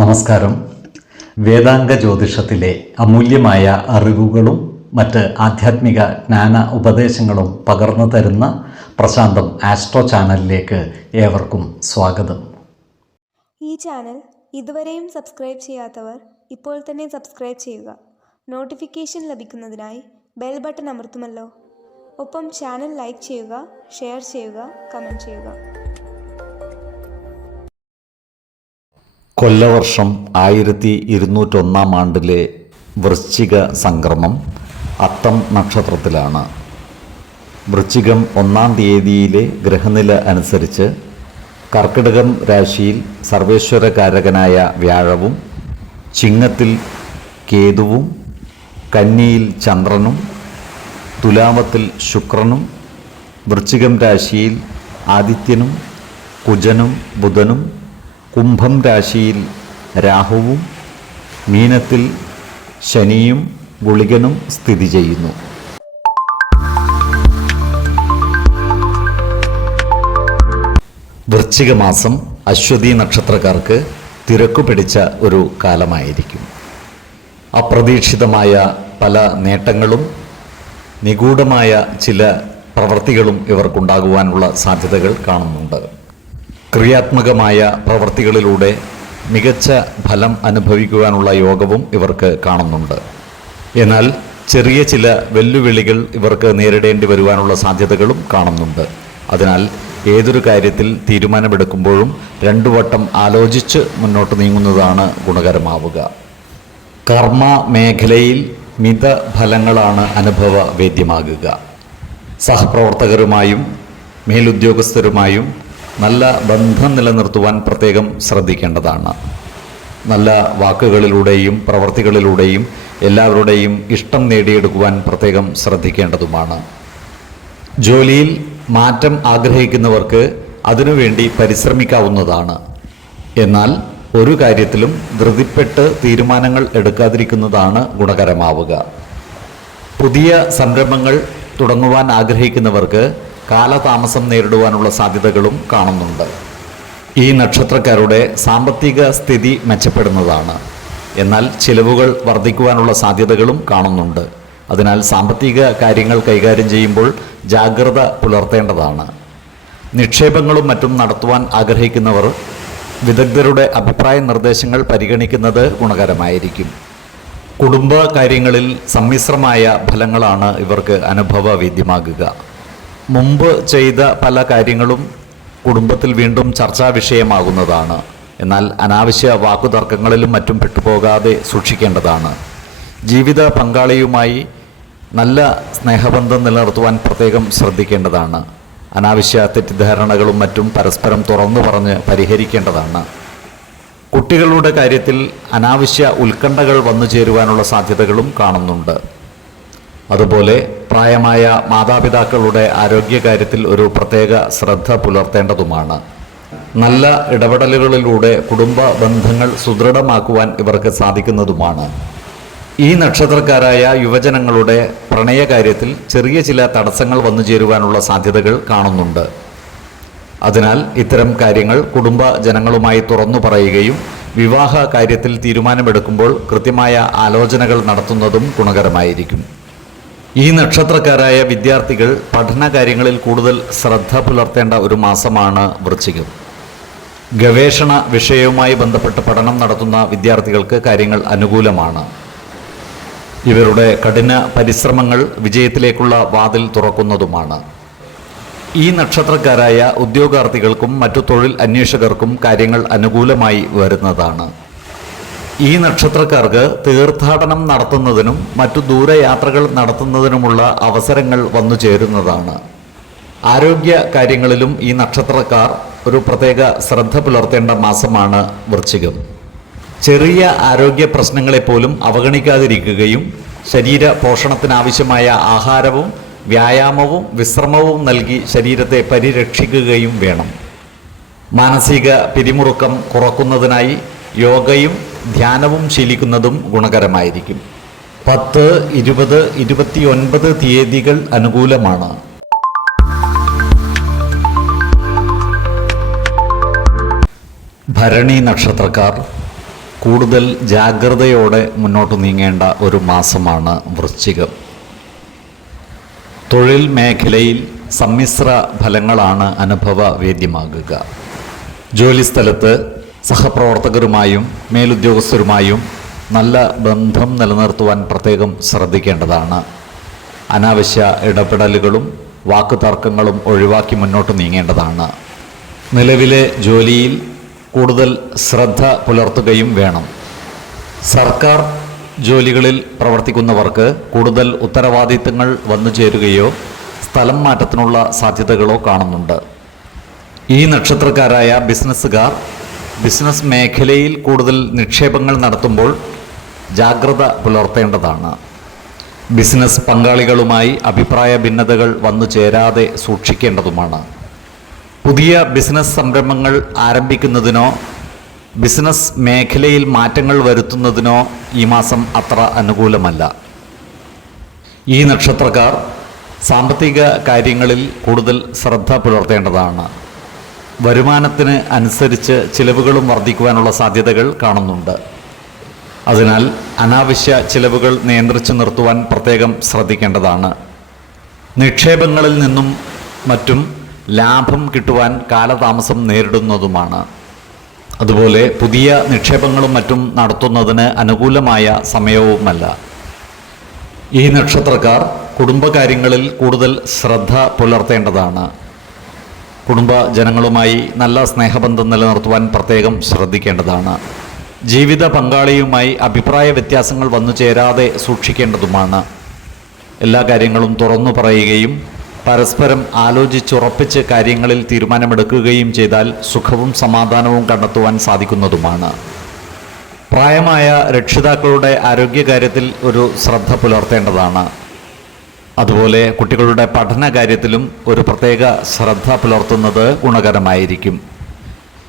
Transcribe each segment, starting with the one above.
നമസ്കാരം. വേദാംഗ ജ്യോതിഷത്തിലെ അമൂല്യമായ അറിവുകളും മറ്റ് ആധ്യാത്മിക ജ്ഞാന ഉപദേശങ്ങളും പകർന്നു തരുന്ന പ്രശാന്തം ആസ്ട്രോ ചാനലിലേക്ക് ഏവർക്കും സ്വാഗതം. ഈ ചാനൽ ഇതുവരെയും സബ്സ്ക്രൈബ് ചെയ്യാത്തവർ ഇപ്പോൾ തന്നെ സബ്സ്ക്രൈബ് ചെയ്യുക. നോട്ടിഫിക്കേഷൻ ലഭിക്കുന്നതിനായി ബെൽ ബട്ടൺ അമർത്തുമല്ലോ. ഒപ്പം ചാനൽ ലൈക്ക് ചെയ്യുക, ഷെയർ ചെയ്യുക, കമൻറ്റ് ചെയ്യുക. കൊല്ലവർഷം 1201 ആണ്ടിലെ വൃശ്ചിക സംക്രമം അത്തം നക്ഷത്രത്തിലാണ്. വൃശ്ചികം 1-ാം തീയതിയിലെ ഗ്രഹനില അനുസരിച്ച് കർക്കിടകം രാശിയിൽ സർവേശ്വരകാരകനായ വ്യാഴവും, ചിങ്ങത്തിൽ കേതുവും, കന്നിയിൽ ചന്ദ്രനും, തുലാമത്തിൽ ശുക്രനും, വൃശ്ചികം രാശിയിൽ ആദിത്യനും കുജനും ബുധനും, കുംഭം രാശിയിൽ രാഹുവും, മീനത്തിൽ ശനിയും ഗുളികനും സ്ഥിതി ചെയ്യുന്നു. വൃശ്ചിക മാസം അശ്വതി നക്ഷത്രക്കാർക്ക് തിരക്കു പിടിച്ച ഒരു കാലമായിരിക്കും. അപ്രതീക്ഷിതമായ പല നേട്ടങ്ങളും നിഗൂഢമായ ചില പ്രവൃത്തികളും ഇവർക്കുണ്ടാകുവാനുള്ള സാധ്യതകൾ കാണുന്നുണ്ട്. ക്രിയാത്മകമായ പ്രവൃത്തികളിലൂടെ മികച്ച ഫലം അനുഭവിക്കുവാനുള്ള യോഗവും ഇവർക്ക് കാണുന്നുണ്ട്. എന്നാൽ ചെറിയ ചില വെല്ലുവിളികൾ ഇവർക്ക് നേരിടേണ്ടി വരുവാനുള്ള സാധ്യതകളും കാണുന്നുണ്ട്. അതിനാൽ ഏതൊരു കാര്യത്തിൽ തീരുമാനമെടുക്കുമ്പോഴും 2 വട്ടം ആലോചിച്ച് മുന്നോട്ട് നീങ്ങുന്നതാണ് ഗുണകരമാവുക. കർമ്മ മേഖലയിൽ മിതഫലങ്ങളാണ് അനുഭവവേദ്യമാകുക. സഹപ്രവർത്തകരുമായും മേലുദ്യോഗസ്ഥരുമായും നല്ല ബന്ധം നിലനിർത്തുവാൻ പ്രത്യേകം ശ്രദ്ധിക്കേണ്ടതാണ്. നല്ല വാക്കുകളിലൂടെയും പ്രവൃത്തികളിലൂടെയും എല്ലാവരുടെയും ഇഷ്ടം നേടിയെടുക്കുവാൻ പ്രത്യേകം ശ്രദ്ധിക്കേണ്ടതുമാണ്. ജോലിയിൽ മാറ്റം ആഗ്രഹിക്കുന്നവർക്ക് അതിനുവേണ്ടി പരിശ്രമിക്കാവുന്നതാണ്. എന്നാൽ ഒരു കാര്യത്തിലും ധൃതിപ്പെട്ട് തീരുമാനങ്ങൾ എടുക്കാതിരിക്കുന്നതാണ് ഗുണകരമാവുക. പുതിയ സംരംഭങ്ങൾ തുടങ്ങുവാൻ ആഗ്രഹിക്കുന്നവർക്ക് കാലതാമസം നേരിടുവാനുള്ള സാധ്യതകളും കാണുന്നുണ്ട്. ഈ നക്ഷത്രക്കാരുടെ സാമ്പത്തിക സ്ഥിതി മെച്ചപ്പെടുന്നതാണ്. എന്നാൽ ചിലവുകൾ വർദ്ധിക്കുവാനുള്ള സാധ്യതകളും കാണുന്നുണ്ട്. അതിനാൽ സാമ്പത്തിക കാര്യങ്ങൾ കൈകാര്യം ചെയ്യുമ്പോൾ ജാഗ്രത പുലർത്തേണ്ടതാണ്. നിക്ഷേപങ്ങളും മറ്റും നടത്തുവാൻ ആഗ്രഹിക്കുന്നവർ വിദഗ്ധരുടെ അഭിപ്രായ നിർദ്ദേശങ്ങൾ പരിഗണിക്കുന്നത് ഗുണകരമായിരിക്കും. കുടുംബ കാര്യങ്ങളിൽ സമ്മിശ്രമായ ഫലങ്ങളാണ് ഇവർക്ക് അനുഭവവേദ്യമാകുക. മുമ്പ് ചെയ്ത പല കാര്യങ്ങളും കുടുംബത്തിൽ വീണ്ടും ചർച്ചാ വിഷയമാകുന്നതാണ്. എന്നാൽ അനാവശ്യ വാക്കുതർക്കങ്ങളിലും മറ്റും പെട്ടുപോകാതെ സൂക്ഷിക്കേണ്ടതാണ്. ജീവിത പങ്കാളിയുമായി നല്ല സ്നേഹബന്ധം നിലനിർത്തുവാൻ പ്രത്യേകം ശ്രദ്ധിക്കേണ്ടതാണ്. അനാവശ്യ തെറ്റിദ്ധാരണകളും മറ്റും പരസ്പരം തുറന്നു പറഞ്ഞ് പരിഹരിക്കേണ്ടതാണ്. കുട്ടികളുടെ കാര്യത്തിൽ അനാവശ്യ ഉത്കണ്ഠകൾ വന്നു ചേരുവാനുള്ള സാധ്യതകളും കാണുന്നുണ്ട്. അതുപോലെ പ്രായമായ മാതാപിതാക്കളുടെ ആരോഗ്യകാര്യത്തിൽ ഒരു പ്രത്യേക ശ്രദ്ധ പുലർത്തേണ്ടതുമാണ്. നല്ല ഇടപെടലുകളിലൂടെ കുടുംബ ബന്ധങ്ങൾ സുദൃഢമാക്കുവാൻ ഇവർക്ക് സാധിക്കുന്നതുമാണ്. ഈ നക്ഷത്രക്കാരായ യുവജനങ്ങളുടെ പ്രണയകാര്യത്തിൽ ചെറിയ ചില തടസ്സങ്ങൾ വന്നു ചേരുവാനുള്ള സാധ്യതകൾ കാണുന്നുണ്ട്. അതിനാൽ ഇത്തരം കാര്യങ്ങൾ കുടുംബ ജനങ്ങളുമായി തുറന്നു പറയുകയും വിവാഹ കാര്യത്തിൽ തീരുമാനമെടുക്കുമ്പോൾ കൃത്യമായ ആലോചനകൾ നടത്തുന്നതും ഗുണകരമായിരിക്കും. ഈ നക്ഷത്രക്കാരായ വിദ്യാർത്ഥികൾ പഠന കാര്യങ്ങളിൽ കൂടുതൽ ശ്രദ്ധ പുലർത്തേണ്ട ഒരു മാസമാണ് വൃശ്ചികം. ഗവേഷണ വിഷയവുമായി ബന്ധപ്പെട്ട് പഠനം നടത്തുന്ന വിദ്യാർത്ഥികൾക്ക് കാര്യങ്ങൾ അനുകൂലമാണ്. ഇവരുടെ കഠിന പരിശ്രമങ്ങൾ വിജയത്തിലേക്കുള്ള വാതിൽ തുറക്കുന്നതുമാണ്. ഈ നക്ഷത്രക്കാരായ ഉദ്യോഗാർത്ഥികൾക്കും മറ്റു തൊഴിൽ അന്വേഷകർക്കും കാര്യങ്ങൾ അനുകൂലമായി വരുന്നതാണ്. ഈ നക്ഷത്രക്കാർക്ക് തീർത്ഥാടനം നടത്തുന്നതിനും മറ്റു ദൂരയാത്രകൾ നടത്തുന്നതിനുമുള്ള അവസരങ്ങൾ വന്നു ചേരുന്നതാണ്. ആരോഗ്യ കാര്യങ്ങളിലും ഈ നക്ഷത്രക്കാർ ഒരു പ്രത്യേക ശ്രദ്ധ പുലർത്തേണ്ട മാസമാണ് വൃശ്ചികം. ചെറിയ ആരോഗ്യ പ്രശ്നങ്ങളെപ്പോലും അവഗണിക്കാതിരിക്കുകയും ശരീര പോഷണത്തിനാവശ്യമായ ആഹാരവും വ്യായാമവും വിശ്രമവും നൽകി ശരീരത്തെ പരിരക്ഷിക്കുകയും വേണം. മാനസിക പിരിമുറുക്കം കുറക്കുന്നതിനായി യോഗയും ധ്യാനവും ശീലിക്കുന്നതും ഗുണകരമായിരിക്കും. 10, 20, 29 തീയതികൾ അനുകൂലമാണ്. ഭരണി നക്ഷത്രക്കാർ കൂടുതൽ ജാഗ്രതയോടെ മുന്നോട്ട് നീങ്ങേണ്ട ഒരു മാസമാണ് വൃശ്ചികം. തൊഴിൽ മേഖലയിൽ സമ്മിശ്ര ഫലങ്ങളാണ് അനുഭവവേദ്യമാകുക. ജോലിസ്ഥലത്ത് സഹപ്രവർത്തകരുമായും മേലുദ്യോഗസ്ഥരുമായും നല്ല ബന്ധം നിലനിർത്തുവാൻ പ്രത്യേകം ശ്രദ്ധിക്കേണ്ടതാണ്. അനാവശ്യ ഇടപെടലുകളും വാക്കുതർക്കങ്ങളും ഒഴിവാക്കി മുന്നോട്ട് നീങ്ങേണ്ടതാണ്. നിലവിലെ ജോലിയിൽ കൂടുതൽ ശ്രദ്ധ പുലർത്തുകയും വേണം. സർക്കാർ ജോലികളിൽ പ്രവർത്തിക്കുന്നവർക്ക് കൂടുതൽ ഉത്തരവാദിത്തങ്ങൾ വന്നു ചേരുകയോ സ്ഥലം മാറ്റത്തിനുള്ള സാധ്യതകളോ കാണുന്നുണ്ട്. ഈ നക്ഷത്രക്കാരായ ബിസിനസ്സുകാർ ബിസിനസ് മേഖലയിൽ കൂടുതൽ നിക്ഷേപങ്ങൾ നടത്തുമ്പോൾ ജാഗ്രത പുലർത്തേണ്ടതാണ്. ബിസിനസ് പങ്കാളികളുമായി അഭിപ്രായ ഭിന്നതകൾ വന്നു ചേരാതെ സൂക്ഷിക്കേണ്ടതുമാണ്. പുതിയ ബിസിനസ് സംരംഭങ്ങൾ ആരംഭിക്കുന്നതിനോ ബിസിനസ് മേഖലയിൽ മാറ്റങ്ങൾ വരുത്തുന്നതിനോ ഈ മാസം അത്ര അനുകൂലമല്ല. ഈ നക്ഷത്രക്കാർ സാമ്പത്തിക കാര്യങ്ങളിൽ കൂടുതൽ ശ്രദ്ധ പുലർത്തേണ്ടതാണ്. വരുമാനത്തിന് അനുസരിച്ച് ചിലവുകളും വർദ്ധിക്കുവാനുള്ള സാധ്യതകൾ കാണുന്നുണ്ട്. അതിനാൽ അനാവശ്യ ചിലവുകൾ നിയന്ത്രിച്ചു നിർത്തുവാൻ പ്രത്യേകം ശ്രദ്ധിക്കേണ്ടതാണ്. നിക്ഷേപങ്ങളിൽ നിന്നും മറ്റും ലാഭം കിട്ടുവാൻ കാലതാമസം നേരിടുന്നതുമാണ്. അതുപോലെ പുതിയ നിക്ഷേപങ്ങളും മറ്റും നടത്തുന്നതിന് അനുകൂലമായ സമയവുമല്ല. ഈ നക്ഷത്രക്കാർ കുടുംബകാര്യങ്ങളിൽ കൂടുതൽ ശ്രദ്ധ പുലർത്തേണ്ടതാണ്. കുടുംബജനങ്ങളുമായി നല്ല സ്നേഹബന്ധം നിലനിർത്തുവാൻ പ്രത്യേകം ശ്രദ്ധിക്കേണ്ടതാണ്. ജീവിത പങ്കാളിയുമായി അഭിപ്രായ വ്യത്യാസങ്ങൾ വന്നു ചേരാതെ സൂക്ഷിക്കേണ്ടതുമാണ്. എല്ലാ കാര്യങ്ങളും തുറന്നു പറയുകയും പരസ്പരം ആലോചിച്ചുറപ്പിച്ച് കാര്യങ്ങളിൽ തീരുമാനമെടുക്കുകയും ചെയ്താൽ സുഖവും സമാധാനവും കണ്ടെത്തുവാൻ സാധിക്കുന്നതുമാണ്. പ്രായമായ രക്ഷിതാക്കളുടെ ആരോഗ്യകാര്യത്തിൽ ഒരു ശ്രദ്ധ പുലർത്തേണ്ടതാണ്. അതുപോലെ കുട്ടികളുടെ പഠന കാര്യത്തിലും ഒരു പ്രത്യേക ശ്രദ്ധ പുലർത്തുന്നത് ഗുണകരമായിരിക്കും.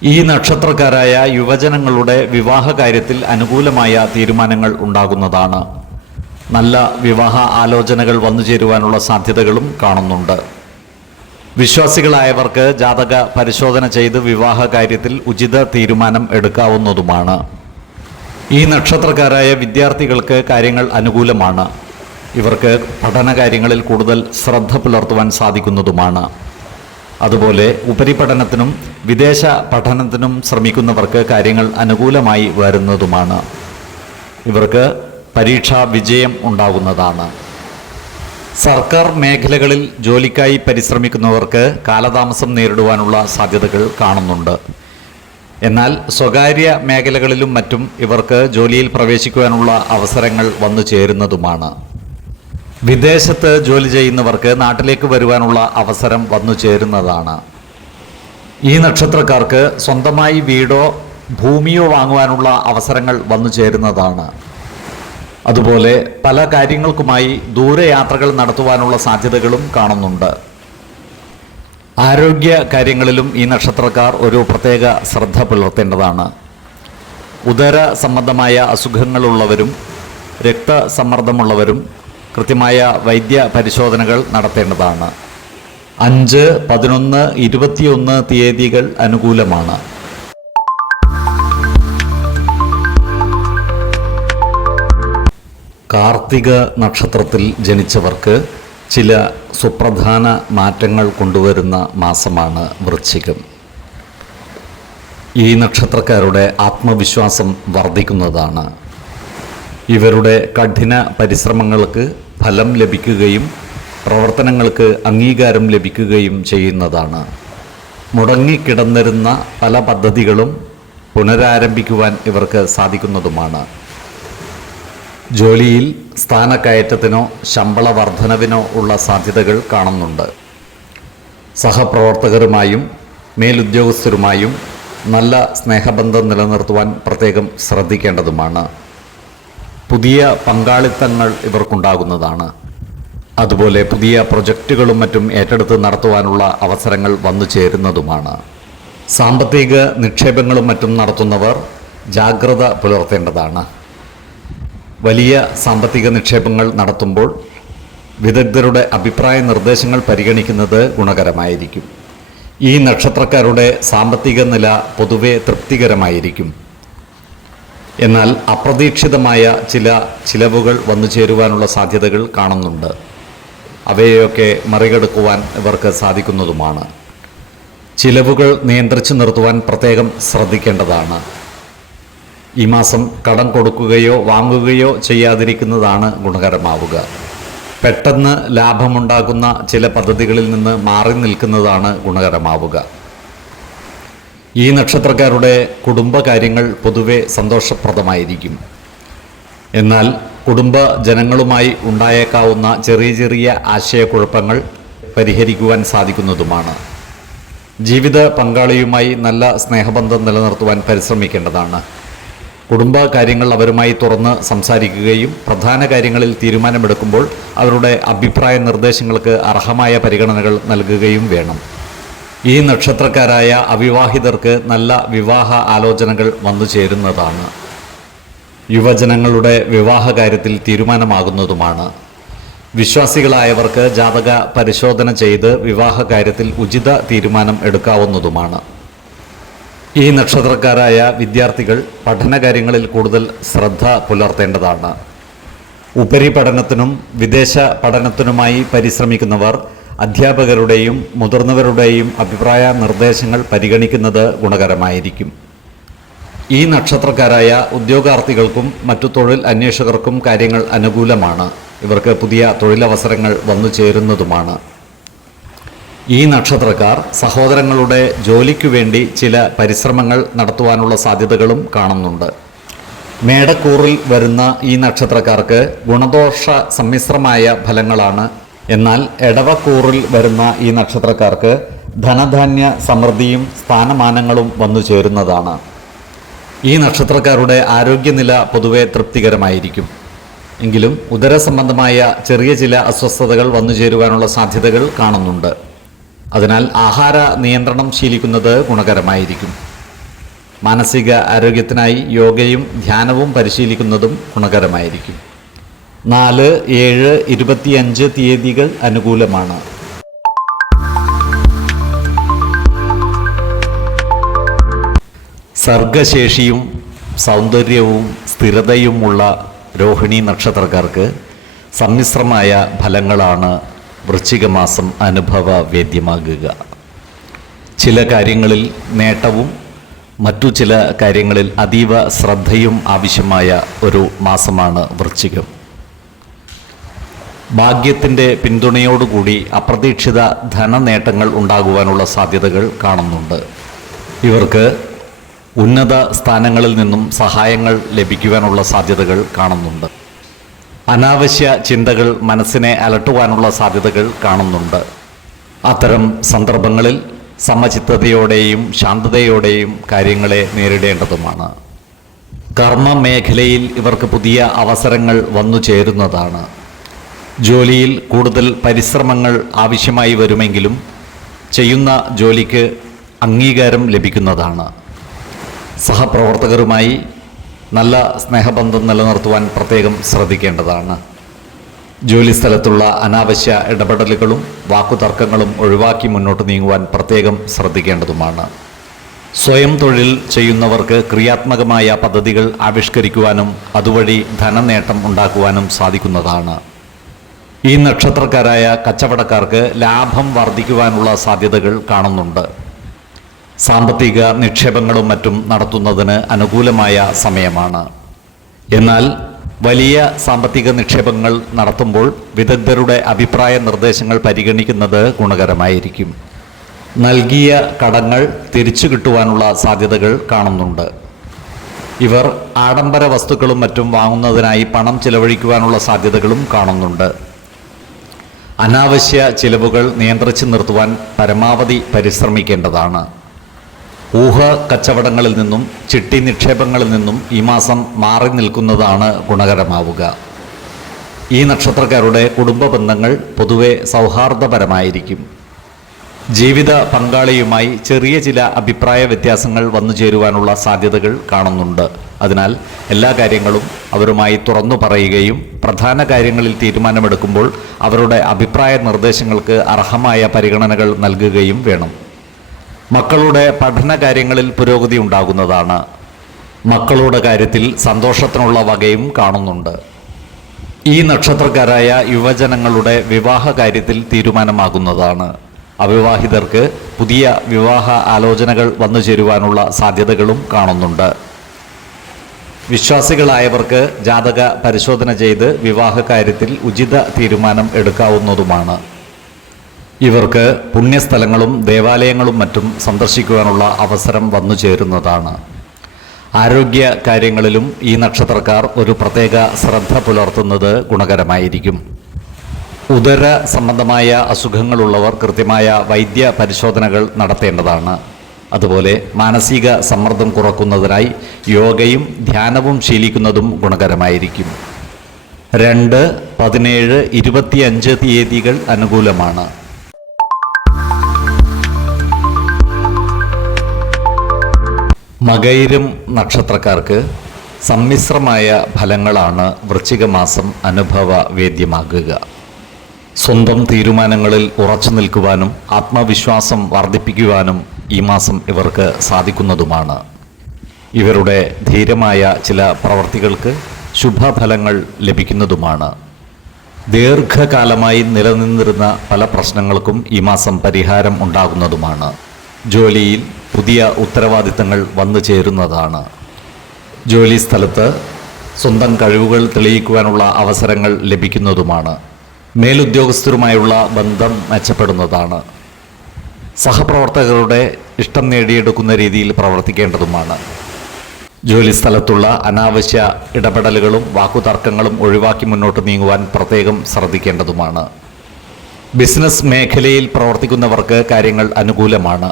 ഈ നക്ഷത്രക്കാരായ യുവജനങ്ങളുടെ വിവാഹ കാര്യത്തിൽ അനുകൂലമായ തീരുമാനങ്ങൾ ഉണ്ടാകുന്നതാണ്. നല്ല വിവാഹ ആലോചനകൾ വന്നു ചേരുവാനുള്ള സാധ്യതകളും കാണുന്നുണ്ട്. വിശ്വാസികളായവർക്ക് ജാതക പരിശോധന ചെയ്ത് വിവാഹ കാര്യത്തിൽ ഉചിത തീരുമാനം എടുക്കാവുന്നതുമാണ്. ഈ നക്ഷത്രക്കാരായ വിദ്യാർത്ഥികൾക്ക് കാര്യങ്ങൾ അനുകൂലമാണ്. ഇവർക്ക് പഠനകാര്യങ്ങളിൽ കൂടുതൽ ശ്രദ്ധ പുലർത്തുവാൻ സാധിക്കുന്നതുമാണ്. അതുപോലെ ഉപരിപഠനത്തിനും വിദേശ പഠനത്തിനും ശ്രമിക്കുന്നവർക്ക് കാര്യങ്ങൾ അനുകൂലമായി വരുന്നതുമാണ്. ഇവർക്ക് പരീക്ഷാ വിജയം ഉണ്ടാകുന്നതാണ്. സർക്കാർ മേഖലകളിൽ ജോലിക്കായി പരിശ്രമിക്കുന്നവർക്ക് കാലതാമസം നേരിടുവാനുള്ള സാധ്യതകൾ കാണുന്നുണ്ട്. എന്നാൽ സ്വകാര്യ മേഖലകളിലും മറ്റും ഇവർക്ക് ജോലിയിൽ പ്രവേശിക്കുവാനുള്ള അവസരങ്ങൾ വന്നു ചേരുന്നതുമാണ്. വിദേശത്ത് ജോലി ചെയ്യുന്നവർക്ക് നാട്ടിലേക്ക് വരുവാനുള്ള അവസരം വന്നു ചേരുന്നതാണ്. ഈ നക്ഷത്രക്കാർക്ക് സ്വന്തമായി വീടോ ഭൂമിയോ വാങ്ങുവാനുള്ള അവസരങ്ങൾ വന്നു ചേരുന്നതാണ്. അതുപോലെ പല കാര്യങ്ങൾക്കുമായി ദൂരയാത്രകൾ നടത്തുവാനുള്ള സാധ്യതകളും കാണുന്നുണ്ട്. ആരോഗ്യ കാര്യങ്ങളിലും ഈ നക്ഷത്രക്കാർ ഒരു പ്രത്യേക ശ്രദ്ധ പുലർത്തേണ്ടതാണ്. ഉദര സംബന്ധമായ അസുഖങ്ങളുള്ളവരും രക്തസമ്മർദ്ദമുള്ളവരും കൃത്യമായ വൈദ്യ പരിശോധനകൾ നടത്തേണ്ടതാണ്. 5, 11, 21 തീയതികൾ അനുകൂലമാണ്. കാർത്തിക നക്ഷത്രത്തിൽ ജനിച്ചവർക്ക് ചില സുപ്രധാന മാറ്റങ്ങൾ കൊണ്ടുവരുന്ന മാസമാണ് വൃശ്ചികം. ഈ നക്ഷത്രക്കാരുടെ ആത്മവിശ്വാസം വർദ്ധിക്കുന്നതാണ്. ഇവരുടെ കഠിന പരിശ്രമങ്ങൾക്ക് ഫലം ലഭിക്കുകയും പ്രവർത്തനങ്ങൾക്ക് അംഗീകാരം ലഭിക്കുകയും ചെയ്യുന്നതാണ്. മുടങ്ങിക്കിടന്നിരുന്ന പല പദ്ധതികളും പുനരാരംഭിക്കുവാൻ ഇവർക്ക് സാധിക്കുന്നതുമാണ്. ജോലിയിൽ സ്ഥാനക്കയറ്റത്തിനോ ശമ്പള വർധനവിനോ ഉള്ള സാധ്യതകൾ കാണുന്നുണ്ട്. സഹപ്രവർത്തകരുമായും മേലുദ്യോഗസ്ഥരുമായും നല്ല സ്നേഹബന്ധം നിലനിർത്തുവാൻ പ്രത്യേകം ശ്രദ്ധിക്കേണ്ടതുമാണ്. പുതിയ പങ്കാളിത്തങ്ങൾ ഇവർക്കുണ്ടാകുന്നതാണ്. അതുപോലെ പുതിയ പ്രൊജക്റ്റുകളും മറ്റും ഏറ്റെടുത്ത് നടത്തുവാനുള്ള അവസരങ്ങൾ വന്നു ചേരുന്നതുമാണ്. സാമ്പത്തിക നിക്ഷേപങ്ങളും മറ്റും നടത്തുന്നവർ ജാഗ്രത പുലർത്തേണ്ടതാണ്. വലിയ സാമ്പത്തിക നിക്ഷേപങ്ങൾ നടത്തുമ്പോൾ വിദഗ്ധരുടെ അഭിപ്രായ നിർദ്ദേശങ്ങൾ പരിഗണിക്കുന്നത് ഗുണകരമായിരിക്കും. ഈ നക്ഷത്രക്കാരുടെ സാമ്പത്തിക നില പൊതുവെ തൃപ്തികരമായിരിക്കും. എന്നാൽ അപ്രതീക്ഷിതമായ ചില ചിലവുകൾ വന്നു ചേരുവാനുള്ള സാധ്യതകൾ കാണുന്നുണ്ട്. അവയെയൊക്കെ മറികടക്കുവാൻ ഇവർക്ക് സാധിക്കുന്നതുമാണ്. ചിലവുകൾ നിയന്ത്രിച്ചു നിർത്തുവാൻ പ്രത്യേകം ശ്രദ്ധിക്കേണ്ടതാണ്. ഈ മാസം കടം കൊടുക്കുകയോ വാങ്ങുകയോ ചെയ്യാതിരിക്കുന്നതാണ് ഗുണകരമാവുക. പെട്ടെന്ന് ലാഭമുണ്ടാകുന്ന ചില പദ്ധതികളിൽ നിന്ന് മാറി നിൽക്കുന്നതാണ് ഗുണകരമാവുക. ഈ നക്ഷത്രക്കാരുടെ കുടുംബകാര്യങ്ങൾ പൊതുവെ സന്തോഷപ്രദമായിരിക്കും. എന്നാൽ കുടുംബ ജനങ്ങളുമായി ഉണ്ടായേക്കാവുന്ന ചെറിയ ചെറിയ ആശയക്കുഴപ്പങ്ങൾ പരിഹരിക്കുവാൻ സാധിക്കുന്നതുമാണ്. ജീവിത പങ്കാളിയുമായി നല്ല സ്നേഹബന്ധം നിലനിർത്തുവാൻ പരിശ്രമിക്കേണ്ടതാണ്. കുടുംബ കാര്യങ്ങൾ അവരുമായി തുറന്ന് സംസാരിക്കുകയും പ്രധാന കാര്യങ്ങളിൽ തീരുമാനമെടുക്കുമ്പോൾ അവരുടെ അഭിപ്രായ നിർദ്ദേശങ്ങൾക്ക് അർഹമായ പരിഗണനകൾ നൽകുകയും വേണം. ഈ നക്ഷത്രക്കാരായ അവിവാഹിതർക്ക് നല്ല വിവാഹ ആലോചനകൾ വന്നു ചേരുന്നതാണ്. യുവജനങ്ങളുടെ വിവാഹ കാര്യത്തിൽ തീരുമാനമാകുന്നതുമാണ്. വിശ്വാസികളായവർക്ക് ജാതക പരിശോധന ചെയ്ത് വിവാഹ കാര്യത്തിൽ ഉചിത തീരുമാനം എടുക്കാവുന്നതുമാണ്. ഈ നക്ഷത്രക്കാരായ വിദ്യാർത്ഥികൾ പഠനകാര്യങ്ങളിൽ കൂടുതൽ ശ്രദ്ധ പുലർത്തേണ്ടതാണ്. ഉപരിപഠനത്തിനും വിദേശ പഠനത്തിനുമായി പരിശ്രമിക്കുന്നവർ അധ്യാപകരുടെയും മുതിർന്നവരുടെയും അഭിപ്രായ നിർദ്ദേശങ്ങൾ പരിഗണിക്കുന്നത് ഗുണകരമായിരിക്കും. ഈ നക്ഷത്രക്കാരായ ഉദ്യോഗാർത്ഥികൾക്കും മറ്റു തൊഴിൽ അന്വേഷകർക്കും കാര്യങ്ങൾ അനുകൂലമാണ്. ഇവർക്ക് പുതിയ തൊഴിലവസരങ്ങൾ വന്നു ചേരുന്നതുമാണ്. ഈ നക്ഷത്രക്കാർ സഹോദരങ്ങളുടെ ജോലിക്കു വേണ്ടി ചില പരിശ്രമങ്ങൾ നടത്തുവാനുള്ള സാധ്യതകളും കാണുന്നുണ്ട്. മേടക്കൂറിൽ വരുന്ന ഈ നക്ഷത്രക്കാർക്ക് ഗുണദോഷ സമ്മിശ്രമായ ഫലങ്ങളാണ്. എന്നാൽ എടവക്കൂറിൽ വരുന്ന ഈ നക്ഷത്രക്കാർക്ക് ധനധാന്യ സമൃദ്ധിയും സ്ഥാനമാനങ്ങളും വന്നു ചേരുന്നതാണ്. ഈ നക്ഷത്രക്കാരുടെ ആരോഗ്യനില പൊതുവെ തൃപ്തികരമായിരിക്കും. എങ്കിലും ഉദരസംബന്ധമായ ചെറിയ ചില അസ്വസ്ഥതകൾ വന്നു ചേരുവാനുള്ള സാധ്യതകൾ കാണുന്നുണ്ട്. അതിനാൽ ആഹാര നിയന്ത്രണം ശീലിക്കുന്നത് ഗുണകരമായിരിക്കും. മാനസിക ആരോഗ്യത്തിനായി യോഗയും ധ്യാനവും പരിശീലിക്കുന്നതും ഗുണകരമായിരിക്കും. 4, 7, 25 തീയതികൾ അനുകൂലമാണ്. സർഗശേഷിയും സൗന്ദര്യവും സ്ഥിരതയുമുള്ള രോഹിണി നക്ഷത്രക്കാർക്ക് സമ്മിശ്രമായ ഫലങ്ങളാണ് വൃശ്ചിക മാസം അനുഭവവേദ്യമാകുക. ചില കാര്യങ്ങളിൽ നേട്ടവും മറ്റു ചില കാര്യങ്ങളിൽ അതീവ ശ്രദ്ധയും ആവശ്യമായ ഒരു മാസമാണ് വൃശ്ചികം. ഭാഗ്യത്തിൻ്റെ പിന്തുണയോടുകൂടി അപ്രതീക്ഷിത ധനനേട്ടങ്ങൾ ഉണ്ടാകുവാനുള്ള സാധ്യതകൾ കാണുന്നുണ്ട്. ഇവർക്ക് ഉന്നത സ്ഥാനങ്ങളിൽ നിന്നും സഹായങ്ങൾ ലഭിക്കുവാനുള്ള സാധ്യതകൾ കാണുന്നുണ്ട്. അനാവശ്യ ചിന്തകൾ മനസ്സിനെ അലട്ടുവാനുള്ള സാധ്യതകൾ കാണുന്നുണ്ട്. അത്തരം സന്ദർഭങ്ങളിൽ സമചിത്തതയോടെയും ശാന്തതയോടെയും കാര്യങ്ങളെ നേരിടേണ്ടതുമാണ്. കർമ്മ മേഖലയിൽ ഇവർക്ക് പുതിയ അവസരങ്ങൾ വന്നു ചേരുന്നതാണ്. ജോലിയിൽ കൂടുതൽ പരിശ്രമങ്ങൾ ആവശ്യമായി വരുമെങ്കിലും ചെയ്യുന്ന ജോലിക്ക് അംഗീകാരം ലഭിക്കുന്നതാണ്. സഹപ്രവർത്തകരുമായി നല്ല സ്നേഹബന്ധം നിലനിർത്തുവാൻ പ്രത്യേകം ശ്രദ്ധിക്കേണ്ടതാണ്. ജോലിസ്ഥലത്തുള്ള അനാവശ്യ ഇടപെടലുകളും വാക്കുതർക്കങ്ങളും ഒഴിവാക്കി മുന്നോട്ട് നീങ്ങുവാൻ പ്രത്യേകം ശ്രദ്ധിക്കേണ്ടതുമാണ്. സ്വയം തൊഴിൽ ചെയ്യുന്നവർക്ക് ക്രിയാത്മകമായ പദ്ധതികൾ ആവിഷ്കരിക്കുവാനും അതുവഴി ധനനേട്ടം ഉണ്ടാക്കുവാനും സാധിക്കുന്നതാണ്. ഈ നക്ഷത്രക്കാരായ കച്ചവടക്കാർക്ക് ലാഭം വർദ്ധിക്കുവാനുള്ള സാധ്യതകൾ കാണുന്നുണ്ട്. സാമ്പത്തിക നിക്ഷേപങ്ങളും മറ്റും നടത്തുന്നതിന് അനുകൂലമായ സമയമാണ്. എന്നാൽ വലിയ സാമ്പത്തിക നിക്ഷേപങ്ങൾ നടത്തുമ്പോൾ വിദഗ്ധരുടെ അഭിപ്രായ നിർദ്ദേശങ്ങൾ പരിഗണിക്കുന്നത് ഗുണകരമായിരിക്കും. നൽകിയ കടങ്ങൾ തിരിച്ചു കിട്ടുവാനുള്ള സാധ്യതകൾ കാണുന്നുണ്ട്. ഇവർ ആഡംബര വസ്തുക്കളും മറ്റും വാങ്ങുന്നതിനായി പണം ചിലവഴിക്കുവാനുള്ള സാധ്യതകളും കാണുന്നുണ്ട്. അനാവശ്യ ചിലവുകൾ നിയന്ത്രിച്ചു നിർത്തുവാൻ പരമാവധി പരിശ്രമിക്കേണ്ടതാണ്. ഊഹ കച്ചവടങ്ങളിൽ നിന്നും ചിട്ടി നിക്ഷേപങ്ങളിൽ നിന്നും ഈ മാസം മാറി നിൽക്കുന്നതാണ് ഗുണകരമാവുക. ഈ നക്ഷത്രക്കാരുടെ കുടുംബ ബന്ധങ്ങൾ പൊതുവെ സൗഹാർദ്ദപരമായിരിക്കും. ജീവിത പങ്കാളിയുമായി ചെറിയ ചില അഭിപ്രായ വ്യത്യാസങ്ങൾ വന്നു ചേരുവാനുള്ള സാധ്യതകൾ കാണുന്നുണ്ട്. അതിനാൽ എല്ലാ കാര്യങ്ങളും അവരുമായി തുറന്നു പറയുകയും പ്രധാന കാര്യങ്ങളിൽ തീരുമാനമെടുക്കുമ്പോൾ അവരുടെ അഭിപ്രായ നിർദ്ദേശങ്ങൾക്ക് അർഹമായ പരിഗണനകൾ നൽകുകയും വേണം. മക്കളുടെ പഠന കാര്യങ്ങളിൽ പുരോഗതി ഉണ്ടാകുന്നതാണ്. മക്കളുടെ കാര്യത്തിൽ സന്തോഷത്തിനുള്ള വകയും കാണുന്നുണ്ട്. ഈ നക്ഷത്രക്കാരായ യുവജനങ്ങളുടെ വിവാഹ കാര്യത്തിൽ തീരുമാനമാകുന്നതാണ്. അവിവാഹിതർക്ക് പുതിയ വിവാഹ ആലോചനകൾ വന്നു ചേരുവാനുള്ള സാധ്യതകളും കാണുന്നുണ്ട്. വിശ്വാസികളായവർക്ക് ജാതക പരിശോധന ചെയ്ത് വിവാഹ കാര്യത്തിൽ ഉചിത തീരുമാനം എടുക്കാവുന്നതുമാണ്. ഇവർക്ക് പുണ്യസ്ഥലങ്ങളും ദേവാലയങ്ങളും മറ്റും സന്ദർശിക്കുവാനുള്ള അവസരം വന്നു ചേരുന്നതാണ്. ആരോഗ്യ കാര്യങ്ങളിലും ഈ നക്ഷത്രക്കാർ ഒരു പ്രത്യേക ശ്രദ്ധ പുലർത്തുന്നത് ഗുണകരമായിരിക്കും. ഉദര സംബന്ധമായ അസുഖങ്ങളുള്ളവർ കൃത്യമായ വൈദ്യ പരിശോധനകൾ നടത്തേണ്ടതാണ്. അതുപോലെ മാനസിക സമ്മർദ്ദം കുറക്കുന്നതിനായി യോഗയും ധ്യാനവും ശീലിക്കുന്നതും ഗുണകരമായിരിക്കും. 2, 17, 25 തീയതികൾ അനുകൂലമാണ്. മകയിരം നക്ഷത്രക്കാർക്ക് സമ്മിശ്രമായ ഫലങ്ങളാണ് വൃശ്ചിക മാസം അനുഭവവേദ്യമാകുക. സ്വന്തം തീരുമാനങ്ങളിൽ ഉറച്ചു നിൽക്കുവാനും ആത്മവിശ്വാസം വർദ്ധിപ്പിക്കുവാനും ഈ മാസം ഇവർക്ക് സാധിക്കുന്നതുമാണ്. ഇവരുടെ ധീരമായ ചില പ്രവർത്തികൾക്ക് ശുഭഫലങ്ങൾ ലഭിക്കുന്നതുമാണ്. ദീർഘകാലമായി നിലനിന്നിരുന്ന പല പ്രശ്നങ്ങൾക്കും ഈ മാസം പരിഹാരം ഉണ്ടാകുന്നതുമാണ്. ജോലിയിൽ പുതിയ ഉത്തരവാദിത്തങ്ങൾ വന്നു ചേരുന്നതാണ്. ജോലി സ്ഥലത്ത് സ്വന്തം കഴിവുകൾ തെളിയിക്കുവാനുള്ള അവസരങ്ങൾ ലഭിക്കുന്നതുമാണ്. മേലുദ്യോഗസ്ഥരുമായുള്ള ബന്ധം മെച്ചപ്പെടുന്നതാണ്. സഹപ്രവർത്തകരുടെ ഇഷ്ടം നേടിയെടുക്കുന്ന രീതിയിൽ പ്രവർത്തിക്കേണ്ടതുമാണ്. ജോലിസ്ഥലത്തുള്ള അനാവശ്യ ഇടപെടലുകളും വാക്കുതർക്കങ്ങളും ഒഴിവാക്കി മുന്നോട്ട് നീങ്ങുവാൻ പ്രത്യേകം ശ്രദ്ധിക്കേണ്ടതുമാണ്. ബിസിനസ് മേഖലയിൽ പ്രവർത്തിക്കുന്നവർക്ക് കാര്യങ്ങൾ അനുകൂലമാണ്.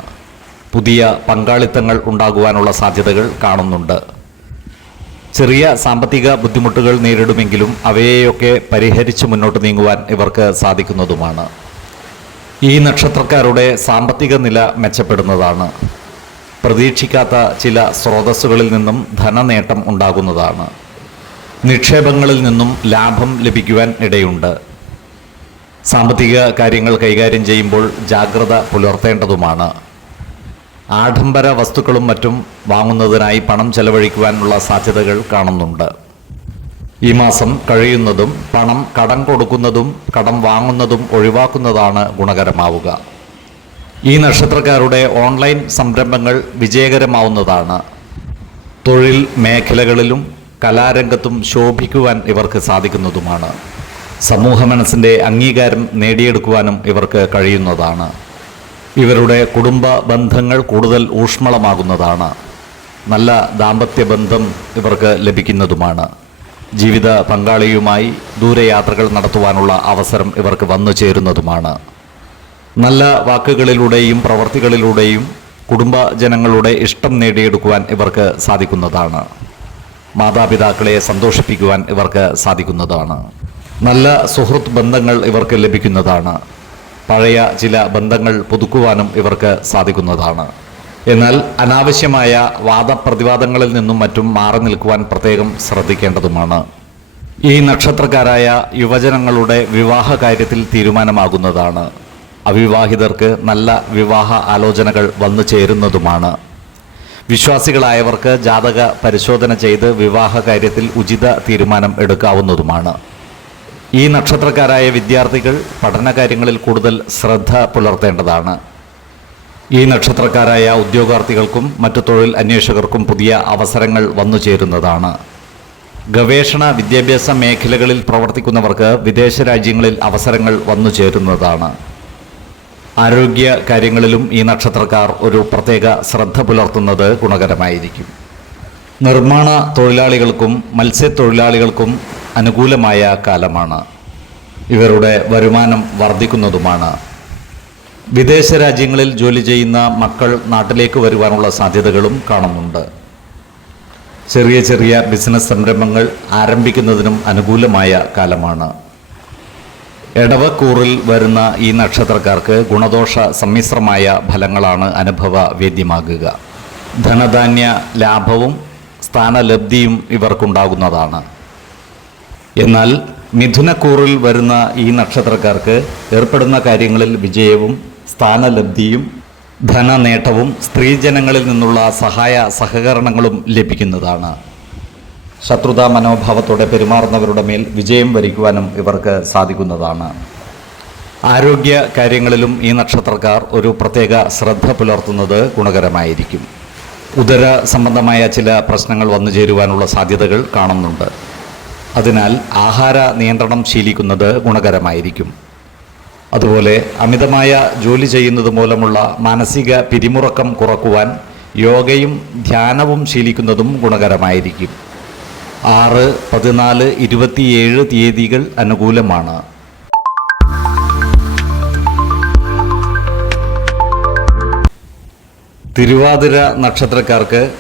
പുതിയ പങ്കാളിത്തങ്ങൾ ഉണ്ടാകുവാനുള്ള സാധ്യതകൾ കാണുന്നുണ്ട്. ചെറിയ സാമ്പത്തിക ബുദ്ധിമുട്ടുകൾ നേരിടുമെങ്കിലും അവയെയൊക്കെ പരിഹരിച്ച് മുന്നോട്ട് നീങ്ങുവാൻ ഇവർക്ക് സാധിക്കുന്നതുമാണ്. ഈ നക്ഷത്രക്കാരുടെ സാമ്പത്തിക നില മെച്ചപ്പെടുന്നതാണ്. പ്രതീക്ഷിക്കാത്ത ചില സ്രോതസ്സുകളിൽ നിന്നും ധനനേട്ടം ഉണ്ടാകുന്നതാണ്. നിക്ഷേപങ്ങളിൽ നിന്നും ലാഭം ലഭിക്കുവാൻ ഇടയുണ്ട്. സാമ്പത്തിക കാര്യങ്ങൾ കൈകാര്യം ചെയ്യുമ്പോൾ ജാഗ്രത പുലർത്തേണ്ടതുമാണ്. ആഡംബര വസ്തുക്കളും മറ്റും വാങ്ങുന്നതിനായി പണം ചെലവഴിക്കുവാനുള്ള സാധ്യതകൾ കാണുന്നുണ്ട്. ഈ മാസം കഴിയുന്നതും പണം കടം കൊടുക്കുന്നതും കടം വാങ്ങുന്നതും ഒഴിവാക്കുന്നതാണ് ഗുണകരമാവുക. ഈ നക്ഷത്രക്കാരുടെ ഓൺലൈൻ സംരംഭങ്ങൾ വിജയകരമാവുന്നതാണ്. തൊഴിൽ മേഖലകളിലും കലാരംഗത്തും ശോഭിക്കുവാൻ ഇവർക്ക് സാധിക്കുന്നതുമാണ്. സമൂഹ മനസ്സിൻ്റെ അംഗീകാരം നേടിയെടുക്കുവാനും ഇവർക്ക് കഴിയുന്നതാണ്. ഇവരുടെ കുടുംബ ബന്ധങ്ങൾ കൂടുതൽ ഊഷ്മളമാകുന്നതാണ്. നല്ല ദാമ്പത്യ ബന്ധം ഇവർക്ക് ലഭിക്കുന്നതുമാണ്. ജീവിത പങ്കാളിയുമായി ദൂരയാത്രകൾ നടത്തുവാനുള്ള അവസരം ഇവർക്ക് വന്നു ചേരുന്നതുമാണ്. നല്ല വാക്കുകളിലൂടെയും പ്രവർത്തികളിലൂടെയും കുടുംബജനങ്ങളുടെ ഇഷ്ടം നേടിയെടുക്കുവാൻ ഇവർക്ക് സാധിക്കുന്നതാണ്. മാതാപിതാക്കളെ സന്തോഷിപ്പിക്കുവാൻ ഇവർക്ക് സാധിക്കുന്നതാണ്. നല്ല സുഹൃത്ത് ബന്ധങ്ങൾ ഇവർക്ക് ലഭിക്കുന്നതാണ്. പഴയ ചില ബന്ധങ്ങൾ പുതുക്കുവാനും ഇവർക്ക് സാധിക്കുന്നതാണ്. എന്നാൽ അനാവശ്യമായ വാദപ്രതിവാദങ്ങളിൽ നിന്നും മറ്റും മാറി നിൽക്കുവാൻ പ്രത്യേകം ശ്രദ്ധിക്കേണ്ടതുമാണ്. ഈ നക്ഷത്രക്കാരായ യുവജനങ്ങളുടെ വിവാഹ കാര്യത്തിൽ തീരുമാനമാകുന്നതാണ്. അവിവാഹിതർക്ക് നല്ല വിവാഹ ആലോചനകൾ വന്നു ചേരുന്നതുമാണ്. വിശ്വാസികളായവർക്ക് ജാതക പരിശോധന ചെയ്ത് വിവാഹ കാര്യത്തിൽ ഉചിത തീരുമാനം എടുക്കാവുന്നതുമാണ്. ഈ നക്ഷത്രക്കാരായ വിദ്യാർത്ഥികൾ പഠനകാര്യങ്ങളിൽ കൂടുതൽ ശ്രദ്ധ പുലർത്തേണ്ടതാണ്. ഈ നക്ഷത്രക്കാരായ ഉദ്യോഗാർത്ഥികൾക്കും മറ്റു തൊഴിൽ അന്വേഷകർക്കും പുതിയ അവസരങ്ങൾ വന്നു ചേരുന്നതാണ്. ഗവേഷണ വിദ്യാഭ്യാസ മേഖലകളിൽ പ്രവർത്തിക്കുന്നവർക്ക് വിദേശ രാജ്യങ്ങളിൽ അവസരങ്ങൾ വന്നു ചേരുന്നതാണ്. ആരോഗ്യ കാര്യങ്ങളിലും ഈ നക്ഷത്രക്കാർ ഒരു പ്രത്യേക ശ്രദ്ധ പുലർത്തുന്നത് ഗുണകരമായിരിക്കും. നിർമ്മാണ തൊഴിലാളികൾക്കും മത്സ്യത്തൊഴിലാളികൾക്കും അനുകൂലമായ കാലമാണ്. ഇവരുടെ വരുമാനം വർദ്ധിക്കുന്നതുമാണ്. വിദേശ രാജ്യങ്ങളിൽ ജോലി ചെയ്യുന്ന മക്കൾ നാട്ടിലേക്ക് വരുവാനുള്ള സാധ്യതകളും കാണുന്നുണ്ട്. ചെറിയ ചെറിയ ബിസിനസ് സംരംഭങ്ങൾ ആരംഭിക്കുന്നതിനും അനുകൂലമായ കാലമാണ്. എടവക്കൂറിൽ വരുന്ന ഈ നക്ഷത്രക്കാർക്ക് ഗുണദോഷ സമ്മിശ്രമായ ഫലങ്ങളാണ് അനുഭവവേദ്യമാകുക. ധനധാന്യ ലാഭവും സ്ഥാനലബ്ധിയും ഇവർക്കുണ്ടാകുന്നതാണ്. എന്നാൽ മിഥുനക്കൂറിൽ വരുന്ന ഈ നക്ഷത്രക്കാർക്ക് ഏർപ്പെടുന്ന കാര്യങ്ങളിൽ വിജയവും സ്ഥാനലബ്ധിയും ധനനേട്ടവും സ്ത്രീജനങ്ങളിൽ നിന്നുള്ള സഹായ സഹകരണങ്ങളും ലഭിക്കുന്നതാണ്. ശത്രുതാ മനോഭാവത്തോടെ പെരുമാറുന്നവരുടെ മേൽ വിജയം വരിക്കുവാനും ഇവർക്ക് സാധിക്കുന്നതാണ്. ആരോഗ്യ കാര്യങ്ങളിലും ഈ നക്ഷത്രക്കാർ ഒരു പ്രത്യേക ശ്രദ്ധ പുലർത്തുന്നത് ഗുണകരമായിരിക്കും. ഉദര സംബന്ധമായ ചില പ്രശ്നങ്ങൾ വന്നു ചേരുവാനുള്ള സാധ്യതകൾ കാണുന്നുണ്ട്. അതിനാൽ ആഹാര നിയന്ത്രണം ശീലിക്കുന്നത് ഗുണകരമായിരിക്കും. അതുപോലെ അമിതമായ ജോലി ചെയ്യുന്നത് മൂലമുള്ള മാനസിക പിരിമുറക്കം കുറക്കുവാൻ യോഗയും ധ്യാനവും ശീലിക്കുന്നതും ഗുണകരമായിരിക്കും. 6, 14, 27 തീയതികൾ അനുകൂലമാണ്. തിരുവാതിര നക്ഷത്രക്കാർക്ക്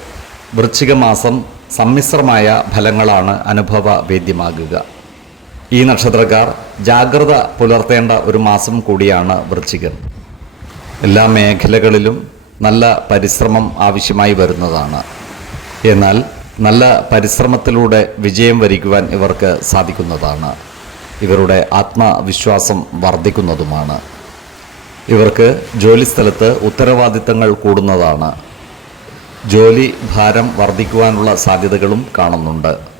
വൃശ്ചിക മാസം സമ്മിശ്രമായ ഫലങ്ങളാണ് അനുഭവവേദ്യമാകുക. ഈ നക്ഷത്രക്കാർ ജാഗ്രത പുലർത്തേണ്ട ഒരു മാസം കൂടിയാണ് വൃശ്ചികം. എല്ലാ മേഖലകളിലും നല്ല പരിശ്രമം ആവശ്യമായി വരുന്നതാണ്. എന്നാൽ നല്ല പരിശ്രമത്തിലൂടെ വിജയം വരിക്കുവാൻ ഇവർക്ക് സാധിക്കുന്നതാണ്. ഇവരുടെ ആത്മവിശ്വാസം വർദ്ധിക്കുന്നതുമാണ്. ഇവർക്ക് ജോലിസ്ഥലത്ത് ഉത്തരവാദിത്തങ്ങൾ കൂടുന്നതാണ്. ജോലി ഭാരം വർദ്ധിക്കുവാനുള്ള സാധ്യതകളും കാണുന്നുണ്ട്.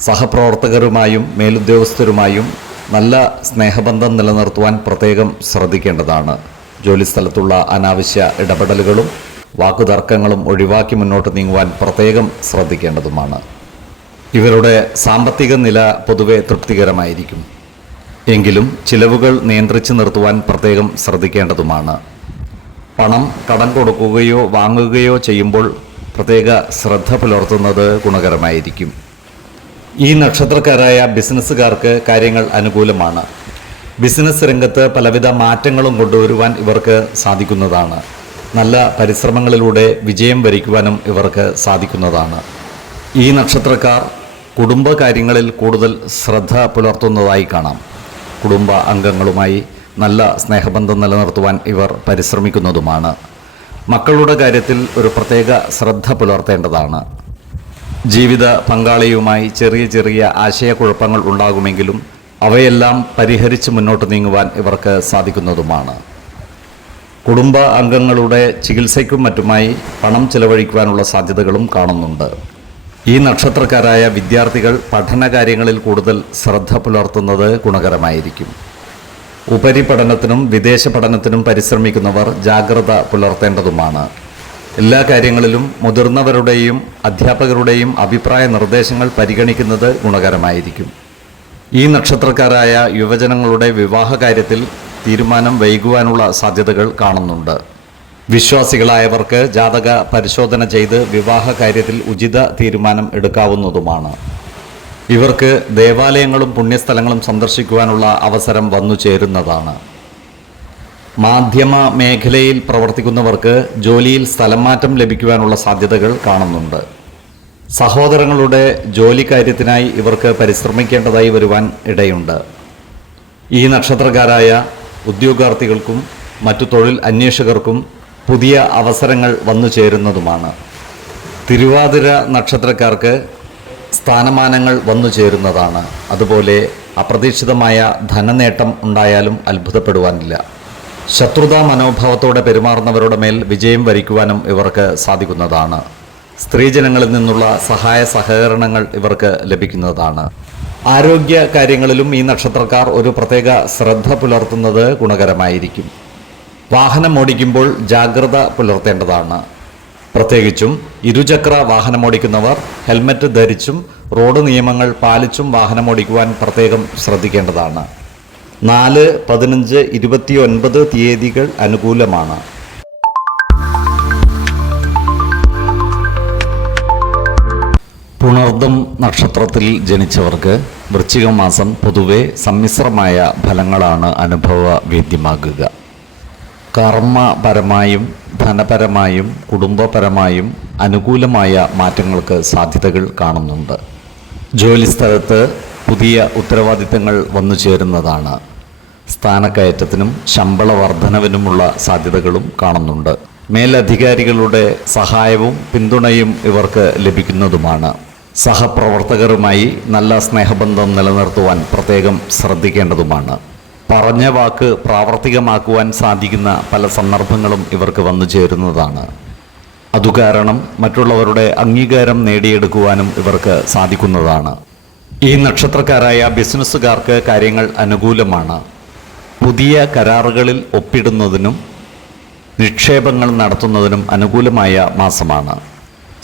സഹപ്രവർത്തകരുമായും മേലുദ്യോഗസ്ഥരുമായും നല്ല സ്നേഹബന്ധം നിലനിർത്തുവാൻ പ്രത്യേകം ശ്രദ്ധിക്കേണ്ടതാണ്. ജോലിസ്ഥലത്തുള്ള അനാവശ്യ ഇടപെടലുകളും വാക്കുതർക്കങ്ങളും ഒഴിവാക്കി മുന്നോട്ട് നീങ്ങുവാൻ പ്രത്യേകം ശ്രദ്ധിക്കേണ്ടതുമാണ്. ഇവരുടെ സാമ്പത്തിക നില പൊതുവെ തൃപ്തികരമായിരിക്കും. എങ്കിലും ചിലവുകൾ നിയന്ത്രിച്ച് നിർത്തുവാൻ പ്രത്യേകം ശ്രദ്ധിക്കേണ്ടതുമാണ്. പണം കടം കൊടുക്കുകയോ വാങ്ങുകയോ ചെയ്യുമ്പോൾ പ്രത്യേക ശ്രദ്ധ പുലർത്തുന്നത് ഗുണകരമായിരിക്കും. ഈ നക്ഷത്രക്കാരായ ബിസിനസ്സുകാർക്ക് കാര്യങ്ങൾ അനുകൂലമാണ്. ബിസിനസ് രംഗത്ത് പലവിധ മാറ്റങ്ങളും കൊണ്ടുവരുവാൻ ഇവർക്ക് സാധിക്കുന്നതാണ്. നല്ല പരിശ്രമങ്ങളിലൂടെ വിജയം വരിക്കുവാനും ഇവർക്ക് സാധിക്കുന്നതാണ്. ഈ നക്ഷത്രക്കാർ കുടുംബകാര്യങ്ങളിൽ കൂടുതൽ ശ്രദ്ധ പുലർത്തുന്നതായി കാണാം. കുടുംബ അംഗങ്ങളുമായി നല്ല സ്നേഹബന്ധം നിലനിർത്തുവാൻ ഇവർ പരിശ്രമിക്കുന്നതുമാണ്. മക്കളുടെ കാര്യത്തിൽ ഒരു പ്രത്യേക ശ്രദ്ധ പുലർത്തേണ്ടതാണ്. ജീവിത പങ്കാളിയുമായി ചെറിയ ചെറിയ ആശയക്കുഴപ്പങ്ങൾ ഉണ്ടാകുമെങ്കിലും അവയെല്ലാം പരിഹരിച്ച് മുന്നോട്ട് നീങ്ങുവാൻ ഇവർക്ക് സാധിക്കുന്നതുമാണ്. കുടുംബ അംഗങ്ങളുടെ ചികിത്സയ്ക്കും മറ്റുമായി പണം ചെലവഴിക്കുവാനുള്ള സാധ്യതകളും കാണുന്നുണ്ട്. ഈ നക്ഷത്രക്കാരായ വിദ്യാർത്ഥികൾ പഠനകാര്യങ്ങളിൽ കൂടുതൽ ശ്രദ്ധ പുലർത്തുന്നത് ഗുണകരമായിരിക്കും. ഉപരിപഠനത്തിനും വിദേശ പഠനത്തിനും പരിശ്രമിക്കുന്നവർ ജാഗ്രത പുലർത്തേണ്ടതുമാണ്. എല്ലാ കാര്യങ്ങളിലും മുതിർന്നവരുടെയും അധ്യാപകരുടെയും അഭിപ്രായ നിർദ്ദേശങ്ങൾ പരിഗണിക്കുന്നത് ഗുണകരമായിരിക്കും. ഈ നക്ഷത്രക്കാരായ യുവജനങ്ങളുടെ വിവാഹ കാര്യത്തിൽ തീരുമാനം വൈകുവാനുള്ള സാധ്യതകൾ കാണുന്നുണ്ട്. വിശ്വാസികളായവർക്ക് ജാതക പരിശോധന ചെയ്ത് വിവാഹ കാര്യത്തിൽ ഉചിത തീരുമാനം എടുക്കാവുന്നതുമാണ്. ഇവർക്ക് ദേവാലയങ്ങളും പുണ്യസ്ഥലങ്ങളും സന്ദർശിക്കുവാനുള്ള അവസരം വന്നു ചേരുന്നതാണ്. മാധ്യമ മേഖലയിൽ പ്രവർത്തിക്കുന്നവർക്ക് ജോലിയിൽ സ്ഥലം മാറ്റം ലഭിക്കുവാനുള്ള സാധ്യതകൾ കാണുന്നുണ്ട്. സഹോദരങ്ങളുടെ ജോലി കാര്യത്തിനായി ഇവർക്ക് പരിശ്രമിക്കേണ്ടതായി വരുവാൻ ഇടയുണ്ട്. ഈ നക്ഷത്രക്കാരായ ഉദ്യോഗാർത്ഥികൾക്കും മറ്റു തൊഴിൽ അന്വേഷകർക്കും പുതിയ അവസരങ്ങൾ വന്നു ചേരുന്നതുമാണ്. തിരുവാതിര നക്ഷത്രക്കാർക്ക് സ്ഥാനമാനങ്ങൾ വന്നു ചേരുന്നതാണ്. അതുപോലെ അപ്രതീക്ഷിതമായ ധനനേട്ടം ഉണ്ടായാലും അത്ഭുതപ്പെടുവാനില്ല. ശത്രുതാ മനോഭാവത്തോടെ പെരുമാറുന്നവരുടെ മേൽ വിജയം വരിക്കുവാനും ഇവർക്ക് സാധിക്കുന്നതാണ്. സ്ത്രീജനങ്ങളിൽ നിന്നുള്ള സഹായ സഹകരണങ്ങൾ ഇവർക്ക് ലഭിക്കുന്നതാണ്. ആരോഗ്യ കാര്യങ്ങളിലും ഈ നക്ഷത്രക്കാർ ഒരു പ്രത്യേക ശ്രദ്ധ പുലർത്തുന്നത് ഗുണകരമായിരിക്കും. വാഹനം ഓടിക്കുമ്പോൾ ജാഗ്രത പുലർത്തേണ്ടതാണ്. പ്രത്യേകിച്ചും ഇരുചക്ര വാഹനമോടിക്കുന്നവർ ഹെൽമറ്റ് ധരിച്ചും റോഡ് നിയമങ്ങൾ പാലിച്ചും വാഹനമോടിക്കുവാൻ പ്രത്യേകം ശ്രദ്ധിക്കേണ്ടതാണ്. 4, 15, 29 തീയതികൾ അനുകൂലമാണ്. പുണർദം നക്ഷത്രത്തിൽ ജനിച്ചവർക്ക് വൃശ്ചിക മാസം പൊതുവെ സമ്മിശ്രമായ ഫലങ്ങളാണ് അനുഭവവേദ്യമാകുക. കർമ്മപരമായും ധനപരമായും കുടുംബപരമായും അനുകൂലമായ മാറ്റങ്ങൾക്ക് സാധ്യതകൾ കാണുന്നുണ്ട്. ജോലിസ്ഥലത്ത് പുതിയ ഉത്തരവാദിത്തങ്ങൾ വന്നു ചേരുന്നതാണ്. സ്ഥാനക്കയറ്റത്തിനും ശമ്പള വർധനവിനുമുള്ള സാധ്യതകളും കാണുന്നുണ്ട്. മേലധികാരികളുടെ സഹായവും പിന്തുണയും ഇവർക്ക് ലഭിക്കുന്നതുമാണ്. സഹപ്രവർത്തകരുമായി നല്ല സ്നേഹബന്ധം നിലനിർത്തുവാൻ പ്രത്യേകം ശ്രദ്ധിക്കേണ്ടതുമാണ്. പറഞ്ഞ വാക്ക് പ്രാവർത്തികമാക്കുവാൻ സാധിക്കുന്ന പല സന്ദർഭങ്ങളും ഇവർക്ക് വന്നു ചേരുന്നതാണ്. അതുകാരണം മറ്റുള്ളവരുടെ അംഗീകാരം നേടിയെടുക്കുവാനും ഇവർക്ക് സാധിക്കുന്നതാണ്. ഈ നക്ഷത്രക്കാരായ ബിസിനസ്സുകാർക്ക് കാര്യങ്ങൾ അനുകൂലമാണ്. പുതിയ കരാറുകളിൽ ഒപ്പിടുന്നതിനും നിക്ഷേപങ്ങൾ നടത്തുന്നതിനും അനുകൂലമായ മാസമാണ്.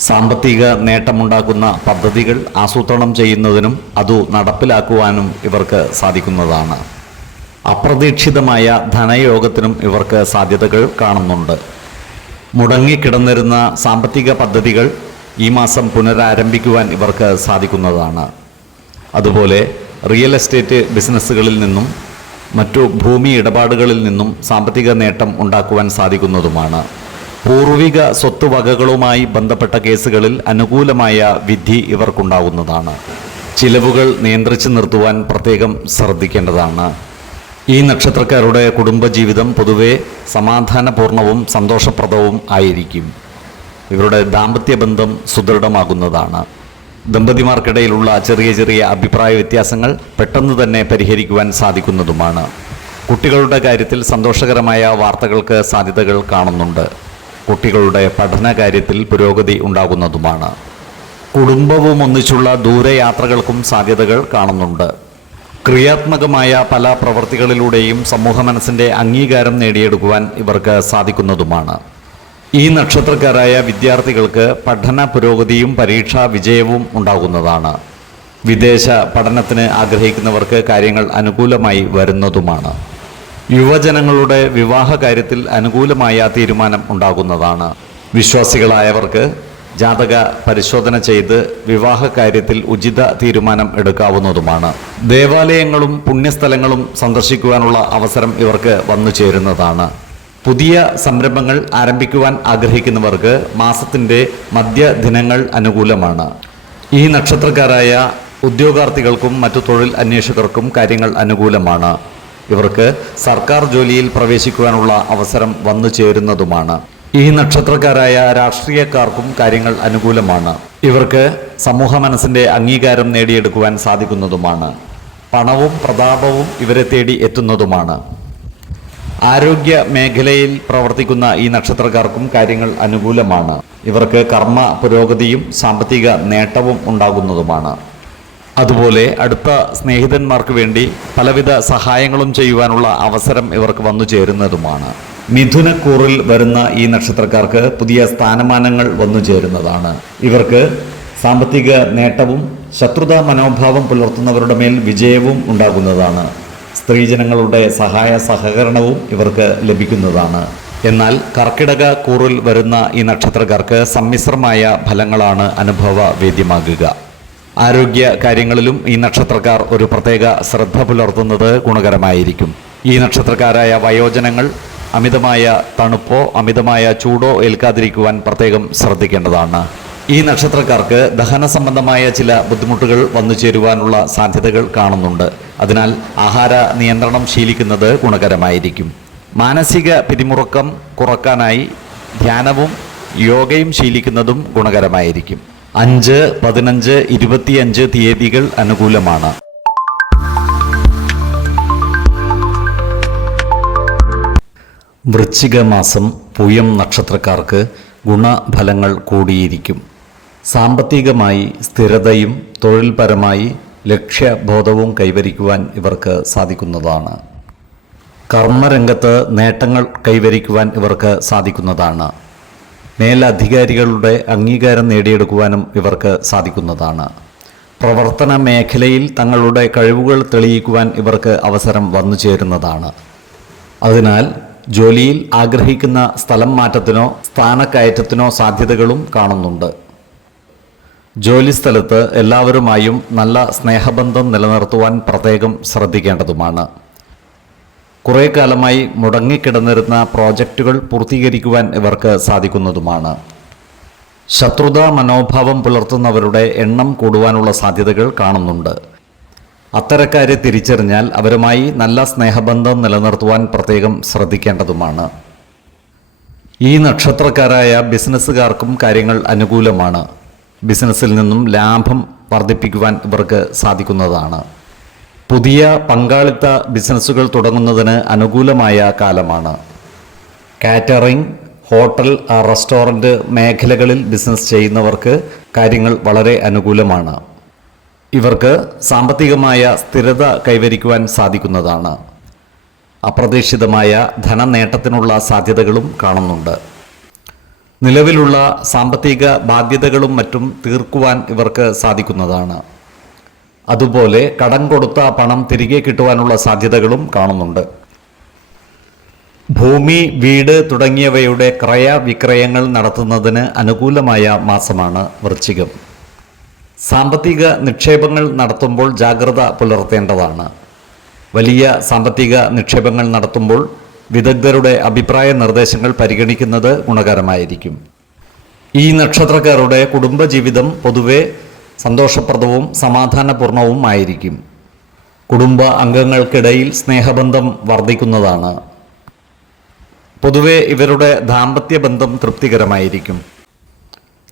സാമ്പത്തിക നേട്ടമുണ്ടാക്കുന്ന പദ്ധതികൾ ആസൂത്രണം ചെയ്യുന്നതിനും അത് നടപ്പിലാക്കുവാനും ഇവർക്ക് സാധിക്കുന്നതാണ്. അപ്രതീക്ഷിതമായ ധനയോഗത്തിനും ഇവർക്ക് സാധ്യതകൾ കാണുന്നുണ്ട്. മുടങ്ങിക്കിടന്നിരുന്ന സാമ്പത്തിക പദ്ധതികൾ ഈ മാസം പുനരാരംഭിക്കുവാൻ ഇവർക്ക് സാധിക്കുന്നതാണ്. അതുപോലെ റിയൽ എസ്റ്റേറ്റ് ബിസിനസ്സുകളിൽ നിന്നും മറ്റു ഭൂമി ഇടപാടുകളിൽ നിന്നും സാമ്പത്തിക നേട്ടം ഉണ്ടാക്കുവാൻ സാധിക്കുന്നതുമാണ്. പൂർവിക സ്വത്തുവകകളുമായി ബന്ധപ്പെട്ട കേസുകളിൽ അനുകൂലമായ വിധി ഇവർക്കുണ്ടാകുന്നതാണ്. ചിലവുകൾ നിയന്ത്രിച്ചു നിർത്തുവാൻ പ്രത്യേകം ശ്രദ്ധിക്കേണ്ടതാണ്. ഈ നക്ഷത്രക്കാരുടെ കുടുംബജീവിതം പൊതുവെ സമാധാനപൂർണവും സന്തോഷപ്രദവും ആയിരിക്കും. ഇവരുടെ ദാമ്പത്യ ബന്ധം സുദൃഢമാകുന്നതാണ്. ദമ്പതിമാർക്കിടയിലുള്ള ചെറിയ ചെറിയ അഭിപ്രായ വ്യത്യാസങ്ങൾ പെട്ടെന്ന് തന്നെ പരിഹരിക്കുവാൻ സാധിക്കുന്നതുമാണ്. കുട്ടികളുടെ കാര്യത്തിൽ സന്തോഷകരമായ വാർത്തകൾക്ക് സാധ്യതകൾ കാണുന്നുണ്ട്. കുട്ടികളുടെ പഠന കാര്യത്തിൽ പുരോഗതി ഉണ്ടാകുന്നതുമാണ്. കുടുംബവും ഒന്നിച്ചുള്ള ദൂരയാത്രകൾക്കും സാധ്യതകൾ കാണുന്നുണ്ട്. ക്രിയാത്മകമായ പല പ്രവൃത്തികളിലൂടെയും സമൂഹ മനസ്സിൻ്റെ അംഗീകാരം നേടിയെടുക്കുവാൻ ഇവർക്ക് സാധിക്കുന്നതുമാണ്. ഈ നക്ഷത്രക്കാരായ വിദ്യാർത്ഥികൾക്ക് പഠന പുരോഗതിയും പരീക്ഷാ വിജയവും ഉണ്ടാകുന്നതാണ്. വിദേശ പഠനത്തിന് ആഗ്രഹിക്കുന്നവർക്ക് കാര്യങ്ങൾ അനുകൂലമായി വരുന്നതുമാണ്. യുവജനങ്ങളുടെ വിവാഹ കാര്യത്തിൽ അനുകൂലമായ തീരുമാനം ഉണ്ടാകുന്നതാണ്. വിശ്വാസികളായവർക്ക് ജാതക പരിശോധന ചെയ്ത് വിവാഹ കാര്യത്തിൽ ഉചിത തീരുമാനം എടുക്കാവുന്നതുമാണ്. ദേവാലയങ്ങളും പുണ്യസ്ഥലങ്ങളും സന്ദർശിക്കുവാനുള്ള അവസരം ഇവർക്ക് വന്നു ചേരുന്നതാണ്. പുതിയ സംരംഭങ്ങൾ ആരംഭിക്കുവാൻ ആഗ്രഹിക്കുന്നവർക്ക് മാസത്തിൻ്റെ മധ്യദിനങ്ങൾ അനുകൂലമാണ്. ഈ നക്ഷത്രക്കാരായ ഉദ്യോഗാർത്ഥികൾക്കും മറ്റു തൊഴിൽ അന്വേഷകർക്കും കാര്യങ്ങൾ അനുകൂലമാണ്. ഇവർക്ക് സർക്കാർ ജോലിയിൽ പ്രവേശിക്കുവാനുള്ള അവസരം വന്നു ചേരുന്നതുമാണ്. ഈ നക്ഷത്രക്കാരായ രാഷ്ട്രീയക്കാർക്കും കാര്യങ്ങൾ അനുകൂലമാണ്. ഇവർക്ക് സമൂഹ മനസ്സിൻ്റെ അംഗീകാരം നേടിയെടുക്കുവാൻ സാധിക്കുന്നതുമാണ്. പണവും പ്രതാപവും ഇവരെ തേടി എത്തുന്നതുമാണ്. ആരോഗ്യ മേഖലയിൽ പ്രവർത്തിക്കുന്ന ഈ നക്ഷത്രക്കാർക്കും കാര്യങ്ങൾ അനുകൂലമാണ്. ഇവർക്ക് കർമ്മ പുരോഗതിയും സാമ്പത്തിക നേട്ടവും ഉണ്ടാകുന്നതുമാണ്. അതുപോലെ അടുത്ത സ്നേഹിതന്മാർക്ക് വേണ്ടി പലവിധ സഹായങ്ങളും ചെയ്യുവാനുള്ള അവസരം ഇവർക്ക് വന്നു ചേരുന്നതുമാണ്. മിഥുനക്കൂറിൽ വരുന്ന ഈ നക്ഷത്രക്കാർക്ക് പുതിയ സ്ഥാനമാനങ്ങൾ വന്നു ചേരുന്നതാണ്. ഇവർക്ക് സാമ്പത്തിക നേട്ടവും ശത്രുതാ മനോഭാവം പുലർത്തുന്നവരുടെ മേൽ വിജയവും ഉണ്ടാകുന്നതാണ്. സ്ത്രീജനങ്ങളുടെ സഹായ സഹകരണവും ഇവർക്ക് ലഭിക്കുന്നതാണ്. എന്നാൽ കർക്കിടക കൂറിൽ വരുന്ന ഈ നക്ഷത്രക്കാർക്ക് സമ്മിശ്രമായ ഫലങ്ങളാണ് അനുഭവവേദ്യമാകുക. ആരോഗ്യ കാര്യങ്ങളിലും ഈ നക്ഷത്രക്കാർ ഒരു പ്രത്യേക ശ്രദ്ധ പുലർത്തുന്നത് ഗുണകരമായിരിക്കും. ഈ നക്ഷത്രക്കാരായ വയോജനങ്ങൾ അമിതമായ തണുപ്പോ അമിതമായ ചൂടോ ഏൽക്കാതിരിക്കുവാൻ പ്രത്യേകം ശ്രദ്ധിക്കേണ്ടതാണ്. ഈ നക്ഷത്രക്കാർക്ക് ദഹന സംബന്ധമായ ചില ബുദ്ധിമുട്ടുകൾ വന്നു ചേരുവാനുള്ള സാധ്യതകൾ കാണുന്നുണ്ട്. അതിനാൽ ആഹാര നിയന്ത്രണം ശീലിക്കുന്നത് ഗുണകരമായിരിക്കും. മാനസിക പിരിമുറുക്കം കുറക്കാനായി ധ്യാനവും യോഗയും ശീലിക്കുന്നതും ഗുണകരമായിരിക്കും. 5, 15, 25 തീയതികൾ അനുകൂലമാണ്. വൃശ്ചിക മാസം പൂയം നക്ഷത്രക്കാർക്ക് ഗുണഫലങ്ങൾ കൂടിയിരിക്കും. സാമ്പത്തികമായി സ്ഥിരതയും തൊഴിൽപരമായി ലക്ഷ്യബോധവും കൈവരിക്കുവാൻ ഇവർക്ക് സാധിക്കുന്നതാണ്. കർമ്മരംഗത്ത് നേട്ടങ്ങൾ കൈവരിക്കുവാൻ ഇവർക്ക് സാധിക്കുന്നതാണ്. മേലധികാരികളുടെ അംഗീകാരം നേടിയെടുക്കുവാനും ഇവർക്ക് സാധിക്കുന്നതാണ്. പ്രവർത്തന മേഖലയിൽ തങ്ങളുടെ കഴിവുകൾ തെളിയിക്കുവാൻ ഇവർക്ക് അവസരം വന്നു ചേരുന്നതാണ്. അതിനാൽ ജോലിയിൽ ആഗ്രഹിക്കുന്ന സ്ഥലം മാറ്റത്തിനോ സ്ഥാനക്കയറ്റത്തിനോ സാധ്യതകളും കാണുന്നുണ്ട്. ജോലിസ്ഥലത്ത് എല്ലാവരുമായും നല്ല സ്നേഹബന്ധം നിലനിർത്തുവാൻ പ്രത്യേകം ശ്രദ്ധിക്കേണ്ടതുമാണ്. കുറേ കാലമായി മുടങ്ങിക്കിടന്നിരുന്ന പ്രോജക്റ്റുകൾ പൂർത്തീകരിക്കുവാൻ ഇവർക്ക് സാധിക്കുന്നതുമാണ്. ശത്രുതാ മനോഭാവം പുലർത്തുന്നവരുടെ എണ്ണം കൂടുവാനുള്ള സാധ്യതകൾ കാണുന്നുണ്ട്. അത്തരക്കാരെ തിരിച്ചറിഞ്ഞാൽ അവരുമായി നല്ല സ്നേഹബന്ധം നിലനിർത്തുവാൻ പ്രത്യേകം ശ്രദ്ധിക്കേണ്ടതുമാണ്. ഈ നക്ഷത്രക്കാരായ ബിസിനസ്സുകാർക്കും കാര്യങ്ങൾ അനുകൂലമാണ്. ബിസിനസ്സിൽ നിന്നും ലാഭം വർദ്ധിപ്പിക്കുവാൻ ഇവർക്ക് സാധിക്കുന്നതാണ്. പുതിയ പങ്കാളിത്ത ബിസിനസ്സുകൾ തുടങ്ങുന്നതിന് അനുകൂലമായ കാലമാണ്. കാറ്ററിംഗ്, ഹോട്ടൽ, റെസ്റ്റോറൻറ്റ് മേഖലകളിൽ ബിസിനസ് ചെയ്യുന്നവർക്ക് കാര്യങ്ങൾ വളരെ അനുകൂലമാണ്. ഇവർക്ക് സാമ്പത്തികമായ സ്ഥിരത കൈവരിക്കുവാൻ സാധിക്കുന്നതാണ്. അപ്രതീക്ഷിതമായ ധനനേട്ടത്തിനുള്ള സാധ്യതകളും കാണുന്നുണ്ട്. നിലവിലുള്ള സാമ്പത്തിക ബാധ്യതകളും മറ്റും തീർക്കുവാൻ ഇവർക്ക് സാധിക്കുന്നതാണ്. അതുപോലെ കടം കൊടുത്ത പണം തിരികെ കിട്ടുവാനുള്ള സാധ്യതകളും കാണുന്നുണ്ട്. ഭൂമി, വീട് തുടങ്ങിയവയുടെ ക്രയവിക്രയങ്ങൾ നടത്തുന്നതിന് അനുകൂലമായ മാസമാണ് വൃശ്ചികം. സാമ്പത്തിക നിക്ഷേപങ്ങൾ നടത്തുമ്പോൾ ജാഗ്രത പുലർത്തേണ്ടതാണ്. വലിയ സാമ്പത്തിക നിക്ഷേപങ്ങൾ നടത്തുമ്പോൾ വിദഗ്ധരുടെ അഭിപ്രായ നിർദ്ദേശങ്ങൾ പരിഗണിക്കുന്നത് ഗുണകരമായിരിക്കും. ഈ നക്ഷത്രക്കാരുടെ കുടുംബജീവിതം പൊതുവെ സന്തോഷപ്രദവും സമാധാനപൂർണവും ആയിരിക്കും. കുടുംബ അംഗങ്ങൾക്കിടയിൽ സ്നേഹബന്ധം വർദ്ധിക്കുന്നതാണ്. പൊതുവെ ഇവരുടെ ദാമ്പത്യ ബന്ധം തൃപ്തികരമായിരിക്കും.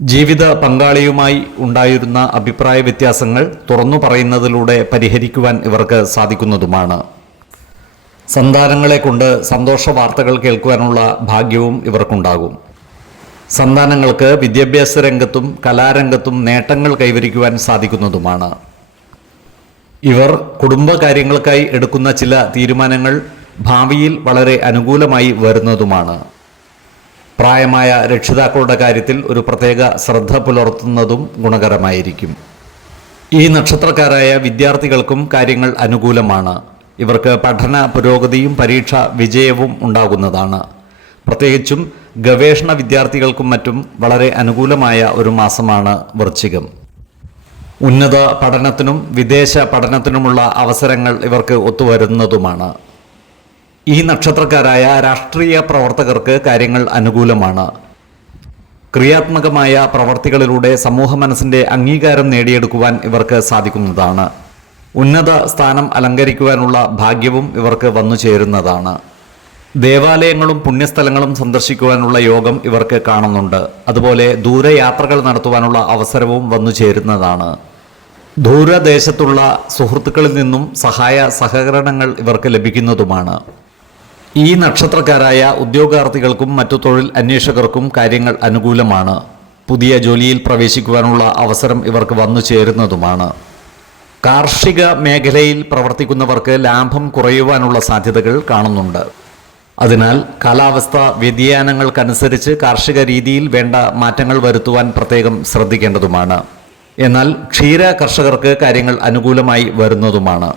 ജീവിത പങ്കാളിയുമായി ഉണ്ടായിരുന്ന അഭിപ്രായ വ്യത്യാസങ്ങൾ തുറന്നു പറയുന്നതിലൂടെ പരിഹരിക്കുവാൻ ഇവർക്ക് സാധിക്കുന്നതുമാണ്. സന്താനങ്ങളെ കൊണ്ട് സന്തോഷ വാർത്തകൾ കേൾക്കുവാനുള്ള ഭാഗ്യവും ഇവർക്കുണ്ടാകും. സന്താനങ്ങൾക്ക് വിദ്യാഭ്യാസ രംഗത്തും കലാരംഗത്തും നേട്ടങ്ങൾ കൈവരിക്കുവാൻ സാധിക്കുന്നതുമാണ്. ഇവർ കുടുംബകാര്യങ്ങൾക്കായി എടുക്കുന്ന ചില തീരുമാനങ്ങൾ ഭാവിയിൽ വളരെ അനുകൂലമായി വരുന്നതുമാണ്. പ്രായമായ രക്ഷിതാക്കളുടെ കാര്യത്തിൽ ഒരു പ്രത്യേക ശ്രദ്ധ പുലർത്തുന്നതും ഗുണകരമായിരിക്കും. ഈ നക്ഷത്രക്കാരായ വിദ്യാർത്ഥികൾക്കും കാര്യങ്ങൾ അനുകൂലമാണ്. ഇവർക്ക് പഠന പുരോഗതിയും പരീക്ഷ വിജയവും ഉണ്ടാകുന്നതാണ്. പ്രത്യേകിച്ചും ഗവേഷണ വിദ്യാർത്ഥികൾക്കും മറ്റും വളരെ അനുകൂലമായ ഒരു മാസമാണ് വൃശ്ചികം. ഉന്നത പഠനത്തിനും വിദേശ പഠനത്തിനുമുള്ള അവസരങ്ങൾ ഇവർക്ക് ഒത്തുവരുന്നതുമാണ്. ഈ നക്ഷത്രക്കാരായ രാഷ്ട്രീയ പ്രവർത്തകർക്ക് കാര്യങ്ങൾ അനുകൂലമാണ്. ക്രിയാത്മകമായ പ്രവർത്തികളിലൂടെ സമൂഹ മനസ്സിൻ്റെ അംഗീകാരം നേടിയെടുക്കുവാൻ ഇവർക്ക് സാധിക്കുന്നതാണ്. ഉന്നത സ്ഥാനം അലങ്കരിക്കുവാനുള്ള ഭാഗ്യവും ഇവർക്ക് വന്നു ചേരുന്നതാണ്. ദേവാലയങ്ങളും പുണ്യസ്ഥലങ്ങളും സന്ദർശിക്കുവാനുള്ള യോഗം ഇവർക്ക് കാണുന്നുണ്ട്. അതുപോലെ ദൂരയാത്രകൾ നടത്തുവാനുള്ള അവസരവും വന്നു ചേരുന്നതാണ്. ദൂരദേശത്തുള്ള സുഹൃത്തുക്കളിൽ നിന്നും സഹകരണങ്ങൾ ഇവർക്ക് ലഭിക്കുന്നതുമാണ്. ഈ നക്ഷത്രക്കാരായ ഉദ്യോഗാർത്ഥികൾക്കും മറ്റു തൊഴിൽ അന്വേഷകർക്കും കാര്യങ്ങൾ അനുകൂലമാണ്. പുതിയ ജോലിയിൽ പ്രവേശിക്കുവാനുള്ള അവസരം ഇവർക്ക് വന്നു ചേരുന്നതുമാണ്. കാർഷിക മേഖലയിൽ പ്രവർത്തിക്കുന്നവർക്ക് ലാഭം കുറയുവാനുള്ള സാധ്യതകൾ കാണുന്നുണ്ട്. അതിനാൽ കാലാവസ്ഥ വ്യതിയാനങ്ങൾക്കനുസരിച്ച് കാർഷിക രീതിയിൽ വേണ്ട മാറ്റങ്ങൾ വരുത്തുവാൻ പ്രത്യേകം ശ്രദ്ധിക്കേണ്ടതുമാണ്. എന്നാൽ ക്ഷീര കർഷകർക്ക് കാര്യങ്ങൾ അനുകൂലമായി വരുന്നതുമാണ്.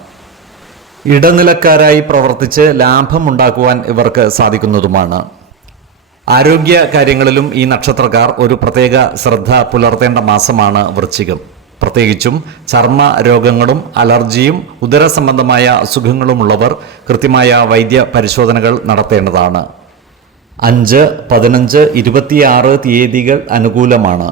ഇടനിലക്കാരായി പ്രവർത്തിച്ച് ലാഭമുണ്ടാക്കുവാൻ ഇവർക്ക് സാധിക്കുന്നതുമാണ്. ആരോഗ്യ കാര്യങ്ങളിലും ഈ നക്ഷത്രക്കാർ ഒരു പ്രത്യേക ശ്രദ്ധ പുലർത്തേണ്ട മാസമാണ് വൃശ്ചികം. പ്രത്യേകിച്ചും ചർമ്മ രോഗങ്ങളും അലർജിയും ഉദര സംബന്ധമായ അസുഖങ്ങളുമുള്ളവർ കൃത്യമായ വൈദ്യ പരിശോധനകൾ നടത്തേണ്ടതാണ്. 5, 15, 26 തീയതികൾ അനുകൂലമാണ്.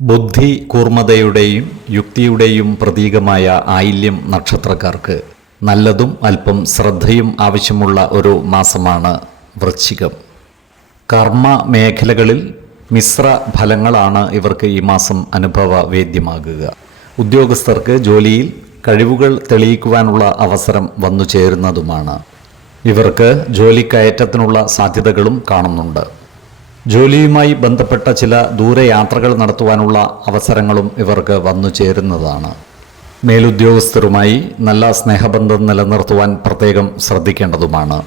ബുദ്ധി കൂർമ്മതയുടെയും യുക്തിയുടെയും പ്രതീകമായ ആയില്യം നക്ഷത്രക്കാർക്ക് നല്ലതും അല്പം ശ്രദ്ധയും ആവശ്യമുള്ള ഒരു മാസമാണ് വൃശ്ചികം. കർമ്മ മേഖലകളിൽ മിശ്ര ഫലങ്ങളാണ് ഇവർക്ക് ഈ മാസം അനുഭവവേദ്യമാകുക. ഉദ്യോഗസ്ഥർക്ക് ജോലിയിൽ കഴിവുകൾ തെളിയിക്കുവാനുള്ള അവസരം വന്നു ചേരുന്നതുമാണ്. ഇവർക്ക് ജോലിക്കയറ്റത്തിനുള്ള സാധ്യതകളും കാണുന്നുണ്ട്. ജോലിയുമായി ബന്ധപ്പെട്ട ചില ദൂരയാത്രകൾ നടത്തുവാനുള്ള അവസരങ്ങളും ഇവർക്ക് വന്നു ചേരുന്നതാണ്. മേലുദ്യോഗസ്ഥരുമായി നല്ല സ്നേഹബന്ധം നിലനിർത്തുവാൻ പ്രത്യേകം ശ്രദ്ധിക്കേണ്ടതുമാണ്.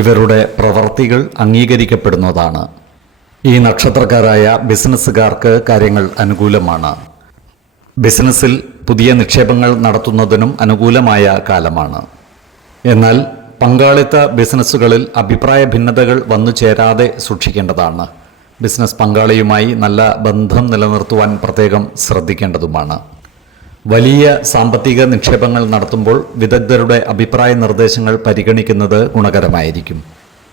ഇവരുടെ പ്രവർത്തികൾ അംഗീകരിക്കപ്പെടുന്നതാണ്. ഈ നക്ഷത്രക്കാരായ ബിസിനസ്സുകാർക്ക് കാര്യങ്ങൾ അനുകൂലമാണ്. ബിസിനസ്സിൽ പുതിയ നിക്ഷേപങ്ങൾ നടത്തുന്നതിനും അനുകൂലമായ കാലമാണ്. എന്നാൽ പങ്കാളിത്ത ബിസിനസ്സുകളിൽ അഭിപ്രായ ഭിന്നതകൾ വന്നു ചേരാതെ സൂക്ഷിക്കേണ്ടതാണ്. ബിസിനസ് പങ്കാളിയുമായി നല്ല ബന്ധം നിലനിർത്തുവാൻ പ്രത്യേകം ശ്രദ്ധിക്കേണ്ടതുമാണ്. വലിയ സാമ്പത്തിക നിക്ഷേപങ്ങൾ നടത്തുമ്പോൾ വിദഗ്ധരുടെ അഭിപ്രായ നിർദ്ദേശങ്ങൾ പരിഗണിക്കുന്നത് ഗുണകരമായിരിക്കും.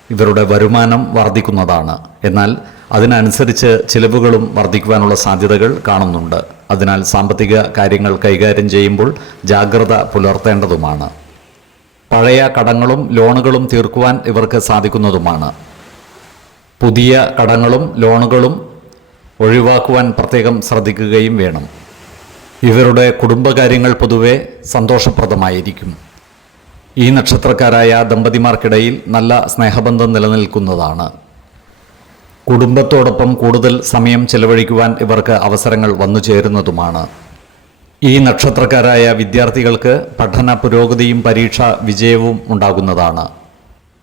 ഇവരുടെ വരുമാനം വർദ്ധിക്കുന്നതാണ്. എന്നാൽ അതിനനുസരിച്ച് ചിലവുകളും വർദ്ധിക്കുവാനുള്ള സാധ്യതകൾ കാണുന്നുണ്ട്. അതിനാൽ സാമ്പത്തിക കാര്യങ്ങൾ കൈകാര്യം ചെയ്യുമ്പോൾ ജാഗ്രത പുലർത്തേണ്ടതുമാണ്. പഴയ കടങ്ങളും ലോണുകളും തീർക്കുവാൻ ഇവർക്ക് സാധിക്കുന്നതുമാണ്. പുതിയ കടങ്ങളും ലോണുകളും ഒഴിവാക്കുവാൻ പ്രത്യേകം ശ്രദ്ധിക്കുകയും വേണം. ഇവരുടെ കുടുംബകാര്യങ്ങൾ പൊതുവെ സന്തോഷപ്രദമായിരിക്കും. ഈ നക്ഷത്രക്കാരായ ദമ്പതിമാർക്കിടയിൽ നല്ല സ്നേഹബന്ധം നിലനിൽക്കുന്നതാണ്. കുടുംബത്തോടൊപ്പം കൂടുതൽ സമയം ചെലവഴിക്കുവാൻ ഇവർക്ക് അവസരങ്ങൾ വന്നു ചേരുന്നതുമാണ്. ഈ നക്ഷത്രക്കാരായ വിദ്യാർത്ഥികൾക്ക് പഠന പുരോഗതിയും പരീക്ഷാ വിജയവും ഉണ്ടാകുന്നതാണ്.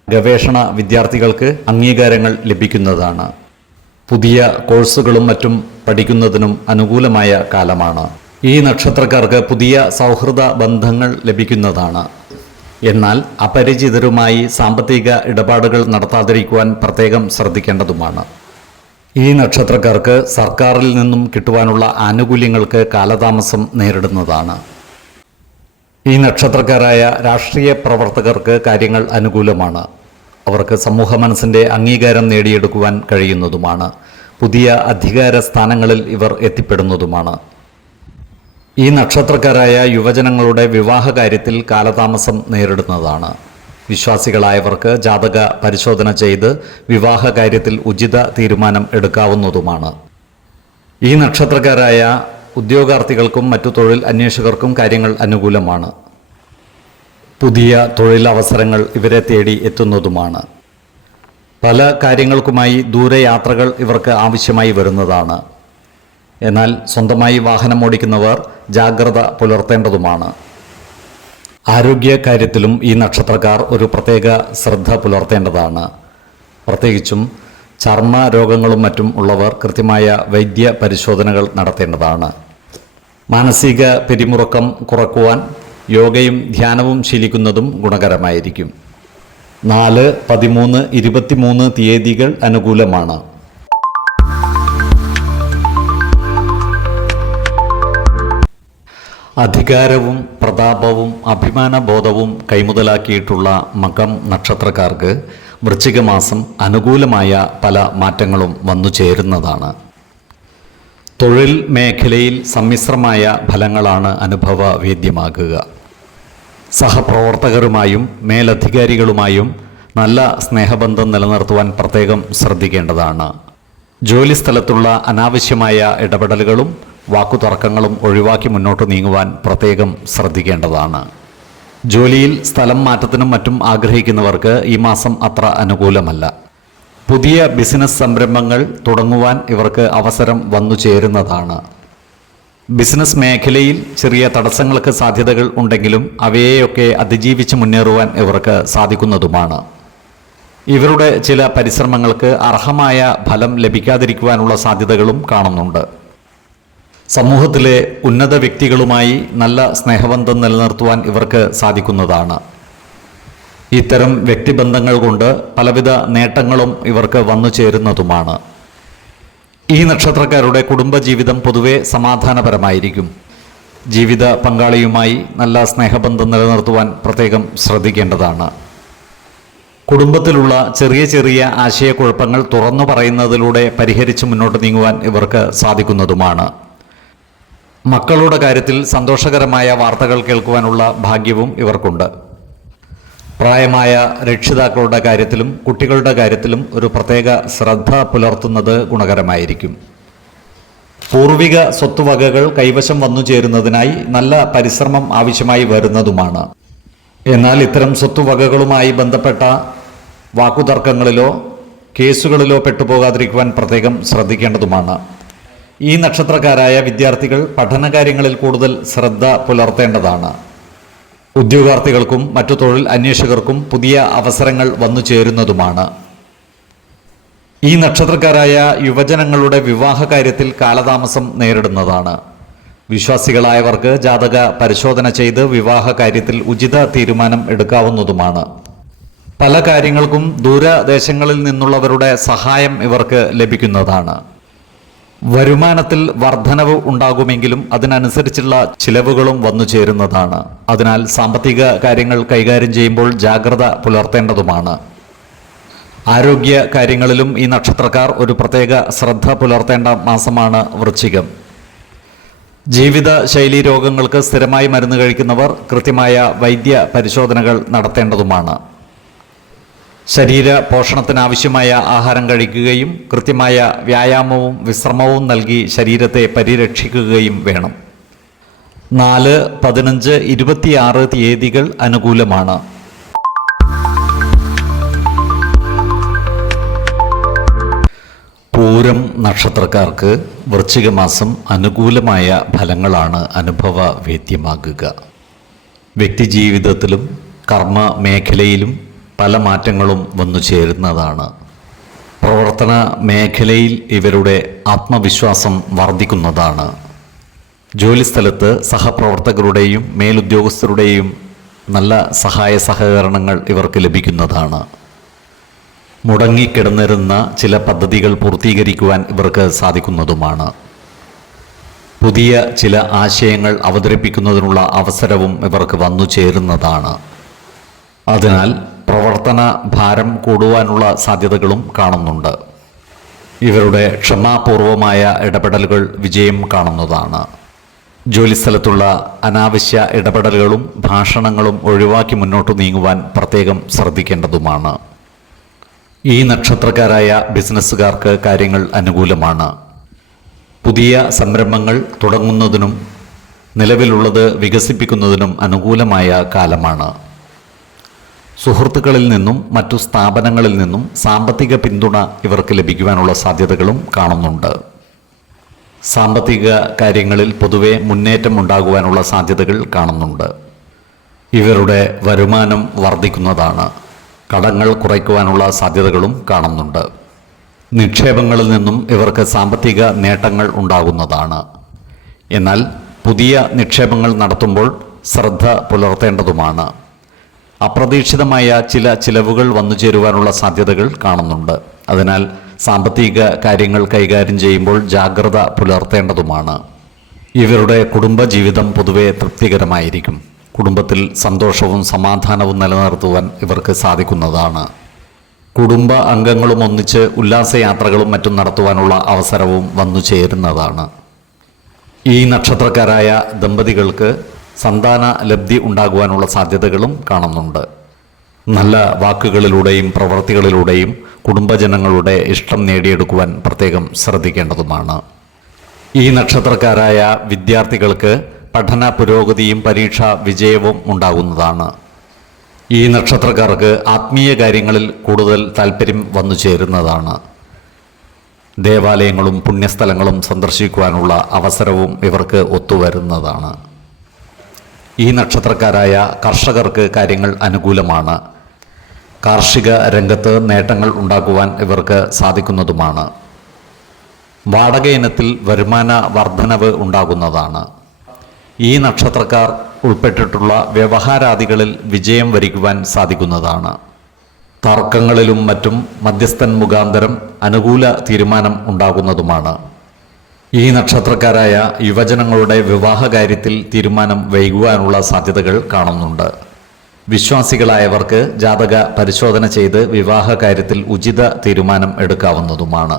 ഗവേഷണ വിദ്യാർത്ഥികൾക്ക് അംഗീകാരങ്ങൾ ലഭിക്കുന്നതാണ്. പുതിയ കോഴ്സുകളും മറ്റും പഠിക്കുന്നതിനും അനുകൂലമായ കാലമാണ്. ഈ നക്ഷത്രക്കാർക്ക് പുതിയ സൗഹൃദ ബന്ധങ്ങൾ ലഭിക്കുന്നതാണ്. എന്നാൽ അപരിചിതരുമായി സാമ്പത്തിക ഇടപാടുകൾ നടത്താതിരിക്കുവാൻ പ്രത്യേകം ശ്രദ്ധിക്കേണ്ടതുമാണ്. ഈ നക്ഷത്രക്കാർക്ക് സർക്കാരിൽ നിന്നും കിട്ടുവാനുള്ള ആനുകൂല്യങ്ങൾക്ക് കാലതാമസം നേരിടുന്നതാണ്. ഈ നക്ഷത്രക്കാരായ രാഷ്ട്രീയ പ്രവർത്തകർക്ക് കാര്യങ്ങൾ അനുകൂലമാണ്. അവർക്ക് സമൂഹ മനസ്സിൻ്റെ അംഗീകാരം നേടിയെടുക്കുവാൻ കഴിയുന്നതുമാണ്. പുതിയ അധികാര സ്ഥാനങ്ങളിൽ ഇവർ എത്തിപ്പെടുന്നതുമാണ്. ഈ നക്ഷത്രക്കാരായ യുവജനങ്ങളുടെ വിവാഹ കാര്യത്തിൽ കാലതാമസം നേരിടുന്നതാണ്. വിശ്വാസികളായവർക്ക് ജാതക പരിശോധന ചെയ്ത് വിവാഹ കാര്യത്തിൽ ഉചിത തീരുമാനം എടുക്കാവുന്നതുമാണ്. ഈ നക്ഷത്രക്കാരായ ഉദ്യോഗാർത്ഥികൾക്കും മറ്റു തൊഴിൽ അന്വേഷകർക്കും കാര്യങ്ങൾ അനുകൂലമാണ്. പുതിയ തൊഴിലവസരങ്ങൾ ഇവരെ തേടി എത്തുന്നതുമാണ്. പല കാര്യങ്ങൾക്കുമായി ദൂരയാത്രകൾ ഇവർക്ക് ആവശ്യമായി വരുന്നതാണ്. എന്നാൽ സ്വന്തമായി വാഹനം ഓടിക്കുന്നവർ ജാഗ്രത പുലർത്തേണ്ടതുമാണ്. ആരോഗ്യ കാര്യത്തിലും ഈ നക്ഷത്രക്കാർ ഒരു പ്രത്യേക ശ്രദ്ധ പുലർത്തേണ്ടതാണ്. പ്രത്യേകിച്ചും ചർമ്മ രോഗങ്ങളും മറ്റും ഉള്ളവർ കൃത്യമായ വൈദ്യ പരിശോധനകൾ നടത്തേണ്ടതാണ്. മാനസിക പിരിമുറുക്കം കുറക്കുവാൻ യോഗയും ധ്യാനവും ശീലിക്കുന്നതും ഗുണകരമായിരിക്കും. 4, 13, 23 തീയതികൾ അനുകൂലമാണ്. അധികാരവും പ്രതാപവും അഭിമാനബോധവും കൈമുതലാക്കിയിട്ടുള്ള മകം നക്ഷത്രക്കാർക്ക് വൃശ്ചിക മാസം അനുകൂലമായ പല മാറ്റങ്ങളും വന്നു ചേരുന്നതാണ്. തൊഴിൽ മേഖലയിൽ സമ്മിശ്രമായ ഫലങ്ങളാണ് അനുഭവവേദ്യമാകുക. സഹപ്രവർത്തകരുമായും മേലധികാരികളുമായും നല്ല സ്നേഹബന്ധം നിലനിർത്തുവാൻ പ്രത്യേകം ശ്രദ്ധിക്കേണ്ടതാണ്. ജോലിസ്ഥലത്തുള്ള അനാവശ്യമായ ഇടപെടലുകളും വാക്കുതർക്കങ്ങളും ഒഴിവാക്കി മുന്നോട്ട് നീങ്ങുവാൻ പ്രത്യേകം ശ്രദ്ധിക്കേണ്ടതാണ്. ജോലിയിൽ സ്ഥലം മാറ്റത്തിനും മറ്റും ആഗ്രഹിക്കുന്നവർക്ക് ഈ മാസം അത്ര അനുകൂലമല്ല. പുതിയ ബിസിനസ് സംരംഭങ്ങൾ തുടങ്ങുവാൻ ഇവർക്ക് അവസരം വന്നു ചേരുന്നതാണ്. ബിസിനസ് മേഖലയിൽ ചെറിയ തടസ്സങ്ങൾക്ക് സാധ്യതകൾ ഉണ്ടെങ്കിലും അവയെയൊക്കെ അതിജീവിച്ച് മുന്നേറുവാൻ ഇവർക്ക് സാധിക്കുന്നതുമാണ്. ഇവരുടെ ചില പരിശ്രമങ്ങൾക്ക് അർഹമായ ഫലം ലഭിക്കാതിരിക്കുവാനുള്ള സാധ്യതകളും കാണുന്നുണ്ട്. സമൂഹത്തിലെ ഉന്നത വ്യക്തികളുമായി നല്ല സ്നേഹബന്ധം നിലനിർത്തുവാൻ ഇവർക്ക് സാധിക്കുന്നതാണ്. ഇത്തരം വ്യക്തിബന്ധങ്ങൾ കൊണ്ട് പലവിധ നേട്ടങ്ങളും ഇവർക്ക് വന്നു ചേരുന്നതുമാണ്. ഈ നക്ഷത്രക്കാരുടെ കുടുംബജീവിതം പൊതുവെ സമാധാനപരമായിരിക്കും. ജീവിത പങ്കാളിയുമായി നല്ല സ്നേഹബന്ധം നിലനിർത്തുവാൻ പ്രത്യേകം ശ്രദ്ധിക്കേണ്ടതാണ്. കുടുംബത്തിലുള്ള ചെറിയ ചെറിയ ആശയക്കുഴപ്പങ്ങൾ തുറന്നു പറയുന്നതിലൂടെ പരിഹരിച്ച് മുന്നോട്ട് നീങ്ങുവാൻ ഇവർക്ക് സാധിക്കുന്നതുമാണ്. മക്കളുടെ കാര്യത്തിൽ സന്തോഷകരമായ വാർത്തകൾ കേൾക്കുവാനുള്ള ഭാഗ്യവും ഇവർക്കുണ്ട്. പ്രായമായ രക്ഷിതാക്കളുടെ കാര്യത്തിലും കുട്ടികളുടെ കാര്യത്തിലും ഒരു പ്രത്യേക ശ്രദ്ധ പുലർത്തുന്നത് ഗുണകരമായിരിക്കും. പൂർവിക സ്വത്തുവകകൾ കൈവശം വന്നു ചേരുന്നതിനായി നല്ല പരിശ്രമം ആവശ്യമായി വരുന്നതുമാണ്. എന്നാൽ ഇത്തരം സ്വത്തുവകകളുമായി ബന്ധപ്പെട്ട വാക്കുതർക്കങ്ങളിലോ കേസുകളിലോ പെട്ടുപോകാതിരിക്കുവാൻ പ്രത്യേകം ശ്രദ്ധിക്കേണ്ടതുമാണ്. ഈ നക്ഷത്രക്കാരായ വിദ്യാർത്ഥികൾ പഠനകാര്യങ്ങളിൽ കൂടുതൽ ശ്രദ്ധ പുലർത്തേണ്ടതാണ്. ഉദ്യോഗാർത്ഥികൾക്കും മറ്റു തൊഴിൽ അന്വേഷകർക്കും പുതിയ അവസരങ്ങൾ വന്നു ചേരുന്നതുമാണ്. ഈ നക്ഷത്രക്കാരായ യുവജനങ്ങളുടെ വിവാഹ കാര്യത്തിൽ കാലതാമസം നേരിടുന്നതാണ്. വിശ്വാസികളായവർക്ക് ജാതക പരിശോധന ചെയ്ത് വിവാഹ കാര്യത്തിൽ ഉചിത തീരുമാനം എടുക്കാവുന്നതുമാണ്. പല കാര്യങ്ങൾക്കും ദൂരദേശങ്ങളിൽ നിന്നുള്ളവരുടെ സഹായം ഇവർക്ക് ലഭിക്കുന്നതാണ്. വരുമാനത്തിൽ വർധനവ് ഉണ്ടാകുമെങ്കിലും അതിനനുസരിച്ചുള്ള ചിലവുകളും വന്നു ചേരുന്നതാണ്. അതിനാൽ സാമ്പത്തിക കാര്യങ്ങൾ കൈകാര്യം ചെയ്യുമ്പോൾ ജാഗ്രത പുലർത്തേണ്ടതുമാണ്. ആരോഗ്യ കാര്യങ്ങളിലും ഈ നക്ഷത്രക്കാർ ഒരു പ്രത്യേക ശ്രദ്ധ പുലർത്തേണ്ട മാസമാണ് വൃശ്ചികം. ജീവിത ശൈലീ രോഗങ്ങൾക്ക് സ്ഥിരമായി മരുന്ന് കഴിക്കുന്നവർ കൃത്യമായ വൈദ്യ പരിശോധനകൾ നടത്തേണ്ടതുമാണ്. ശരീര പോഷണത്തിനാവശ്യമായ ആഹാരം കഴിക്കുകയും കൃത്യമായ വ്യായാമവും വിശ്രമവും നൽകി ശരീരത്തെ പരിരക്ഷിക്കുകയും വേണം. 4, 15, 26 തീയതികൾ അനുകൂലമാണ്. പൂരം നക്ഷത്രക്കാർക്ക് വൃശ്ചിക മാസം അനുകൂലമായ ഫലങ്ങളാണ് അനുഭവവേദ്യമാകുക. വ്യക്തിജീവിതത്തിലും കർമ്മ മേഖലയിലും പല മാറ്റങ്ങളും വന്നു ചേരുന്നതാണ്. പ്രവർത്തന മേഖലയിൽ ഇവരുടെ ആത്മവിശ്വാസം വർദ്ധിക്കുന്നതാണ്. ജോലിസ്ഥലത്ത് സഹപ്രവർത്തകരുടെയും മേലുദ്യോഗസ്ഥരുടെയും നല്ല സഹായ സഹകരണങ്ങൾ ഇവർക്ക് ലഭിക്കുന്നതാണ്. മുടങ്ങിക്കിടന്നിരുന്ന ചില പദ്ധതികൾ പൂർത്തീകരിക്കുവാൻ ഇവർക്ക് സാധിക്കുന്നതുമാണ്. പുതിയ ചില ആശയങ്ങൾ അവതരിപ്പിക്കുന്നതിനുള്ള അവസരവും ഇവർക്ക് വന്നു ചേരുന്നതാണ്. അതിനാൽ പ്രവർത്തന ഭാരം കൂടുവാനുള്ള സാധ്യതകളും കാണുന്നുണ്ട്. ഇവരുടെ ക്ഷമാപൂർവമായ ഇടപെടലുകൾ വിജയം കാണുന്നതാണ്. ജോലിസ്ഥലത്തുള്ള അനാവശ്യ ഇടപെടലുകളും ഭാഷണങ്ങളും ഒഴിവാക്കി മുന്നോട്ട് നീങ്ങുവാൻ പ്രത്യേകം ശ്രദ്ധിക്കേണ്ടതുമാണ്. ഈ നക്ഷത്രക്കാരായ ബിസിനസ്സുകാർക്ക് കാര്യങ്ങൾ അനുകൂലമാണ്. പുതിയ സംരംഭങ്ങൾ തുടങ്ങുന്നതിനും നിലവിലുള്ളത് വികസിപ്പിക്കുന്നതിനും അനുകൂലമായ കാലമാണ്. സുഹൃത്തുക്കളിൽ നിന്നും മറ്റു സ്ഥാപനങ്ങളിൽ നിന്നും സാമ്പത്തിക പിന്തുണ ഇവർക്ക് ലഭിക്കുവാനുള്ള സാധ്യതകളും കാണുന്നുണ്ട്. സാമ്പത്തിക കാര്യങ്ങളിൽ പൊതുവെ മുന്നേറ്റം ഉണ്ടാകുവാനുള്ള സാധ്യതകൾ കാണുന്നുണ്ട്. ഇവരുടെ വരുമാനം വർദ്ധിക്കുന്നതാണ്. കടങ്ങൾ കുറയ്ക്കുവാനുള്ള സാധ്യതകളും കാണുന്നുണ്ട്. നിക്ഷേപങ്ങളിൽ നിന്നും ഇവർക്ക് സാമ്പത്തിക നേട്ടങ്ങൾ ഉണ്ടാകുന്നതാണ്. എന്നാൽ പുതിയ നിക്ഷേപങ്ങൾ നടത്തുമ്പോൾ ശ്രദ്ധ പുലർത്തേണ്ടതുമാണ്. അപ്രതീക്ഷിതമായ ചില ചിലവുകൾ വന്നു ചേരുവാനുള്ള സാധ്യതകൾ കാണുന്നുണ്ട്. അതിനാൽ സാമ്പത്തിക കാര്യങ്ങൾ കൈകാര്യം ചെയ്യുമ്പോൾ ജാഗ്രത പുലർത്തേണ്ടതുമാണ്. ഇവരുടെ കുടുംബജീവിതം പൊതുവെ തൃപ്തികരമായിരിക്കും. കുടുംബത്തിൽ സന്തോഷവും സമാധാനവും നിലനിർത്തുവാൻ ഇവർക്ക് സാധിക്കുന്നതാണ്. കുടുംബ അംഗങ്ങളും ഒന്നിച്ച് ഉല്ലാസയാത്രകളും മറ്റും നടത്തുവാനുള്ള അവസരവും വന്നു ചേരുന്നതാണ്. ഈ നക്ഷത്രക്കാരായ ദമ്പതികൾക്ക് സന്താന ലബ്ധി ഉണ്ടാകുവാനുള്ള സാധ്യതകളും കാണുന്നുണ്ട്. നല്ല വാക്കുകളിലൂടെയും പ്രവൃത്തികളിലൂടെയും കുടുംബജനങ്ങളുടെ ഇഷ്ടം നേടിയെടുക്കുവാൻ പ്രത്യേകം ശ്രദ്ധിക്കേണ്ടതുമാണ്. ഈ നക്ഷത്രക്കാരായ വിദ്യാർത്ഥികൾക്ക് പഠന പുരോഗതിയും പരീക്ഷാ വിജയവും ഉണ്ടാകുന്നതാണ്. ഈ നക്ഷത്രക്കാർക്ക് ആത്മീയ കാര്യങ്ങളിൽ കൂടുതൽ താല്പര്യം വന്നു ചേരുന്നതാണ്. ദേവാലയങ്ങളും പുണ്യസ്ഥലങ്ങളും സന്ദർശിക്കുവാനുള്ള അവസരവും ഇവർക്ക് ഒത്തുവരുന്നതാണ്. ഈ നക്ഷത്രക്കാരായ കർഷകർക്ക് കാര്യങ്ങൾ അനുകൂലമാണ്. കാർഷിക രംഗത്ത് നേട്ടങ്ങൾ ഉണ്ടാക്കുവാൻ ഇവർക്ക് സാധിക്കുന്നതുമാണ്. വാടക ഇനത്തിൽ വരുമാന വർധനവ് ഉണ്ടാകുന്നതാണ്. ഈ നക്ഷത്രക്കാർ ഉൾപ്പെട്ടിട്ടുള്ള വ്യവഹാരാദികളിൽ വിജയം വരിക്കുവാൻ സാധിക്കുന്നതാണ്. തർക്കങ്ങളിലും മറ്റും മധ്യസ്ഥൻ മുഖാന്തരം അനുകൂല തീരുമാനം ഉണ്ടാകുന്നതുമാണ്. ഈ നക്ഷത്രക്കാരായ യുവജനങ്ങളുടെ വിവാഹകാര്യത്തിൽ തീരുമാനം വൈകുവാനുള്ള സാധ്യതകൾ കാണുന്നുണ്ട്. വിശ്വാസികളായവർക്ക് ജാതക പരിശോധന ചെയ്ത് വിവാഹകാര്യത്തിൽ ഉചിത തീരുമാനം എടുക്കാവുന്നതുമാണ്.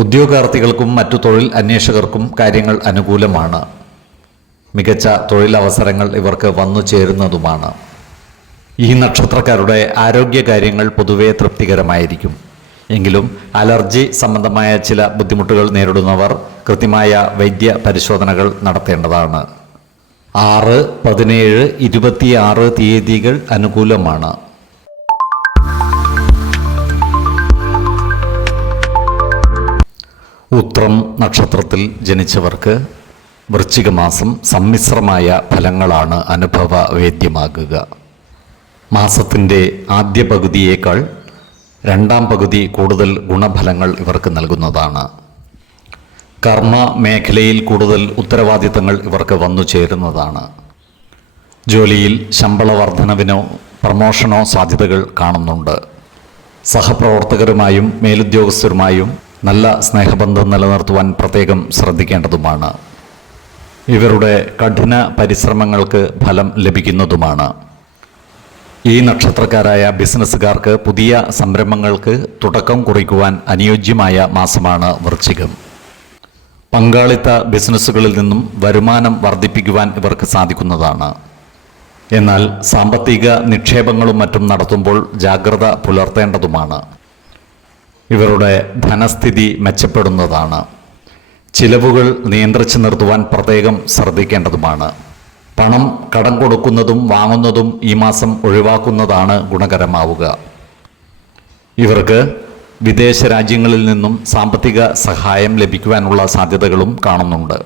ഉദ്യോഗാർത്ഥികൾക്കും മറ്റു തൊഴിൽ അന്വേഷകർക്കും കാര്യങ്ങൾ അനുകൂലമാണ്. മികച്ച തൊഴിലവസരങ്ങൾ ഇവർക്ക് വന്നു ചേരുന്നതുമാണ്. ഈ നക്ഷത്രക്കാരുടെ ആരോഗ്യകാര്യങ്ങൾ പൊതുവെ തൃപ്തികരമായിരിക്കും. എങ്കിലും അലർജി സംബന്ധമായ ചില ബുദ്ധിമുട്ടുകൾ നേരിടുന്നവർ കൃത്യമായ വൈദ്യ പരിശോധനകൾ നടത്തേണ്ടതാണ്. 6, 17, 26 തീയതികൾ അനുകൂലമാണ്. ഉത്രം നക്ഷത്രത്തിൽ ജനിച്ചവർക്ക് വൃശ്ചിക മാസം സമ്മിശ്രമായ ഫലങ്ങളാണ് അനുഭവവേദ്യമാകുക. മാസത്തിൻ്റെ ആദ്യ പകുതിയേക്കാൾ രണ്ടാം പകുതി കൂടുതൽ ഗുണഫലങ്ങൾ ഇവർക്ക് നൽകുന്നതാണ്. കർമ്മ മേഖലയിൽ കൂടുതൽ ഉത്തരവാദിത്തങ്ങൾ ഇവർക്ക് വന്നു ചേരുന്നതാണ്. ജോലിയിൽ ശമ്പള വർധനവിനോ പ്രമോഷനോ സാധ്യതകൾ കാണുന്നുണ്ട്. സഹപ്രവർത്തകരുമായും മേലുദ്യോഗസ്ഥരുമായും നല്ല സ്നേഹബന്ധം നിലനിർത്തുവാൻ പ്രത്യേകം ശ്രദ്ധിക്കേണ്ടതുമാണ്. ഇവരുടെ കഠിന പരിശ്രമങ്ങൾക്ക് ഫലം ലഭിക്കുന്നതുമാണ്. ഈ നക്ഷത്രക്കാരായ ബിസിനസ്സുകാർക്ക് പുതിയ സംരംഭങ്ങൾക്ക് തുടക്കം കുറിക്കുവാൻ അനുയോജ്യമായ മാസമാണ് വൃശ്ചികം. പങ്കാളിത്ത ബിസിനസ്സുകളിൽ നിന്നും വരുമാനം വർദ്ധിപ്പിക്കുവാൻ ഇവർക്ക് സാധിക്കുന്നതാണ്. എന്നാൽ സാമ്പത്തിക നിക്ഷേപങ്ങളും മറ്റും നടത്തുമ്പോൾ ജാഗ്രത പുലർത്തേണ്ടതുമാണ്. ഇവരുടെ ധനസ്ഥിതി മെച്ചപ്പെടുന്നതാണ്. ചിലവുകൾ നിയന്ത്രിച്ചു നിർത്തുവാൻ പ്രത്യേകം ശ്രദ്ധിക്കേണ്ടതുമാണ്. പണം കടം കൊടുക്കുന്നതും വാങ്ങുന്നതും ഈ മാസം ഒഴിവാക്കുന്നതാണ് ഗുണകരമാവുക. ഇവർക്ക് വിദേശ രാജ്യങ്ങളിൽ നിന്നും സാമ്പത്തിക സഹായം ലഭിക്കുവാനുള്ള സാധ്യതകളും കാണുന്നുണ്ട്.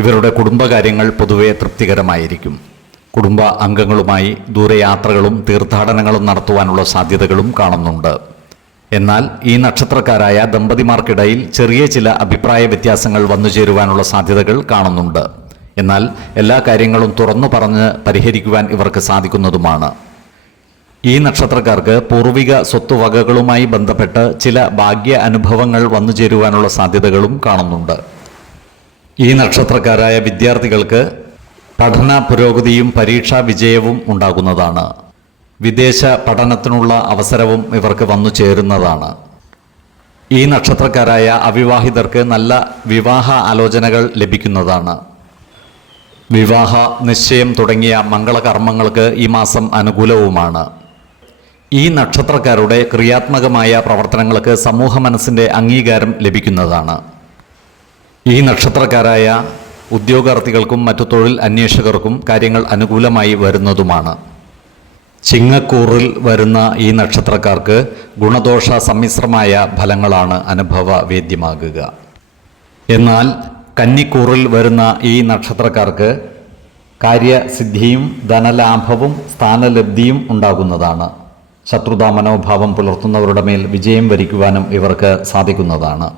ഇവരുടെ കുടുംബകാര്യങ്ങൾ പൊതുവെ തൃപ്തികരമായിരിക്കും. കുടുംബ അംഗങ്ങളുമായി ദൂരയാത്രകളും തീർത്ഥാടനങ്ങളും നടത്തുവാനുള്ള സാധ്യതകളും കാണുന്നുണ്ട്. എന്നാൽ ഈ നക്ഷത്രക്കാരായ ദമ്പതിമാർക്കിടയിൽ ചെറിയ ചില അഭിപ്രായ വ്യത്യാസങ്ങൾ വന്നു ചേരുവാനുള്ള സാധ്യതകൾ കാണുന്നുണ്ട്. എന്നാൽ എല്ലാ കാര്യങ്ങളും തുറന്നു പറഞ്ഞ് പരിഹരിക്കുവാൻ ഇവർക്ക് സാധിക്കുന്നതുമാണ്. ഈ നക്ഷത്രക്കാർക്ക് പൂർവിക സ്വത്തുവകകളുമായി ബന്ധപ്പെട്ട് ചില ഭാഗ്യ അനുഭവങ്ങൾ വന്നു ചേരുവാനുള്ള സാധ്യതകളും കാണുന്നുണ്ട്. ഈ നക്ഷത്രക്കാരായ വിദ്യാർത്ഥികൾക്ക് പഠന പുരോഗതിയും പരീക്ഷാ വിജയവും ഉണ്ടാകുന്നതാണ്. വിദേശ പഠനത്തിനുള്ള അവസരവും ഇവർക്ക് വന്നു ചേരുന്നതാണ്. ഈ നക്ഷത്രക്കാരായ അവിവാഹിതർക്ക് നല്ല വിവാഹ ആലോചനകൾ ലഭിക്കുന്നതാണ്. വിവാഹ നിശ്ചയം തുടങ്ങിയ മംഗളകർമ്മങ്ങൾക്ക് ഈ മാസം അനുകൂലവുമാണ്. ഈ നക്ഷത്രക്കാരുടെ ക്രിയാത്മകമായ പ്രവർത്തനങ്ങൾക്ക് സമൂഹ മനസ്സിൻ്റെ അംഗീകാരം ലഭിക്കുന്നതാണ്. ഈ നക്ഷത്രക്കാരായ ഉദ്യോഗാർത്ഥികൾക്കും മറ്റു തൊഴിൽ അന്വേഷകർക്കും കാര്യങ്ങൾ അനുകൂലമായി വരുന്നതുമാണ്. ചിങ്ങക്കൂറിൽ വരുന്ന ഈ നക്ഷത്രക്കാർക്ക് ഗുണദോഷ സമ്മിശ്രമായ ഫലങ്ങളാണ് അനുഭവവേദ്യമാകുക. എന്നാൽ കന്നിക്കൂറിൽ വരുന്ന ഈ നക്ഷത്രക്കാർക്ക് കാര്യസിദ്ധിയും ധനലാഭവും സ്ഥാനലബ്ധിയും ഉണ്ടാകുന്നതാണ്. ശത്രുതാ മനോഭാവം പുലർത്തുന്നവരുടെ മേൽ വിജയം വരിക്കുവാനും ഇവർക്ക് സാധിക്കുന്നതാണ്.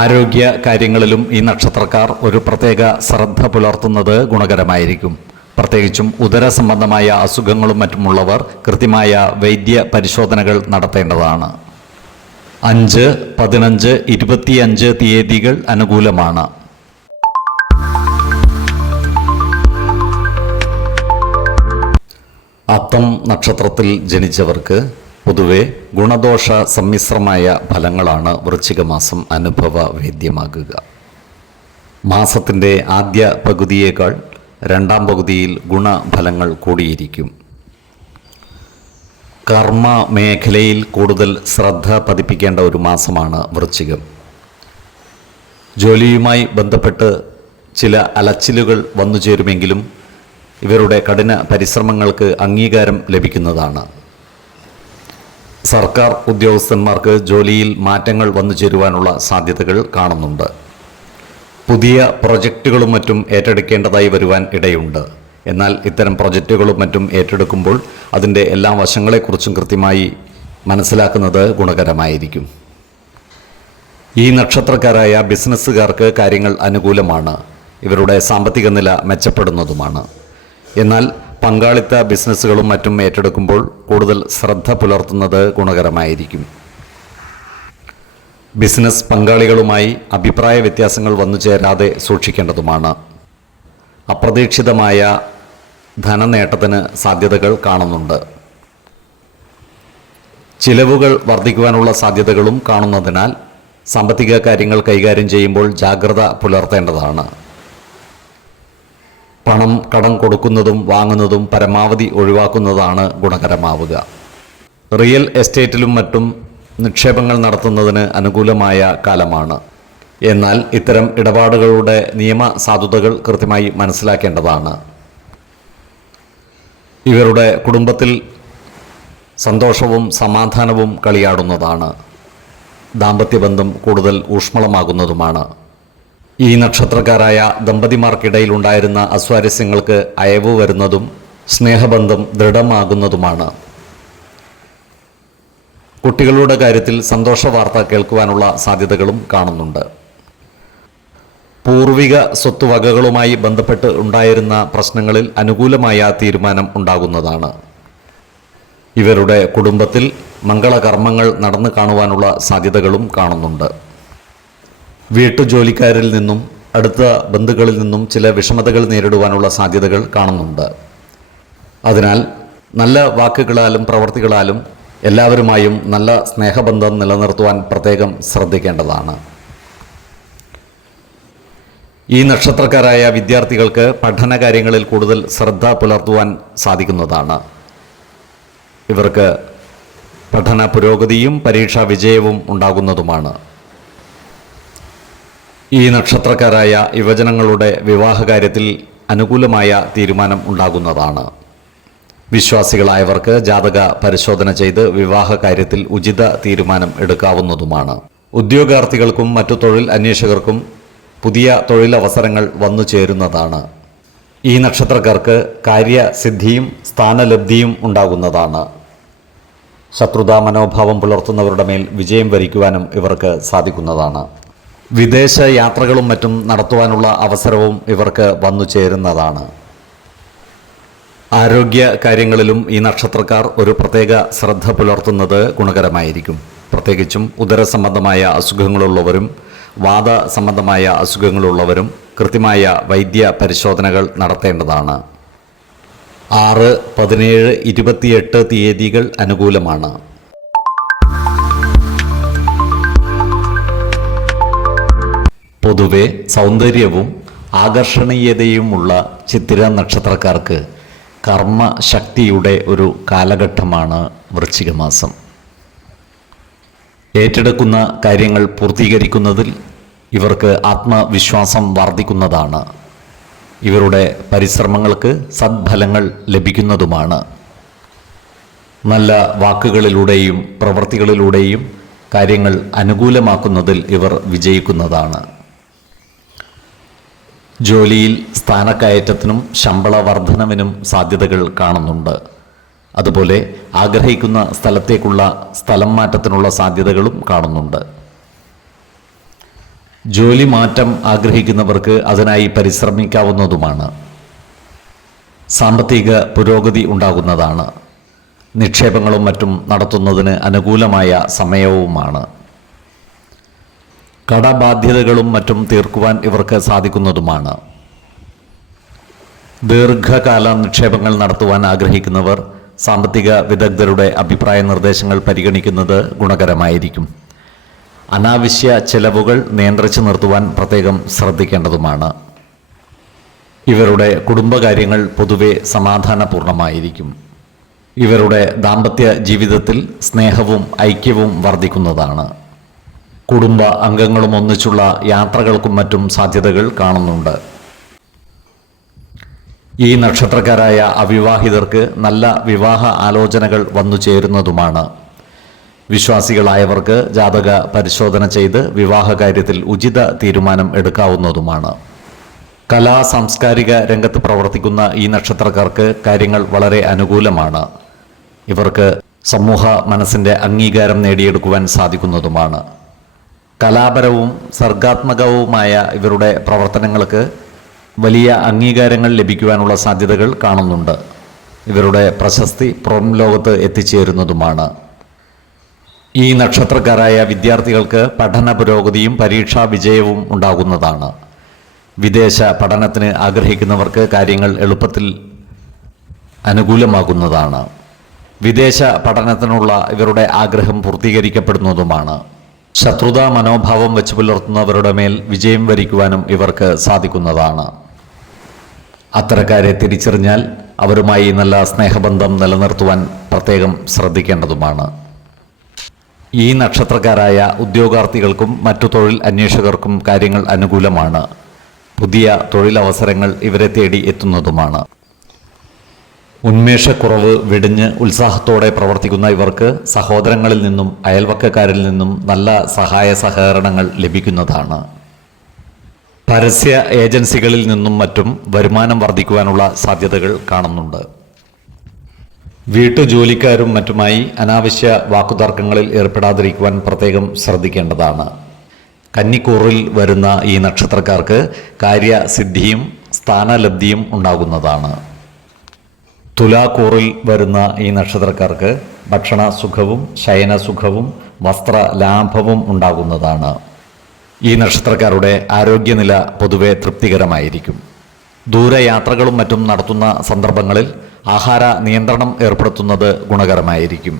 ആരോഗ്യ കാര്യങ്ങളിലും ഈ നക്ഷത്രക്കാർ ഒരു പ്രത്യേക ശ്രദ്ധ പുലർത്തുന്നത് ഗുണകരമായിരിക്കും. പ്രത്യേകിച്ചും ഉദര സംബന്ധമായ അസുഖങ്ങളും മറ്റുമുള്ളവർ കൃത്യമായ വൈദ്യ പരിശോധനകൾ നടത്തേണ്ടതാണ്. 5, 15, 25 തീയതികൾ അനുകൂലമാണ്. അത്തം നക്ഷത്രത്തിൽ ജനിച്ചവർക്ക് പൊതുവെ ഗുണദോഷ സമ്മിശ്രമായ ഫലങ്ങളാണ് വൃശ്ചിക മാസം അനുഭവവേദ്യമാകുക. മാസത്തിൻ്റെ ആദ്യ പകുതിയേക്കാൾ രണ്ടാം പകുതിയിൽ ഗുണഫലങ്ങൾ കൂടിയിരിക്കും. കർമ്മ മേഖലയിൽ കൂടുതൽ ശ്രദ്ധ പതിപ്പിക്കേണ്ട ഒരു മാസമാണ് വൃശ്ചികം. ജോലിയുമായി ബന്ധപ്പെട്ട് ചില അലച്ചിലുകൾ വന്നു ചേരുമെങ്കിലും ഇവരുടെ കഠിന പരിശ്രമങ്ങൾക്ക് അംഗീകാരം ലഭിക്കുന്നതാണ്. സർക്കാർ ഉദ്യോഗസ്ഥന്മാർക്ക് ജോലിയിൽ മാറ്റങ്ങൾ വന്നു ചേരുവാനുള്ള സാധ്യതകൾ കാണുന്നുണ്ട്. പുതിയ പ്രൊജക്റ്റുകളും മറ്റും ഏറ്റെടുക്കേണ്ടതായി വരുവാൻ ഇടയുണ്ട്. എന്നാൽ ഇത്തരം പ്രൊജക്റ്റുകളും മറ്റും ഏറ്റെടുക്കുമ്പോൾ അതിൻ്റെ എല്ലാ വശങ്ങളെക്കുറിച്ചും കൃത്യമായി മനസ്സിലാക്കുന്നത് ഗുണകരമായിരിക്കും. ഈ നക്ഷത്രക്കാരായ ബിസിനസ്സുകാർക്ക് കാര്യങ്ങൾ അനുകൂലമാണ്. ഇവരുടെ സാമ്പത്തിക നില മെച്ചപ്പെടുന്നതുമാണ്. എന്നാൽ പങ്കാളിത്ത ബിസിനസ്സുകളും മറ്റും ഏറ്റെടുക്കുമ്പോൾ കൂടുതൽ ശ്രദ്ധ പുലർത്തുന്നത് ഗുണകരമായിരിക്കും. ബിസിനസ് പങ്കാളികളുമായി അഭിപ്രായ വ്യത്യാസങ്ങൾ വന്നു ചേരാതെ സൂക്ഷിക്കേണ്ടതുമാണ്. അപ്രതീക്ഷിതമായ ധനനേട്ടത്തിന് സാധ്യതകൾ കാണുന്നുണ്ട്. ചിലവുകൾ വർദ്ധിക്കുവാനുള്ള സാധ്യതകളും കാണുന്നതിനാൽ സാമ്പത്തിക കാര്യങ്ങൾ കൈകാര്യം ചെയ്യുമ്പോൾ ജാഗ്രത പുലർത്തേണ്ടതാണ്. പണം കടം കൊടുക്കുന്നതും വാങ്ങുന്നതും പരമാവധി ഒഴിവാക്കുന്നതാണ് ഗുണകരമാവുക. റിയൽ എസ്റ്റേറ്റിലും മറ്റും നിക്ഷേപങ്ങൾ നടത്തുന്നതിന് അനുകൂലമായ കാലമാണ്. എന്നാൽ ഇത്തരം ഇടപാടുകളുടെ നിയമ സാധുതകൾ കൃത്യമായി മനസ്സിലാക്കേണ്ടതാണ്. ഇവരുടെ കുടുംബത്തിൽ സന്തോഷവും സമാധാനവും കളിയാടുന്നതാണ്. ദാമ്പത്യബന്ധം കൂടുതൽ ഊഷ്മളമാകുന്നതുമാണ്. ഈ നക്ഷത്രക്കാരായ ദമ്പതിമാർക്കിടയിലുണ്ടായിരുന്ന അസ്വാരസ്യങ്ങൾക്ക് അയവ് വരുന്നതും സ്നേഹബന്ധം ദൃഢമാകുന്നതുമാണ്. കുട്ടികളുടെ കാര്യത്തിൽ സന്തോഷ വാർത്ത കേൾക്കുവാനുള്ള സാധ്യതകളും കാണുന്നുണ്ട്. പൂർവിക സ്വത്തുവകകളുമായി ബന്ധപ്പെട്ട് ഉണ്ടായിരുന്ന പ്രശ്നങ്ങളിൽ അനുകൂലമായ തീരുമാനം ഉണ്ടാകുന്നതാണ്. ഇവരുടെ കുടുംബത്തിൽ മംഗളകർമ്മങ്ങൾ നടന്നു കാണുവാനുള്ള സാധ്യതകളും കാണുന്നുണ്ട്. വീട്ടുജോലിക്കാരിൽ നിന്നും അടുത്ത ബന്ധുക്കളിൽ നിന്നും ചില വിഷമതകൾ നേരിടുവാനുള്ള സാധ്യതകൾ കാണുന്നുണ്ട്. അതിനാൽ നല്ല വാക്കുകളാലും പ്രവർത്തികളാലും എല്ലാവരുമായും നല്ല സ്നേഹബന്ധം നിലനിർത്തുവാൻ പ്രത്യേകം ശ്രദ്ധിക്കേണ്ടതാണ്. ഈ നക്ഷത്രക്കാരായ വിദ്യാർത്ഥികൾക്ക് പഠന കാര്യങ്ങളിൽ കൂടുതൽ ശ്രദ്ധ പുലർത്തുവാൻ സാധിക്കുന്നതാണ്. ഇവർക്ക് പഠന പുരോഗതിയും പരീക്ഷാ വിജയവും ഉണ്ടാകുന്നതുമാണ്. ഈ നക്ഷത്രക്കാരായ യുവജനങ്ങളുടെ വിവാഹകാര്യത്തിൽ അനുകൂലമായ തീരുമാനം ഉണ്ടാകുന്നതാണ്. വിശ്വാസികളായവർക്ക് ജാതക പരിശോധന ചെയ്ത് വിവാഹ കാര്യത്തിൽ ഉചിത തീരുമാനം എടുക്കാവുന്നതുമാണ്. ഉദ്യോഗാർത്ഥികൾക്കും മറ്റു തൊഴിൽ അന്വേഷകർക്കും പുതിയ തൊഴിലവസരങ്ങൾ വന്നു ചേരുന്നതാണ്. ഈ നക്ഷത്രക്കാർക്ക് കാര്യസിദ്ധിയും സ്ഥാനലബ്ധിയും ഉണ്ടാകുന്നതാണ്. ശത്രുതാ മനോഭാവം പുലർത്തുന്നവരുടെ മേൽ വിജയം വരിക്കുവാനും ഇവർക്ക് സാധിക്കുന്നതാണ്. വിദേശ യാത്രകളും മറ്റും നടത്തുവാനുള്ള അവസരവും ഇവർക്ക് വന്നു ചേരുന്നതാണ്. ആരോഗ്യ കാര്യങ്ങളിലും ഈ നക്ഷത്രക്കാർ ഒരു പ്രത്യേക ശ്രദ്ധ പുലർത്തുന്നത് ഗുണകരമായിരിക്കും. പ്രത്യേകിച്ചും ഉദരസംബന്ധമായ അസുഖങ്ങളുള്ളവരും വാത സംബന്ധമായ അസുഖങ്ങളുള്ളവരും കൃത്യമായ വൈദ്യ പരിശോധനകൾ നടത്തേണ്ടതാണ്. 6, 17, 28 തീയതികൾ അനുകൂലമാണ്. പൊതുവെ സൗന്ദര്യവും ആകർഷണീയതയുമുള്ള ചിത്തിര നക്ഷത്രക്കാർക്ക് കർമ്മശക്തിയുടെ ഒരു കാലഘട്ടമാണ് വൃശ്ചിക മാസം. ഏറ്റെടുക്കുന്ന കാര്യങ്ങൾ പൂർത്തീകരിക്കുന്നതിൽ ഇവർക്ക് ആത്മവിശ്വാസം വർദ്ധിക്കുന്നതാണ്. ഇവരുടെ പരിശ്രമങ്ങൾക്ക് സദ്ഫലങ്ങൾ ലഭിക്കുന്നതുമാണ്. നല്ല വാക്കുകളിലൂടെയും പ്രവൃത്തികളിലൂടെയും കാര്യങ്ങൾ അനുകൂലമാക്കുന്നതിൽ ഇവർ വിജയിക്കുന്നതാണ്. ജോലിയിൽ സ്ഥാനക്കയറ്റത്തിനും ശമ്പള വർധനവിനും സാധ്യതകൾ കാണുന്നുണ്ട്. അതുപോലെ ആഗ്രഹിക്കുന്ന സ്ഥലത്തേക്കുള്ള സ്ഥലം മാറ്റത്തിനുള്ള സാധ്യതകളും കാണുന്നുണ്ട്. ജോലി മാറ്റം ആഗ്രഹിക്കുന്നവർക്ക് അതിനായി പരിശ്രമിക്കാവുന്നതുമാണ്. സാമ്പത്തിക പുരോഗതി ഉണ്ടാകുന്നതാണ്. നിക്ഷേപങ്ങളും മറ്റും നടത്തുന്നതിന് അനുകൂലമായ സമയവുമാണ്. കടബാധ്യതകളും മറ്റും തീർക്കുവാൻ ഇവർക്ക് സാധിക്കുന്നതുമാണ്. ദീർഘകാല നിക്ഷേപങ്ങൾ നടത്തുവാൻ ആഗ്രഹിക്കുന്നവർ സാമ്പത്തിക വിദഗ്ധരുടെ അഭിപ്രായ നിർദ്ദേശങ്ങൾ പരിഗണിക്കുന്നത് ഗുണകരമായിരിക്കും. അനാവശ്യ ചെലവുകൾ നിയന്ത്രിച്ചു നിർത്തുവാൻ പ്രത്യേകം ശ്രദ്ധിക്കേണ്ടതുമാണ്. ഇവരുടെ കുടുംബകാര്യങ്ങൾ പൊതുവെ സമാധാനപൂർണമായിരിക്കും. ഇവരുടെ ദാമ്പത്യ ജീവിതത്തിൽ സ്നേഹവും ഐക്യവും വർദ്ധിക്കുന്നതാണ്. കുടുംബ അംഗങ്ങളും ഒന്നിച്ചുള്ള യാത്രകൾക്കും മറ്റും സാധ്യതകൾ കാണുന്നുണ്ട്. ഈ നക്ഷത്രക്കാരായ അവിവാഹിതർക്ക് നല്ല വിവാഹ ആലോചനകൾ വന്നു ചേരുന്നതുമാണ്. വിശ്വാസികളായവർക്ക് ജാതക പരിശോധന ചെയ്ത് വിവാഹ കാര്യത്തിൽ ഉചിത തീരുമാനം എടുക്കാവുന്നതുമാണ്. കലാ സാംസ്കാരിക രംഗത്ത് പ്രവർത്തിക്കുന്ന ഈ നക്ഷത്രക്കാർക്ക് കാര്യങ്ങൾ വളരെ അനുകൂലമാണ്. ഇവർക്ക് സമൂഹ മനസ്സിൻ്റെ അംഗീകാരം നേടിയെടുക്കുവാൻ സാധിക്കുന്നതുമാണ്. കലാപരവും സർഗാത്മകവുമായ ഇവരുടെ പ്രവർത്തനങ്ങൾക്ക് വലിയ അംഗീകാരങ്ങൾ ലഭിക്കുവാനുള്ള സാധ്യതകൾ കാണുന്നുണ്ട്. ഇവരുടെ പ്രശസ്തി പുറം ലോകത്ത് എത്തിച്ചേരുന്നതുമാണ്. ഈ നക്ഷത്രക്കാരായ വിദ്യാർത്ഥികൾക്ക് പഠന പുരോഗതിയും പരീക്ഷാ വിജയവും ഉണ്ടാകുന്നതാണ്. വിദേശ പഠനത്തിന് ആഗ്രഹിക്കുന്നവർക്ക് കാര്യങ്ങൾ എളുപ്പത്തിൽ അനുകൂലമാകുന്നതാണ്. വിദേശ പഠനത്തിനുള്ള ഇവരുടെ ആഗ്രഹം പൂർത്തീകരിക്കപ്പെടുന്നതുമാണ്. ശത്രുതാ മനോഭാവം വെച്ച് പുലർത്തുന്നവരുടെ മേൽ വിജയം വരിക്കുവാനും ഇവർക്ക് സാധിക്കുന്നതാണ്. അത്തരക്കാരെ തിരിച്ചറിഞ്ഞാൽ അവരുമായി നല്ല സ്നേഹബന്ധം നിലനിർത്തുവാൻ പ്രത്യേകം ശ്രദ്ധിക്കേണ്ടതുമാണ്. ഈ നക്ഷത്രക്കാരായ ഉദ്യോഗാർത്ഥികൾക്കും മറ്റു തൊഴിൽ അന്വേഷകർക്കും കാര്യങ്ങൾ അനുകൂലമാണ്. പുതിയ തൊഴിലവസരങ്ങൾ ഇവരെ തേടി എത്തുന്നതുമാണ്. ഉന്മേഷക്കുറവ് വെടിഞ്ഞ് ഉത്സാഹത്തോടെ പ്രവർത്തിക്കുന്ന ഇവർക്ക് സഹോദരങ്ങളിൽ നിന്നും അയൽവക്കക്കാരിൽ നിന്നും നല്ല സഹായ സഹകരണങ്ങൾ ലഭിക്കുന്നതാണ്. പരസ്യ ഏജൻസികളിൽ നിന്നും മറ്റും വരുമാനം വർദ്ധിക്കുവാനുള്ള സാധ്യതകൾ കാണുന്നുണ്ട്. വീട്ടുജോലിക്കാരും മറ്റുമായി അനാവശ്യ വാക്കുതർക്കങ്ങളിൽ ഏർപ്പെടാതിരിക്കുവാൻ പ്രത്യേകം ശ്രദ്ധിക്കേണ്ടതാണ്. കന്നിക്കൂറിൽ വരുന്ന ഈ നക്ഷത്രക്കാർക്ക് കാര്യസിദ്ധിയും സ്ഥാനലബ്ധിയും ഉണ്ടാകുന്നതാണ്. തുലാക്കൂറിൽ വരുന്ന ഈ നക്ഷത്രക്കാർക്ക് ഭക്ഷണ സുഖവും ശയനസുഖവും വസ്ത്രലാഭവും ഉണ്ടാകുന്നതാണ്. ഈ നക്ഷത്രക്കാരുടെ ആരോഗ്യനില പൊതുവെ തൃപ്തികരമായിരിക്കും. ദൂരയാത്രകളും മറ്റും നടത്തുന്ന സന്ദർഭങ്ങളിൽ ആഹാര നിയന്ത്രണം ഏർപ്പെടുത്തുന്നത് ഗുണകരമായിരിക്കും.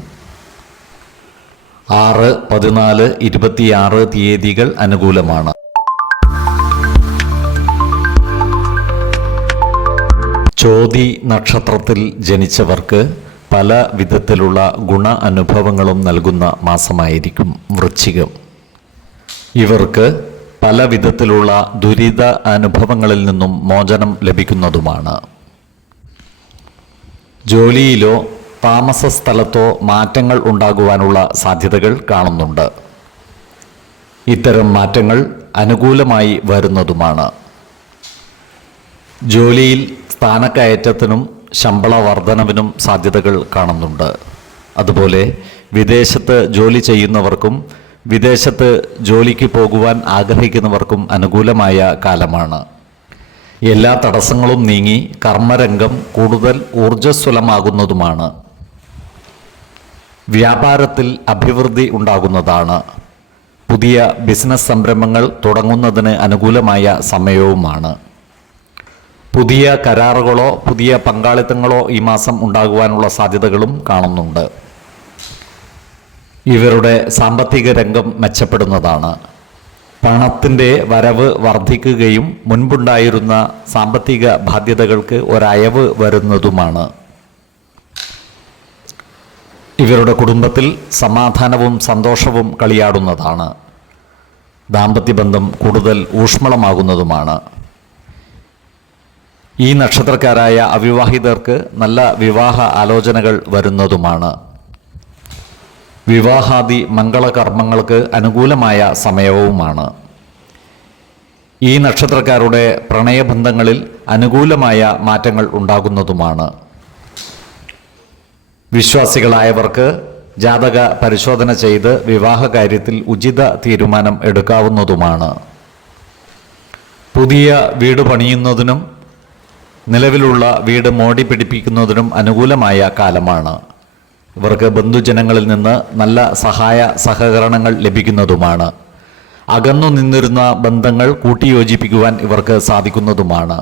6, 14, 26 തീയതികൾ അനുകൂലമാണ്. ചോതി നക്ഷത്രത്തിൽ ജനിച്ചവർക്ക് പല വിധത്തിലുള്ള ഗുണ അനുഭവങ്ങളും നൽകുന്ന മാസമായിരിക്കും വൃശ്ചികം. ഇവർക്ക് പല വിധത്തിലുള്ള ദുരിത അനുഭവങ്ങളിൽ നിന്നും മോചനം ലഭിക്കുന്നതുമാണ്. ജോലിയിലോ താമസ സ്ഥലത്തോ മാറ്റങ്ങൾ ഉണ്ടാകുവാനുള്ള സാധ്യതകൾ കാണുന്നുണ്ട്. ഇത്തരം മാറ്റങ്ങൾ അനുകൂലമായി വരുന്നതുമാണ്. ജോലിയിൽ സ്ഥാനക്കയറ്റത്തിനും ശമ്പള വർധനവിനും സാധ്യതകൾ കാണുന്നുണ്ട്. അതുപോലെ വിദേശത്ത് ജോലി ചെയ്യുന്നവർക്കും വിദേശത്ത് ജോലിക്ക് പോകുവാൻ ആഗ്രഹിക്കുന്നവർക്കും അനുകൂലമായ കാലമാണ്. എല്ലാ തടസ്സങ്ങളും നീങ്ങി കർമ്മരംഗം കൂടുതൽ ഊർജ്ജസ്വലമാകുന്നതുമാണ്. വ്യാപാരത്തിൽ അഭിവൃദ്ധി ഉണ്ടാകുന്നതാണ്. പുതിയ ബിസിനസ് സംരംഭങ്ങൾ തുടങ്ങുന്നതിന് അനുകൂലമായ സമയവുമാണ്. പുതിയ കരാറുകളോ പുതിയ പങ്കാളിത്തങ്ങളോ ഈ മാസം ഉണ്ടാകുവാനുള്ള സാധ്യതകളും കാണുന്നുണ്ട്. ഇവരുടെ സാമ്പത്തിക രംഗം മെച്ചപ്പെടുന്നതാണ്. പണത്തിൻ്റെ വരവ് വർദ്ധിക്കുകയും മുൻപുണ്ടായിരുന്ന സാമ്പത്തിക ബാധ്യതകൾക്ക് ഒരയവ് വരുന്നതുമാണ്. ഇവരുടെ കുടുംബത്തിൽ സമാധാനവും സന്തോഷവും കളിയാടുന്നതാണ്. ദാമ്പത്യബന്ധം കൂടുതൽ ഊഷ്മളമാകുന്നതുമാണ്. ഈ നക്ഷത്രക്കാരായ അവിവാഹിതർക്ക് നല്ല വിവാഹ ആലോചനകൾ വരുന്നതുമാണ്. വിവാഹാദി മംഗളകർമ്മങ്ങൾക്ക് അനുകൂലമായ സമയവുമാണ്. ഈ നക്ഷത്രക്കാരുടെ പ്രണയബന്ധങ്ങളിൽ അനുകൂലമായ മാറ്റങ്ങൾ ഉണ്ടാകുന്നതുമാണ്. വിശ്വാസികളായവർക്ക് ജാതക പരിശോധന ചെയ്ത് വിവാഹ കാര്യത്തിൽ ഉചിത തീരുമാനം എടുക്കാവുന്നതുമാണ്. പുതിയ വീട് പണിയുന്നതിനും നിലവിലുള്ള വീട് മോടി പിടിപ്പിക്കുന്നതിനും അനുകൂലമായ കാലമാണ്. ഇവർക്ക് ബന്ധുജനങ്ങളിൽ നിന്ന് നല്ല സഹായ സഹകരണങ്ങൾ ലഭിക്കുന്നതുമാണ്. അകന്നു നിന്നിരുന്ന ബന്ധങ്ങൾ കൂട്ടിയോജിപ്പിക്കുവാൻ ഇവർക്ക് സാധിക്കുന്നതുമാണ്.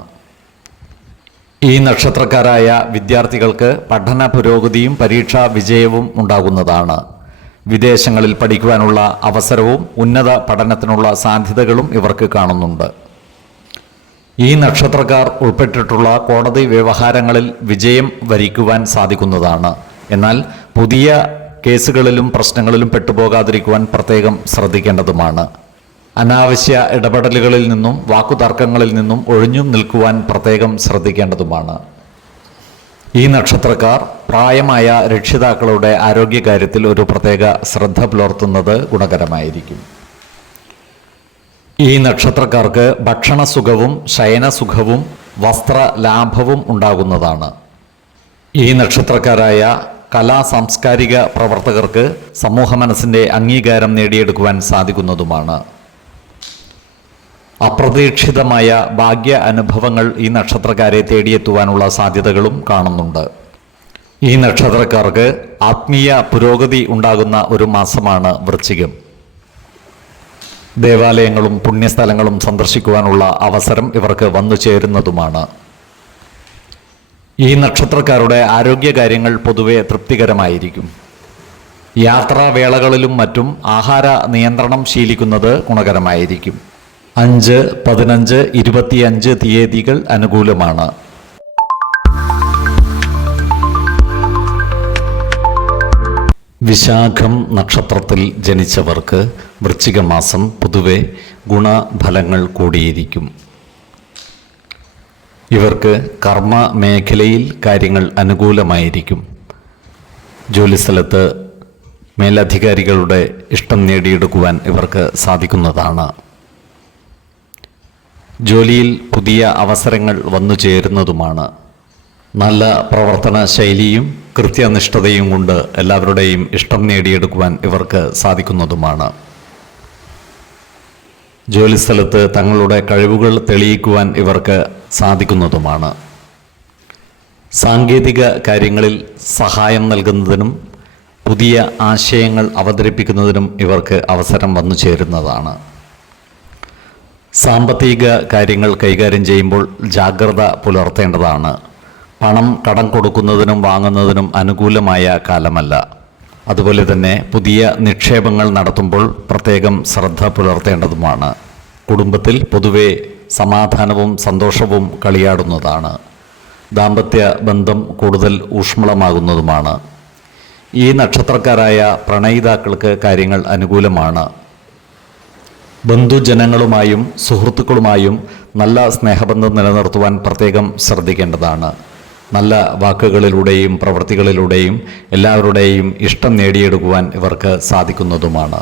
ഈ നക്ഷത്രക്കാരായ വിദ്യാർത്ഥികൾക്ക് പഠന പുരോഗതിയും പരീക്ഷാ വിജയവും ഉണ്ടാകുന്നതാണ്. വിദേശങ്ങളിൽ പഠിക്കുവാനുള്ള അവസരവും ഉന്നത പഠനത്തിനുള്ള സാധ്യതകളും ഇവർക്ക് കാണുന്നുണ്ട്. ഈ നക്ഷത്രക്കാർ ഉൾപ്പെട്ടിട്ടുള്ള കോടതി വ്യവഹാരങ്ങളിൽ വിജയം വരിക്കുവാൻ സാധിക്കുന്നതാണ്. എന്നാൽ പുതിയ കേസുകളിലും പ്രശ്നങ്ങളിലും പെട്ടുപോകാതിരിക്കുവാൻ പ്രത്യേകം ശ്രദ്ധിക്കേണ്ടതുമാണ്. അനാവശ്യ ഇടപെടലുകളിൽ നിന്നും വാക്കുതർക്കങ്ങളിൽ നിന്നും ഒഴിഞ്ഞു നിൽക്കുവാൻ പ്രത്യേകം ശ്രദ്ധിക്കേണ്ടതുമാണ്. ഈ നക്ഷത്രക്കാർ പ്രായമായ രക്ഷിതാക്കളുടെ ആരോഗ്യകാര്യത്തിൽ ഒരു പ്രത്യേക ശ്രദ്ധ പുലർത്തുന്നത് ഗുണകരമായിരിക്കും. ഈ നക്ഷത്രക്കാർക്ക് ഭക്ഷണസുഖവും ശയനസുഖവും വസ്ത്രലാഭവും ഉണ്ടാകുന്നതാണ്. ഈ നക്ഷത്രക്കാരായ കലാ സാംസ്കാരിക പ്രവർത്തകർക്ക് സമൂഹ മനസ്സിൻ്റെ അംഗീകാരം നേടിയെടുക്കുവാൻ സാധിക്കുന്നതുമാണ്. അപ്രതീക്ഷിതമായ ഭാഗ്യ അനുഭവങ്ങൾ ഈ നക്ഷത്രക്കാരെ തേടിയെത്തുവാനുള്ള സാധ്യതകളും കാണുന്നുണ്ട്. ഈ നക്ഷത്രക്കാർക്ക് ആത്മീയ പുരോഗതി ഉണ്ടാകുന്ന ഒരു മാസമാണ് വൃശ്ചികം. ദേവാലയങ്ങളും പുണ്യസ്ഥലങ്ങളും സന്ദർശിക്കുവാനുള്ള അവസരം ഇവർക്ക് വന്നു ചേരുന്നതുമാണ്. ഈ നക്ഷത്രക്കാരുടെ ആരോഗ്യകാര്യങ്ങൾ പൊതുവെ തൃപ്തികരമായിരിക്കും. യാത്രാവേളകളിലും മറ്റും ആഹാര നിയന്ത്രണം ശീലിക്കുന്നത് ഗുണകരമായിരിക്കും. 5, 15, 25 തീയതികൾ അനുകൂലമാണ്. വിശാഖം നക്ഷത്രത്തിൽ ജനിച്ചവർക്ക് വൃശ്ചിക മാസം പൊതുവെ ഗുണഫലങ്ങൾ കൂടിയിരിക്കും. ഇവർക്ക് കർമ്മ മേഖലയിൽ കാര്യങ്ങൾ അനുകൂലമായിരിക്കും. ജോലിസ്ഥലത്ത് മേലധികാരികളുടെ ഇഷ്ടം നേടിയെടുക്കുവാൻ ഇവർക്ക് സാധിക്കുന്നതാണ്. ജോലിയിൽ പുതിയ അവസരങ്ങൾ വന്നു ചേരുന്നതുമാണ്. നല്ല പ്രവർത്തന ശൈലിയും കൃത്യനിഷ്ഠതയും കൊണ്ട് എല്ലാവരുടെയും ഇഷ്ടം നേടിയെടുക്കുവാൻ ഇവർക്ക് സാധിക്കുന്നതുമാണ്. ജോലിസ്ഥലത്ത് തങ്ങളുടെ കഴിവുകൾ തെളിയിക്കുവാൻ ഇവർക്ക് സാധിക്കുന്നതുമാണ്. സാങ്കേതിക കാര്യങ്ങളിൽ സഹായം നൽകുന്നതിനും പുതിയ ആശയങ്ങൾ അവതരിപ്പിക്കുന്നതിനും ഇവർക്ക് അവസരം വന്നു ചേരുന്നതാണ്. സാമ്പത്തിക കാര്യങ്ങൾ കൈകാര്യം ചെയ്യുമ്പോൾ ജാഗ്രത പുലർത്തേണ്ടതാണ്. പണം കടം കൊടുക്കുന്നതിനും വാങ്ങുന്നതിനും അനുകൂലമായ കാലമല്ല. അതുപോലെ തന്നെ പുതിയ നിക്ഷേപങ്ങൾ നടത്തുമ്പോൾ പ്രത്യേകം ശ്രദ്ധ പുലർത്തേണ്ടതുമാണ്. കുടുംബത്തിൽ പൊതുവെ സമാധാനവും സന്തോഷവും കളിയാടുന്നതാണ്. ദാമ്പത്യ ബന്ധം കൂടുതൽ ഊഷ്മളമാകുന്നതുമാണ്. ഈ നക്ഷത്രക്കാരായ പ്രണയിതാക്കൾക്ക് കാര്യങ്ങൾ അനുകൂലമാണ്. ബന്ധുജനങ്ങളുമായും സുഹൃത്തുക്കളുമായും നല്ല സ്നേഹബന്ധം നിലനിർത്തുവാൻ പ്രത്യേകം ശ്രദ്ധിക്കേണ്ടതാണ്. നല്ല വാക്കുകളിലൂടെയും പ്രവൃത്തികളിലൂടെയും എല്ലാവരുടെയും ഇഷ്ടം നേടിയെടുക്കുവാൻ ഇവർക്ക് സാധിക്കുന്നതുമാണ്.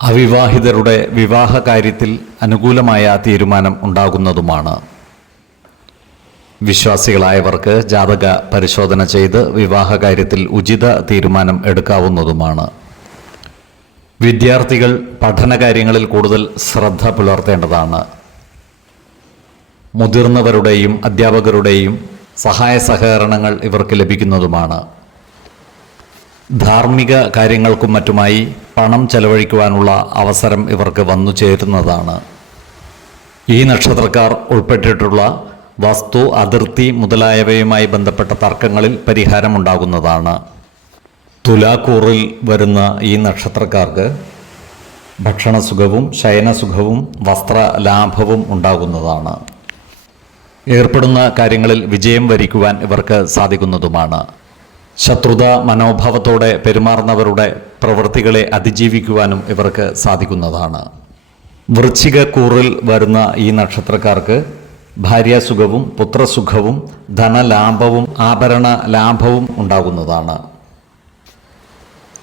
അവിവാഹിതരുടെ വിവാഹ കാര്യത്തിൽ അനുകൂലമായ തീരുമാനം ഉണ്ടാകുന്നതുമാണ്. വിശ്വാസികളായവർക്ക് ജാതക പരിശോധന ചെയ്ത് വിവാഹ കാര്യത്തിൽ ഉചിത തീരുമാനം എടുക്കാവുന്നതുമാണ്. വിദ്യാർത്ഥികൾ പഠനകാര്യങ്ങളിൽ കൂടുതൽ ശ്രദ്ധ പുലർത്തേണ്ടതാണ്. മുതിർന്നവരുടെയും അധ്യാപകരുടെയും സഹായ സഹകരണങ്ങൾ ഇവർക്ക് ലഭിക്കുന്നതുമാണ്. ധാർമ്മിക കാര്യങ്ങൾക്കും മറ്റുമായി പണം ചെലവഴിക്കുവാനുള്ള അവസരം ഇവർക്ക് വന്നു ചേരുന്നതാണ്. ഈ നക്ഷത്രക്കാർ ഉൾപ്പെട്ടിട്ടുള്ള വസ്തു, അതിർത്തി മുതലായവയുമായി ബന്ധപ്പെട്ട തർക്കങ്ങളിൽ പരിഹാരമുണ്ടാകുന്നതാണ്. തുലാക്കൂറിൽ വരുന്ന ഈ നക്ഷത്രക്കാർക്ക് ഭക്ഷണസുഖവും ശയനസുഖവും വസ്ത്രലാഭവും ഉണ്ടാകുന്നതാണ്. ഏർപ്പെടുന്ന കാര്യങ്ങളിൽ വിജയം വരിക്കുവാൻ ഇവർക്ക് സാധിക്കുന്നതുമാണ്. ശത്രുത മനോഭാവത്തോടെ പെരുമാറുന്നവരുടെ പ്രവൃത്തികളെ അതിജീവിക്കുവാനും ഇവർക്ക് സാധിക്കുന്നതാണ്. വൃശ്ചികക്കൂറിൽ വരുന്ന ഈ നക്ഷത്രക്കാർക്ക് ഭാര്യാസുഖവും പുത്രസുഖവും ധനലാഭവും ആഭരണ ലാഭവും ഉണ്ടാകുന്നതാണ്.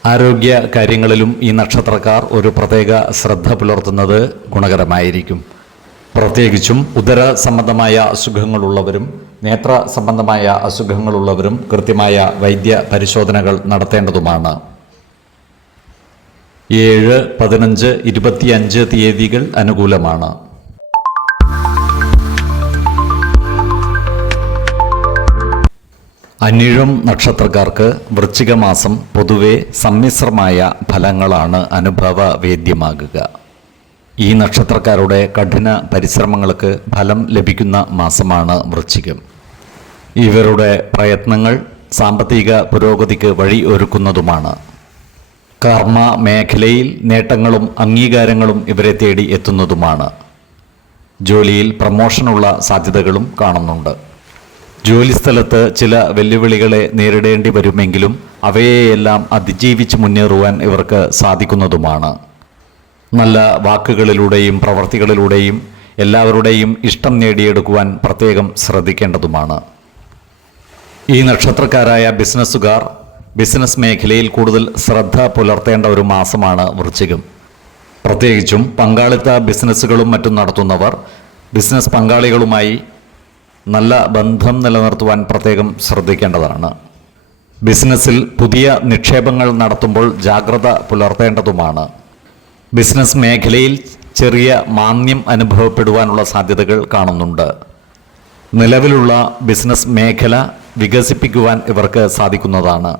ആരോഗ്യ കാര്യങ്ങളിലും ഈ നക്ഷത്രക്കാർ ഒരു പ്രത്യേക ശ്രദ്ധ പുലർത്തുന്നത് ഗുണകരമായിരിക്കും. പ്രത്യേകിച്ചും ഉദര സംബന്ധമായ അസുഖങ്ങളുള്ളവരും നേത്ര സംബന്ധമായ അസുഖങ്ങളുള്ളവരും കൃത്യമായ വൈദ്യ പരിശോധനകൾ നടത്തേണ്ടതുമാണ്. 7, 15, 25 തീയതികൾ അനുകൂലമാണ്. അനിഴം നക്ഷത്രക്കാർക്ക് വൃശ്ചിക മാസം പൊതുവെ സമ്മിശ്രമായ ഫലങ്ങളാണ് അനുഭവവേദ്യമാകുക. ഈ നക്ഷത്രക്കാരുടെ കഠിന പരിശ്രമങ്ങൾക്ക് ഫലം ലഭിക്കുന്ന മാസമാണ് വൃശ്ചികം. ഇവരുടെ പ്രയത്നങ്ങൾ സാമ്പത്തിക പുരോഗതിക്ക് വഴി ഒരുക്കുന്നതുമാണ്. കർമ്മ മേഖലയിൽ നേട്ടങ്ങളും അംഗീകാരങ്ങളും ഇവരെ തേടി എത്തുന്നതുമാണ്. ജോലിയിൽ പ്രമോഷനുള്ള സാധ്യതകളും കാണുന്നുണ്ട്. ജോലിസ്ഥലത്ത് ചില വെല്ലുവിളികളെ നേരിടേണ്ടി വരുമെങ്കിലും അവയെയെല്ലാം അതിജീവിച്ച് മുന്നേറുവാൻ ഇവർക്ക് സാധിക്കുന്നതുമാണ്. നല്ല വാക്കുകളിലൂടെയും പ്രവൃത്തികളിലൂടെയും എല്ലാവരുടെയും ഇഷ്ടം നേടിയെടുക്കുവാൻ പ്രത്യേകം ശ്രദ്ധിക്കേണ്ടതുമാണ്. ഈ നക്ഷത്രക്കാരായ ബിസിനസ്സുകാർ ബിസിനസ് മേഖലയിൽ കൂടുതൽ ശ്രദ്ധ പുലർത്തേണ്ട ഒരു മാസമാണ് വൃശ്ചികം. പ്രത്യേകിച്ചും പങ്കാളിത്ത ബിസിനസ്സുകളും മറ്റും നടത്തുന്നവർ ബിസിനസ് പങ്കാളികളുമായി നല്ല ബന്ധം നിലനിർത്തുവാൻ പ്രത്യേകം ശ്രദ്ധിക്കേണ്ടതാണ്. ബിസിനസ്സിൽ പുതിയ നിക്ഷേപങ്ങൾ നടത്തുമ്പോൾ ജാഗ്രത പുലർത്തേണ്ടതുമാണ്. ബിസിനസ് മേഖലയിൽ ചെറിയ മാന്ദ്യം അനുഭവപ്പെടുവാനുള്ള സാധ്യതകൾ കാണുന്നുണ്ട്. നിലവിലുള്ള ബിസിനസ് മേഖല വികസിപ്പിക്കുവാൻ ഇവർക്ക് സാധിക്കുന്നതാണ്.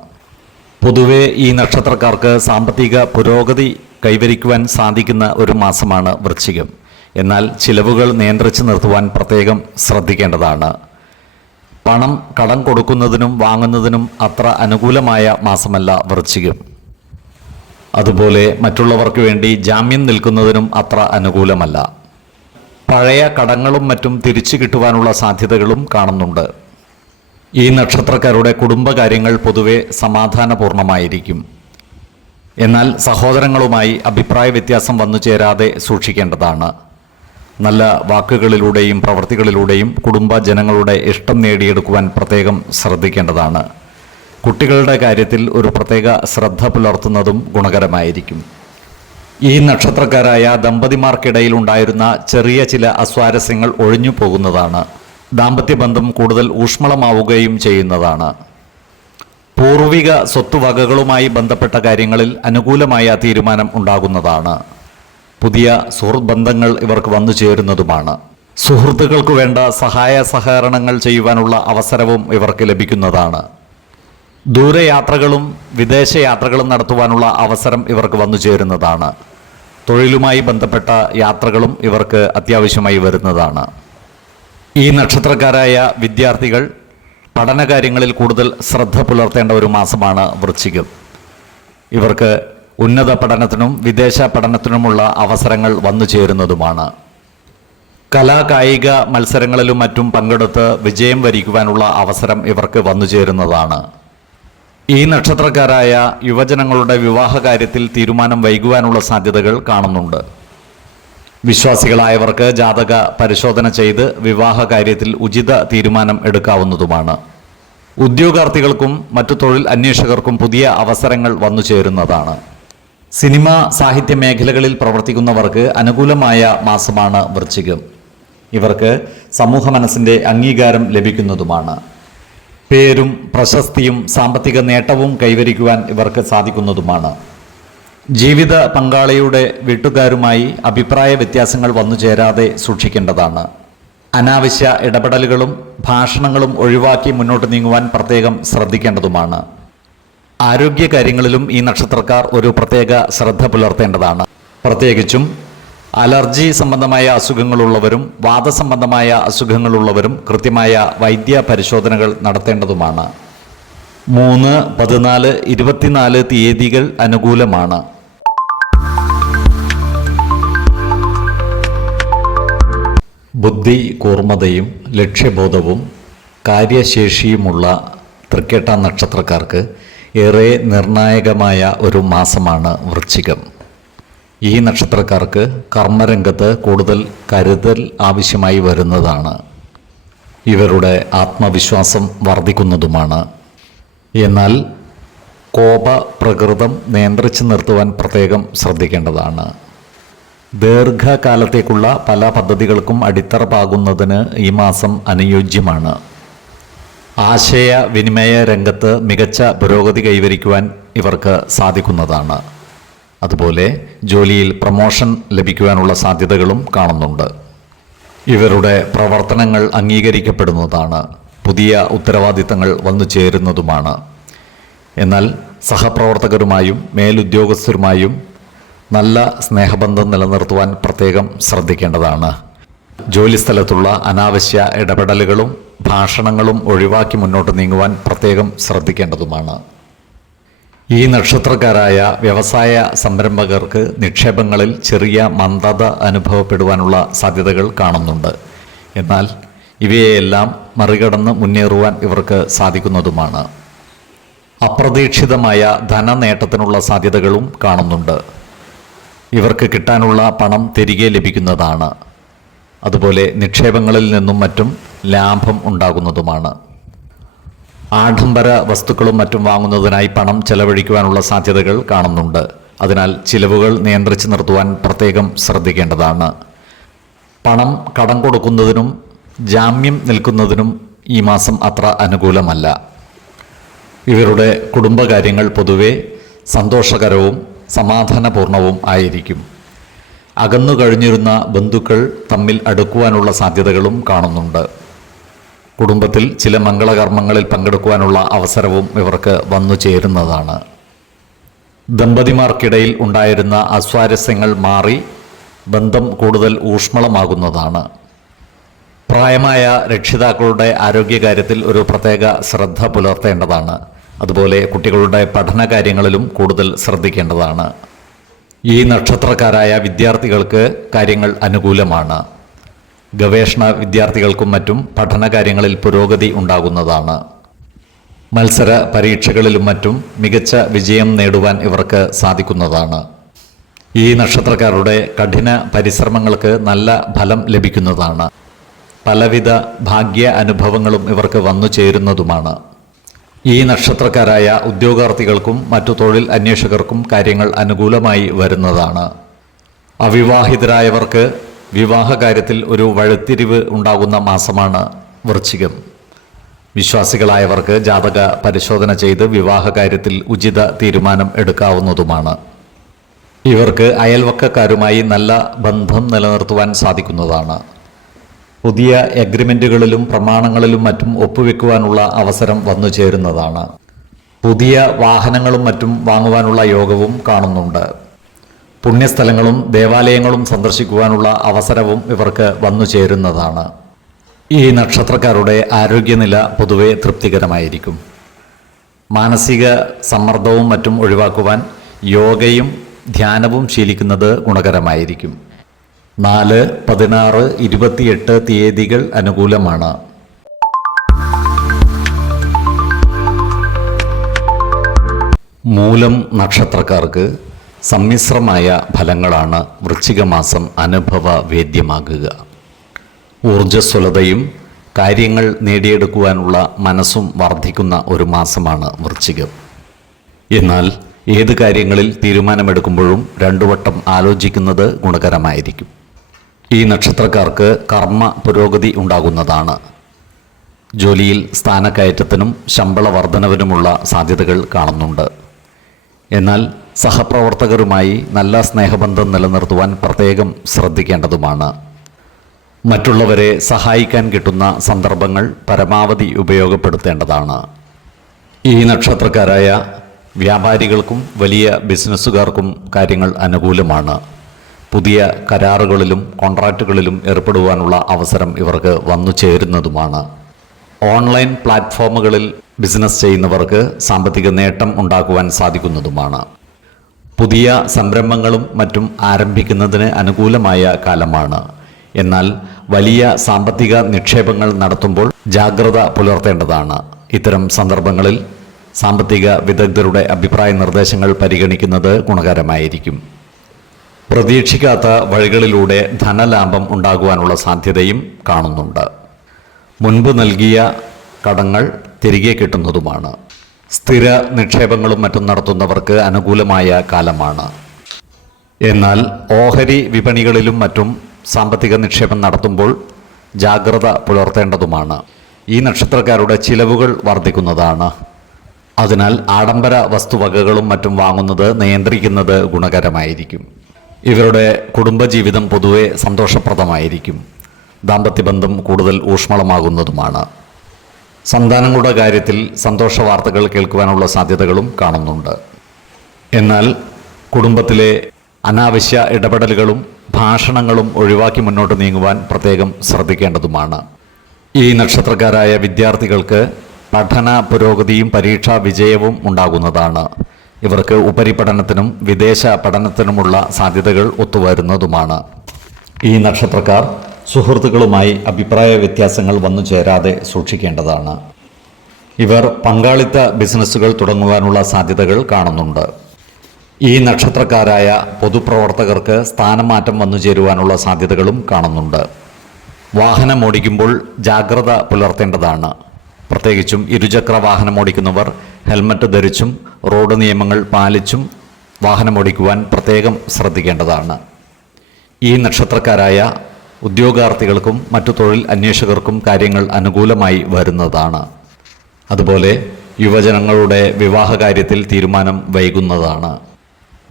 പൊതുവെ ഈ നക്ഷത്രക്കാർക്ക് സാമ്പത്തിക പുരോഗതി കൈവരിക്കുവാൻ സാധിക്കുന്ന ഒരു മാസമാണ് വൃശ്ചികം. എന്നാൽ ചിലവുകൾ നിയന്ത്രിച്ച് നിർത്തുവാൻ പ്രത്യേകം ശ്രദ്ധിക്കേണ്ടതാണ്. പണം കടം കൊടുക്കുന്നതിനും വാങ്ങുന്നതിനും അത്ര അനുകൂലമായ മാസമല്ല വൃശ്ചികം. അതുപോലെ മറ്റുള്ളവർക്ക് വേണ്ടി ജാമ്യം നിൽക്കുന്നതിനും അത്ര അനുകൂലമല്ല. പഴയ കടങ്ങളും മറ്റും തിരിച്ചു കിട്ടുവാനുള്ള സാധ്യതകളും കാണുന്നുണ്ട്. ഈ നക്ഷത്രക്കാരുടെ കുടുംബകാര്യങ്ങൾ പൊതുവെ സമാധാനപൂർണമായിരിക്കും. എന്നാൽ സഹോദരങ്ങളുമായി അഭിപ്രായ വ്യത്യാസം വന്നു ചേരാതെ സൂക്ഷിക്കേണ്ടതാണ്. നല്ല വാക്കുകളിലൂടെയും പ്രവൃത്തികളിലൂടെയും കുടുംബജനങ്ങളുടെ ഇഷ്ടം നേടിയെടുക്കുവാൻ പ്രത്യേകം ശ്രദ്ധിക്കേണ്ടതാണ്. കുട്ടികളുടെ കാര്യത്തിൽ ഒരു പ്രത്യേക ശ്രദ്ധ പുലർത്തുന്നതും ഗുണകരമായിരിക്കും. ഈ നക്ഷത്രക്കാരായ ദമ്പതിമാർക്കിടയിൽ ഉണ്ടായിരുന്ന ചെറിയ ചില അസ്വാരസ്യങ്ങൾ ഒഴിഞ്ഞു പോകുന്നതാണ്. ദാമ്പത്യബന്ധം കൂടുതൽ ഊഷ്മളമാവുകയും ചെയ്യുന്നതാണ്. പൂർവിക സ്വത്തുവകകളുമായി ബന്ധപ്പെട്ട കാര്യങ്ങളിൽ അനുകൂലമായ തീരുമാനം ഉണ്ടാകുന്നതാണ്. പുതിയ സുഹൃത്ത് ബന്ധങ്ങൾ ഇവർക്ക് വന്നു ചേരുന്നതുമാണ്. സുഹൃത്തുക്കൾക്ക് വേണ്ട സഹായ സഹകരണങ്ങൾ ചെയ്യുവാനുള്ള അവസരവും ഇവർക്ക് ലഭിക്കുന്നതാണ്. ദൂരയാത്രകളും വിദേശയാത്രകളും നടത്തുവാനുള്ള അവസരം ഇവർക്ക് വന്നു ചേരുന്നതാണ്. തൊഴിലുമായി ബന്ധപ്പെട്ട യാത്രകളും ഇവർക്ക് അത്യാവശ്യമായി വരുന്നതാണ്. ഈ നക്ഷത്രക്കാരായ വിദ്യാർത്ഥികൾ പഠനകാര്യങ്ങളിൽ കൂടുതൽ ശ്രദ്ധ പുലർത്തേണ്ട ഒരു മാസമാണ് വൃശ്ചികം. ഇവർക്ക് ഉന്നത പഠനത്തിനും വിദേശ പഠനത്തിനുമുള്ള അവസരങ്ങൾ വന്നു ചേരുന്നതുമാണ്. കലാകായിക മത്സരങ്ങളിലും മറ്റും പങ്കെടുത്ത് വിജയം വരിക്കുവാനുള്ള അവസരം ഇവർക്ക് വന്നു ചേരുന്നതാണ്. ഈ നക്ഷത്രക്കാരായ യുവജനങ്ങളുടെ വിവാഹ കാര്യത്തിൽ തീരുമാനം വൈകുവാനുള്ള സാധ്യതകൾ കാണുന്നുണ്ട്. വിശ്വാസികളായവർക്ക് ജാതക പരിശോധന ചെയ്ത് വിവാഹ കാര്യത്തിൽ ഉചിത തീരുമാനം എടുക്കാവുന്നതുമാണ്. ഉദ്യോഗാർത്ഥികൾക്കും മറ്റു തൊഴിൽ അന്വേഷകർക്കും പുതിയ അവസരങ്ങൾ വന്നു ചേരുന്നതാണ്. സിനിമ, സാഹിത്യ മേഖലകളിൽ പ്രവർത്തിക്കുന്നവർക്ക് അനുകൂലമായ മാസമാണ് വൃശ്ചികം. ഇവർക്ക് സമൂഹ മനസ്സിൻ്റെ അംഗീകാരം ലഭിക്കുന്നതുമാണ്. പേരും പ്രശസ്തിയും സാമ്പത്തിക നേട്ടവും കൈവരിക്കുവാൻ ഇവർക്ക് സാധിക്കുന്നതുമാണ്. ജീവിത പങ്കാളിയുടെ വീട്ടുകാരുമായി അഭിപ്രായ വ്യത്യാസങ്ങൾ വന്നു ചേരാതെ സൂക്ഷിക്കേണ്ടതാണ്. അനാവശ്യ ഇടപെടലുകളും ഭാഷണങ്ങളും ഒഴിവാക്കി മുന്നോട്ട് നീങ്ങുവാൻ പ്രത്യേകം ശ്രദ്ധിക്കേണ്ടതുമാണ്. ആരോഗ്യകാര്യങ്ങളിലും ഈ നക്ഷത്രക്കാർ ഒരു പ്രത്യേക ശ്രദ്ധ പുലർത്തേണ്ടതാണ്. പ്രത്യേകിച്ചും അലർജി സംബന്ധമായ അസുഖങ്ങളുള്ളവരും വാതസംബന്ധമായ അസുഖങ്ങളുള്ളവരും കൃത്യമായ വൈദ്യ പരിശോധനകൾ നടത്തേണ്ടതുമാണ്. 3, 14, 24 തീയതികൾ അനുകൂലമാണ്. ബുദ്ധി കൂർമ്മതയും ലക്ഷ്യബോധവും കാര്യശേഷിയുമുള്ള തൃക്കേട്ട നക്ഷത്രക്കാർക്ക് ഏറെ നിർണായകമായ ഒരു മാസമാണ് വൃശ്ചികം. ഈ നക്ഷത്രക്കാർക്ക് കർമ്മരംഗത്ത് കൂടുതൽ കരുതൽ ആവശ്യമായി വരുന്നതാണ്. ഇവരുടെ ആത്മവിശ്വാസം വർദ്ധിക്കുന്നതുമാണ്. എന്നാൽ കോപപ്രകൃതം നിയന്ത്രിച്ചു നിർത്തുവാൻ പ്രത്യേകം ശ്രദ്ധിക്കേണ്ടതാണ്. ദീർഘകാലത്തേക്കുള്ള പല പദ്ധതികൾക്കും അടിത്തറ പാകുന്നതിന് ഈ മാസം അനുയോജ്യമാണ്. ആശയവിനിമയ രംഗത്ത് മികച്ച പുരോഗതി കൈവരിക്കുവാൻ ഇവർക്ക് സാധിക്കുന്നതാണ്. അതുപോലെ ജോലിയിൽ പ്രമോഷൻ ലഭിക്കുവാനുള്ള സാധ്യതകളും കാണുന്നുണ്ട്. ഇവരുടെ പ്രവർത്തനങ്ങൾ അംഗീകരിക്കപ്പെടുന്നതാണ്. പുതിയ ഉത്തരവാദിത്തങ്ങൾ വന്നു ചേരുന്നതുമാണ്. എന്നാൽ സഹപ്രവർത്തകരുമായും മേലുദ്യോഗസ്ഥരുമായും നല്ല സ്നേഹബന്ധം നിലനിർത്തുവാൻ പ്രത്യേകം ശ്രദ്ധിക്കേണ്ടതാണ്. ജോലിസ്ഥലത്തുള്ള അനാവശ്യ ഇടപെടലുകളും ഭാഷണങ്ങളും ഒഴിവാക്കി മുന്നോട്ട് നീങ്ങുവാൻ പ്രത്യേകം ശ്രദ്ധിക്കേണ്ടതുമാണ്. ഈ നക്ഷത്രക്കാരായ വ്യവസായ സംരംഭകർക്ക് നിക്ഷേപങ്ങളിൽ ചെറിയ മന്ദത അനുഭവപ്പെടുവാനുള്ള സാധ്യതകൾ കാണുന്നുണ്ട്. എന്നാൽ ഇവയെല്ലാം മറികടന്ന് മുന്നേറുവാൻ ഇവർക്ക് സാധിക്കുന്നതുമാണ്. അപ്രതീക്ഷിതമായ ധനനേട്ടത്തിനുള്ള സാധ്യതകളും കാണുന്നുണ്ട്. ഇവർക്ക് കിട്ടാനുള്ള പണം തിരികെ ലഭിക്കുന്നതാണ്. അതുപോലെ നിക്ഷേപങ്ങളിൽ നിന്നും മറ്റും ലാഭം ഉണ്ടാകുന്നതുമാണ്. ആഡംബര വസ്തുക്കളും മറ്റും വാങ്ങുന്നതിനായി പണം ചെലവഴിക്കുവാനുള്ള സാധ്യതകൾ കാണുന്നുണ്ട്. അതിനാൽ ചിലവുകൾ നിയന്ത്രിച്ചു നിർത്തുവാൻ പ്രത്യേകം ശ്രദ്ധിക്കേണ്ടതാണ്. പണം കടം കൊടുക്കുന്നതിനും ജാമ്യം നിൽക്കുന്നതിനും ഈ മാസം അത്ര അനുകൂലമല്ല. ഇവരുടെ കുടുംബകാര്യങ്ങൾ പൊതുവെ സന്തോഷകരവും സമാധാനപൂർണവും ആയിരിക്കും. അകന്നു കഴിഞ്ഞിരുന്ന ബന്ധുക്കൾ തമ്മിൽ അടുക്കുവാനുള്ള സാധ്യതകളും കാണുന്നുണ്ട്. കുടുംബത്തിൽ ചില മംഗളകർമ്മങ്ങളിൽ പങ്കെടുക്കുവാനുള്ള അവസരവും ഇവർക്ക് വന്നു ചേരുന്നതാണ്. ദമ്പതിമാർക്കിടയിൽ ഉണ്ടായിരുന്ന അസ്വാരസ്യങ്ങൾ മാറി ബന്ധം കൂടുതൽ ഊഷ്മളമാകുന്നതാണ്. പ്രായമായ രക്ഷിതാക്കളുടെ ആരോഗ്യകാര്യത്തിൽ ഒരു പ്രത്യേക ശ്രദ്ധ പുലർത്തേണ്ടതാണ്. അതുപോലെ കുട്ടികളുടെ പഠനകാര്യങ്ങളിലും കൂടുതൽ ശ്രദ്ധിക്കേണ്ടതാണ്. ഈ നക്ഷത്രക്കാരായ വിദ്യാർത്ഥികൾക്ക് കാര്യങ്ങൾ അനുകൂലമാണ്. ഗവേഷണ വിദ്യാർത്ഥികൾക്കും മറ്റും പഠനകാര്യങ്ങളിൽ പുരോഗതി ഉണ്ടാകുന്നതാണ്. മത്സര പരീക്ഷകളിലും മറ്റും മികച്ച വിജയം നേടുവാൻ ഇവർക്ക് സാധിക്കുന്നതാണ്. ഈ നക്ഷത്രക്കാരുടെ കഠിന പരിശ്രമങ്ങൾക്ക് നല്ല ഫലം ലഭിക്കുന്നതാണ്. പലവിധ ഭാഗ്യ അനുഭവങ്ങളും ഇവർക്ക് വന്നു ചേരുന്നതുമാണ്. ഈ നക്ഷത്രക്കാരായ ഉദ്യോഗാർത്ഥികൾക്കും മറ്റു തൊഴിൽ അന്വേഷകർക്കും കാര്യങ്ങൾ അനുകൂലമായി വരുന്നതാണ്. അവിവാഹിതരായവർക്ക് വിവാഹകാര്യത്തിൽ ഒരു വഴിത്തിരിവ് ഉണ്ടാകുന്ന മാസമാണ് വൃശ്ചികം. വിശ്വാസികളായവർക്ക് ജാതക പരിശോധന ചെയ്ത് വിവാഹകാര്യത്തിൽ ഉചിത തീരുമാനം എടുക്കാവുന്നതുമാണ്. ഇവർക്ക് അയൽവക്കക്കാരുമായി നല്ല ബന്ധം നിലനിർത്തുവാൻ സാധിക്കുന്നതാണ്. പുതിയ എഗ്രിമെൻറ്റുകളിലും പ്രമാണങ്ങളിലും മറ്റും ഒപ്പുവെക്കുവാനുള്ള അവസരം വന്നു ചേരുന്നതാണ്. പുതിയ വാഹനങ്ങളും മറ്റും വാങ്ങുവാനുള്ള യോഗവും കാണുന്നുണ്ട്. പുണ്യസ്ഥലങ്ങളും ദേവാലയങ്ങളും സന്ദർശിക്കുവാനുള്ള അവസരവും ഇവർക്ക് വന്നു ചേരുന്നതാണ്. ഈ നക്ഷത്രക്കാരുടെ ആരോഗ്യനില പൊതുവെ തൃപ്തികരമായിരിക്കും. മാനസിക സമ്മർദ്ദവും മറ്റും ഒഴിവാക്കുവാൻ യോഗയും ധ്യാനവും ശീലിക്കുന്നത് ഗുണകരമായിരിക്കും. 4, 16, 28 തീയതികൾ അനുകൂലമാണ്. മൂലം നക്ഷത്രക്കാർക്ക് സമ്മിശ്രമായ ഫലങ്ങളാണ് വൃശ്ചിക മാസം അനുഭവവേദ്യമാകുക. ഊർജ്ജസ്വലതയും കാര്യങ്ങൾ നേടിയെടുക്കുവാനുള്ള മനസ്സും വർദ്ധിക്കുന്ന ഒരു മാസമാണ് വൃശ്ചികം. എന്നാൽ ഏത് കാര്യങ്ങളിൽ തീരുമാനമെടുക്കുമ്പോഴും 2 വട്ടം ആലോചിക്കുന്നത് ഗുണകരമായിരിക്കും. ഈ നക്ഷത്രക്കാർക്ക് കർമ്മ പുരോഗതി ഉണ്ടാകുന്നതാണ്. ജോലിയിൽ സ്ഥാനക്കയറ്റത്തിനും ശമ്പള വർധനവിനുമുള്ള സാധ്യതകൾ കാണുന്നുണ്ട്. എന്നാൽ സഹപ്രവർത്തകരുമായി നല്ല സ്നേഹബന്ധം നിലനിർത്തുവാൻ പ്രത്യേകം ശ്രദ്ധിക്കേണ്ടതുമാണ്. മറ്റുള്ളവരെ സഹായിക്കാൻ കിട്ടുന്ന സന്ദർഭങ്ങൾ പരമാവധി ഉപയോഗപ്പെടുത്തേണ്ടതാണ്. ഈ നക്ഷത്രക്കാരായ വ്യാപാരികൾക്കും വലിയ ബിസിനസ്സുകാർക്കും കാര്യങ്ങൾ അനുകൂലമാണ്. പുതിയ കരാറുകളിലും കോൺട്രാക്റ്റുകളിലും ഏർപ്പെടുവാനുള്ള അവസരം ഇവർക്ക് വന്നു ചേരുന്നതുമാണ്. ഓൺലൈൻ പ്ലാറ്റ്ഫോമുകളിൽ ബിസിനസ് ചെയ്യുന്നവർക്ക് സാമ്പത്തിക നേട്ടം ഉണ്ടാക്കുവാൻ സാധിക്കുന്നതുമാണ്. പുതിയ സംരംഭങ്ങളും മറ്റും ആരംഭിക്കുന്നതിന് അനുകൂലമായ കാലമാണ്. എന്നാൽ വലിയ സാമ്പത്തിക നിക്ഷേപങ്ങൾ നടത്തുമ്പോൾ ജാഗ്രത പുലർത്തേണ്ടതാണ്. ഇത്തരം സന്ദർഭങ്ങളിൽ സാമ്പത്തിക വിദഗ്ധരുടെ അഭിപ്രായ നിർദ്ദേശങ്ങൾ പരിഗണിക്കുന്നത് ഗുണകരമായിരിക്കും. പ്രതീക്ഷിക്കാത്ത വഴികളിലൂടെ ധനലാഭം ഉണ്ടാകുവാനുള്ള സാധ്യതയും കാണുന്നുണ്ട്. മുൻപ് നൽകിയ കടങ്ങൾ തിരികെ കിട്ടുന്നതുമാണ്. സ്ഥിര നിക്ഷേപങ്ങളും മറ്റും നടത്തുന്നവർക്ക് അനുകൂലമായ കാലമാണ്. എന്നാൽ ഓഹരി വിപണികളിലും മറ്റും സാമ്പത്തിക നിക്ഷേപം നടത്തുമ്പോൾ ജാഗ്രത പുലർത്തേണ്ടതുമാണ്. ഈ നക്ഷത്രക്കാരുടെ ചിലവുകൾ വർദ്ധിക്കുന്നതാണ്. അതിനാൽ ആഡംബര വസ്തുവകകളും മറ്റും വാങ്ങുന്നത് നിയന്ത്രിക്കുന്നത് ഗുണകരമായിരിക്കും. ഇവരുടെ കുടുംബജീവിതം പൊതുവെ സന്തോഷപ്രദമായിരിക്കും. ദാമ്പത്യബന്ധം കൂടുതൽ ഊഷ്മളമാകുന്നതുമാണ്. സന്താനങ്ങളുടെ കാര്യത്തിൽ സന്തോഷ വാർത്തകൾ കേൾക്കുവാനുള്ള സാധ്യതകളും കാണുന്നുണ്ട്. എന്നാൽ കുടുംബത്തിലെ അനാവശ്യ ഇടപെടലുകളും ഭാഷണങ്ങളും ഒഴിവാക്കി മുന്നോട്ട് നീങ്ങുവാൻ പ്രത്യേകം ശ്രദ്ധിക്കേണ്ടതുമാണ്. ഈ നക്ഷത്രക്കാരായ വിദ്യാർത്ഥികൾക്ക് പഠന പുരോഗതിയും പരീക്ഷാ വിജയവും ഉണ്ടാകുന്നതാണ്. ഇവർക്ക് ഉപരിപഠനത്തിനും വിദേശ പഠനത്തിനുമുള്ള സാധ്യതകൾ ഒത്തുവരുന്നതുമാണ്. ഈ നക്ഷത്രക്കാർ സുഹൃത്തുക്കളുമായി അഭിപ്രായ വ്യത്യാസങ്ങൾ വന്നു ചേരാതെ സൂക്ഷിക്കേണ്ടതാണ്. ഇവർ പങ്കാളിത്ത ബിസിനസ്സുകൾ തുടങ്ങുവാനുള്ള സാധ്യതകൾ കാണുന്നുണ്ട്. ഈ നക്ഷത്രക്കാരായ പൊതുപ്രവർത്തകർക്ക് സ്ഥാനമാറ്റം വന്നു ചേരുവാനുള്ള സാധ്യതകളും കാണുന്നുണ്ട്. വാഹനം ഓടിക്കുമ്പോൾ ജാഗ്രത പുലർത്തേണ്ടതാണ്. പ്രത്യേകിച്ചും ഇരുചക്ര വാഹനം ഓടിക്കുന്നവർ ഹെൽമറ്റ് ധരിച്ചും റോഡ് നിയമങ്ങൾ പാലിച്ചും വാഹനമോടിക്കുവാൻ പ്രത്യേകം ശ്രദ്ധിക്കേണ്ടതാണ്. ഈ നക്ഷത്രക്കാരായ ഉദ്യോഗാർത്ഥികൾക്കും മറ്റു തൊഴിൽ അന്വേഷകർക്കും കാര്യങ്ങൾ അനുകൂലമായി വരുന്നതാണ്. അതുപോലെ യുവജനങ്ങളുടെ വിവാഹകാര്യത്തിൽ തീരുമാനം വൈകുന്നതാണ്.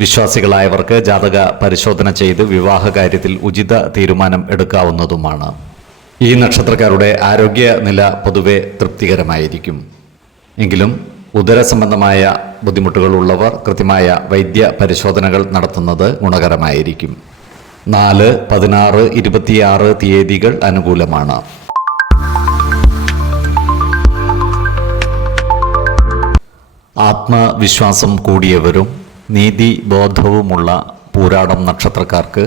വിശ്വാസികളായവർക്ക് ജാതക പരിശോധന ചെയ്ത് വിവാഹകാര്യത്തിൽ ഉചിത തീരുമാനം എടുക്കാവുന്നതുമാണ്. ഈ നക്ഷത്രക്കാരുടെ ആരോഗ്യനില പൊതുവെ തൃപ്തികരമായിരിക്കും. എങ്കിലും ഉദരസംബന്ധമായ ബുദ്ധിമുട്ടുകളുള്ളവർ കൃത്യമായ വൈദ്യ പരിശോധനകൾ നടത്തുന്നത് ഗുണകരമായിരിക്കും. 4, 16, 26 തീയതികൾ അനുകൂലമാണ്. ആത്മവിശ്വാസം കൂടിയവരും നീതിബോധവുമുള്ള പൂരാടം നക്ഷത്രക്കാർക്ക്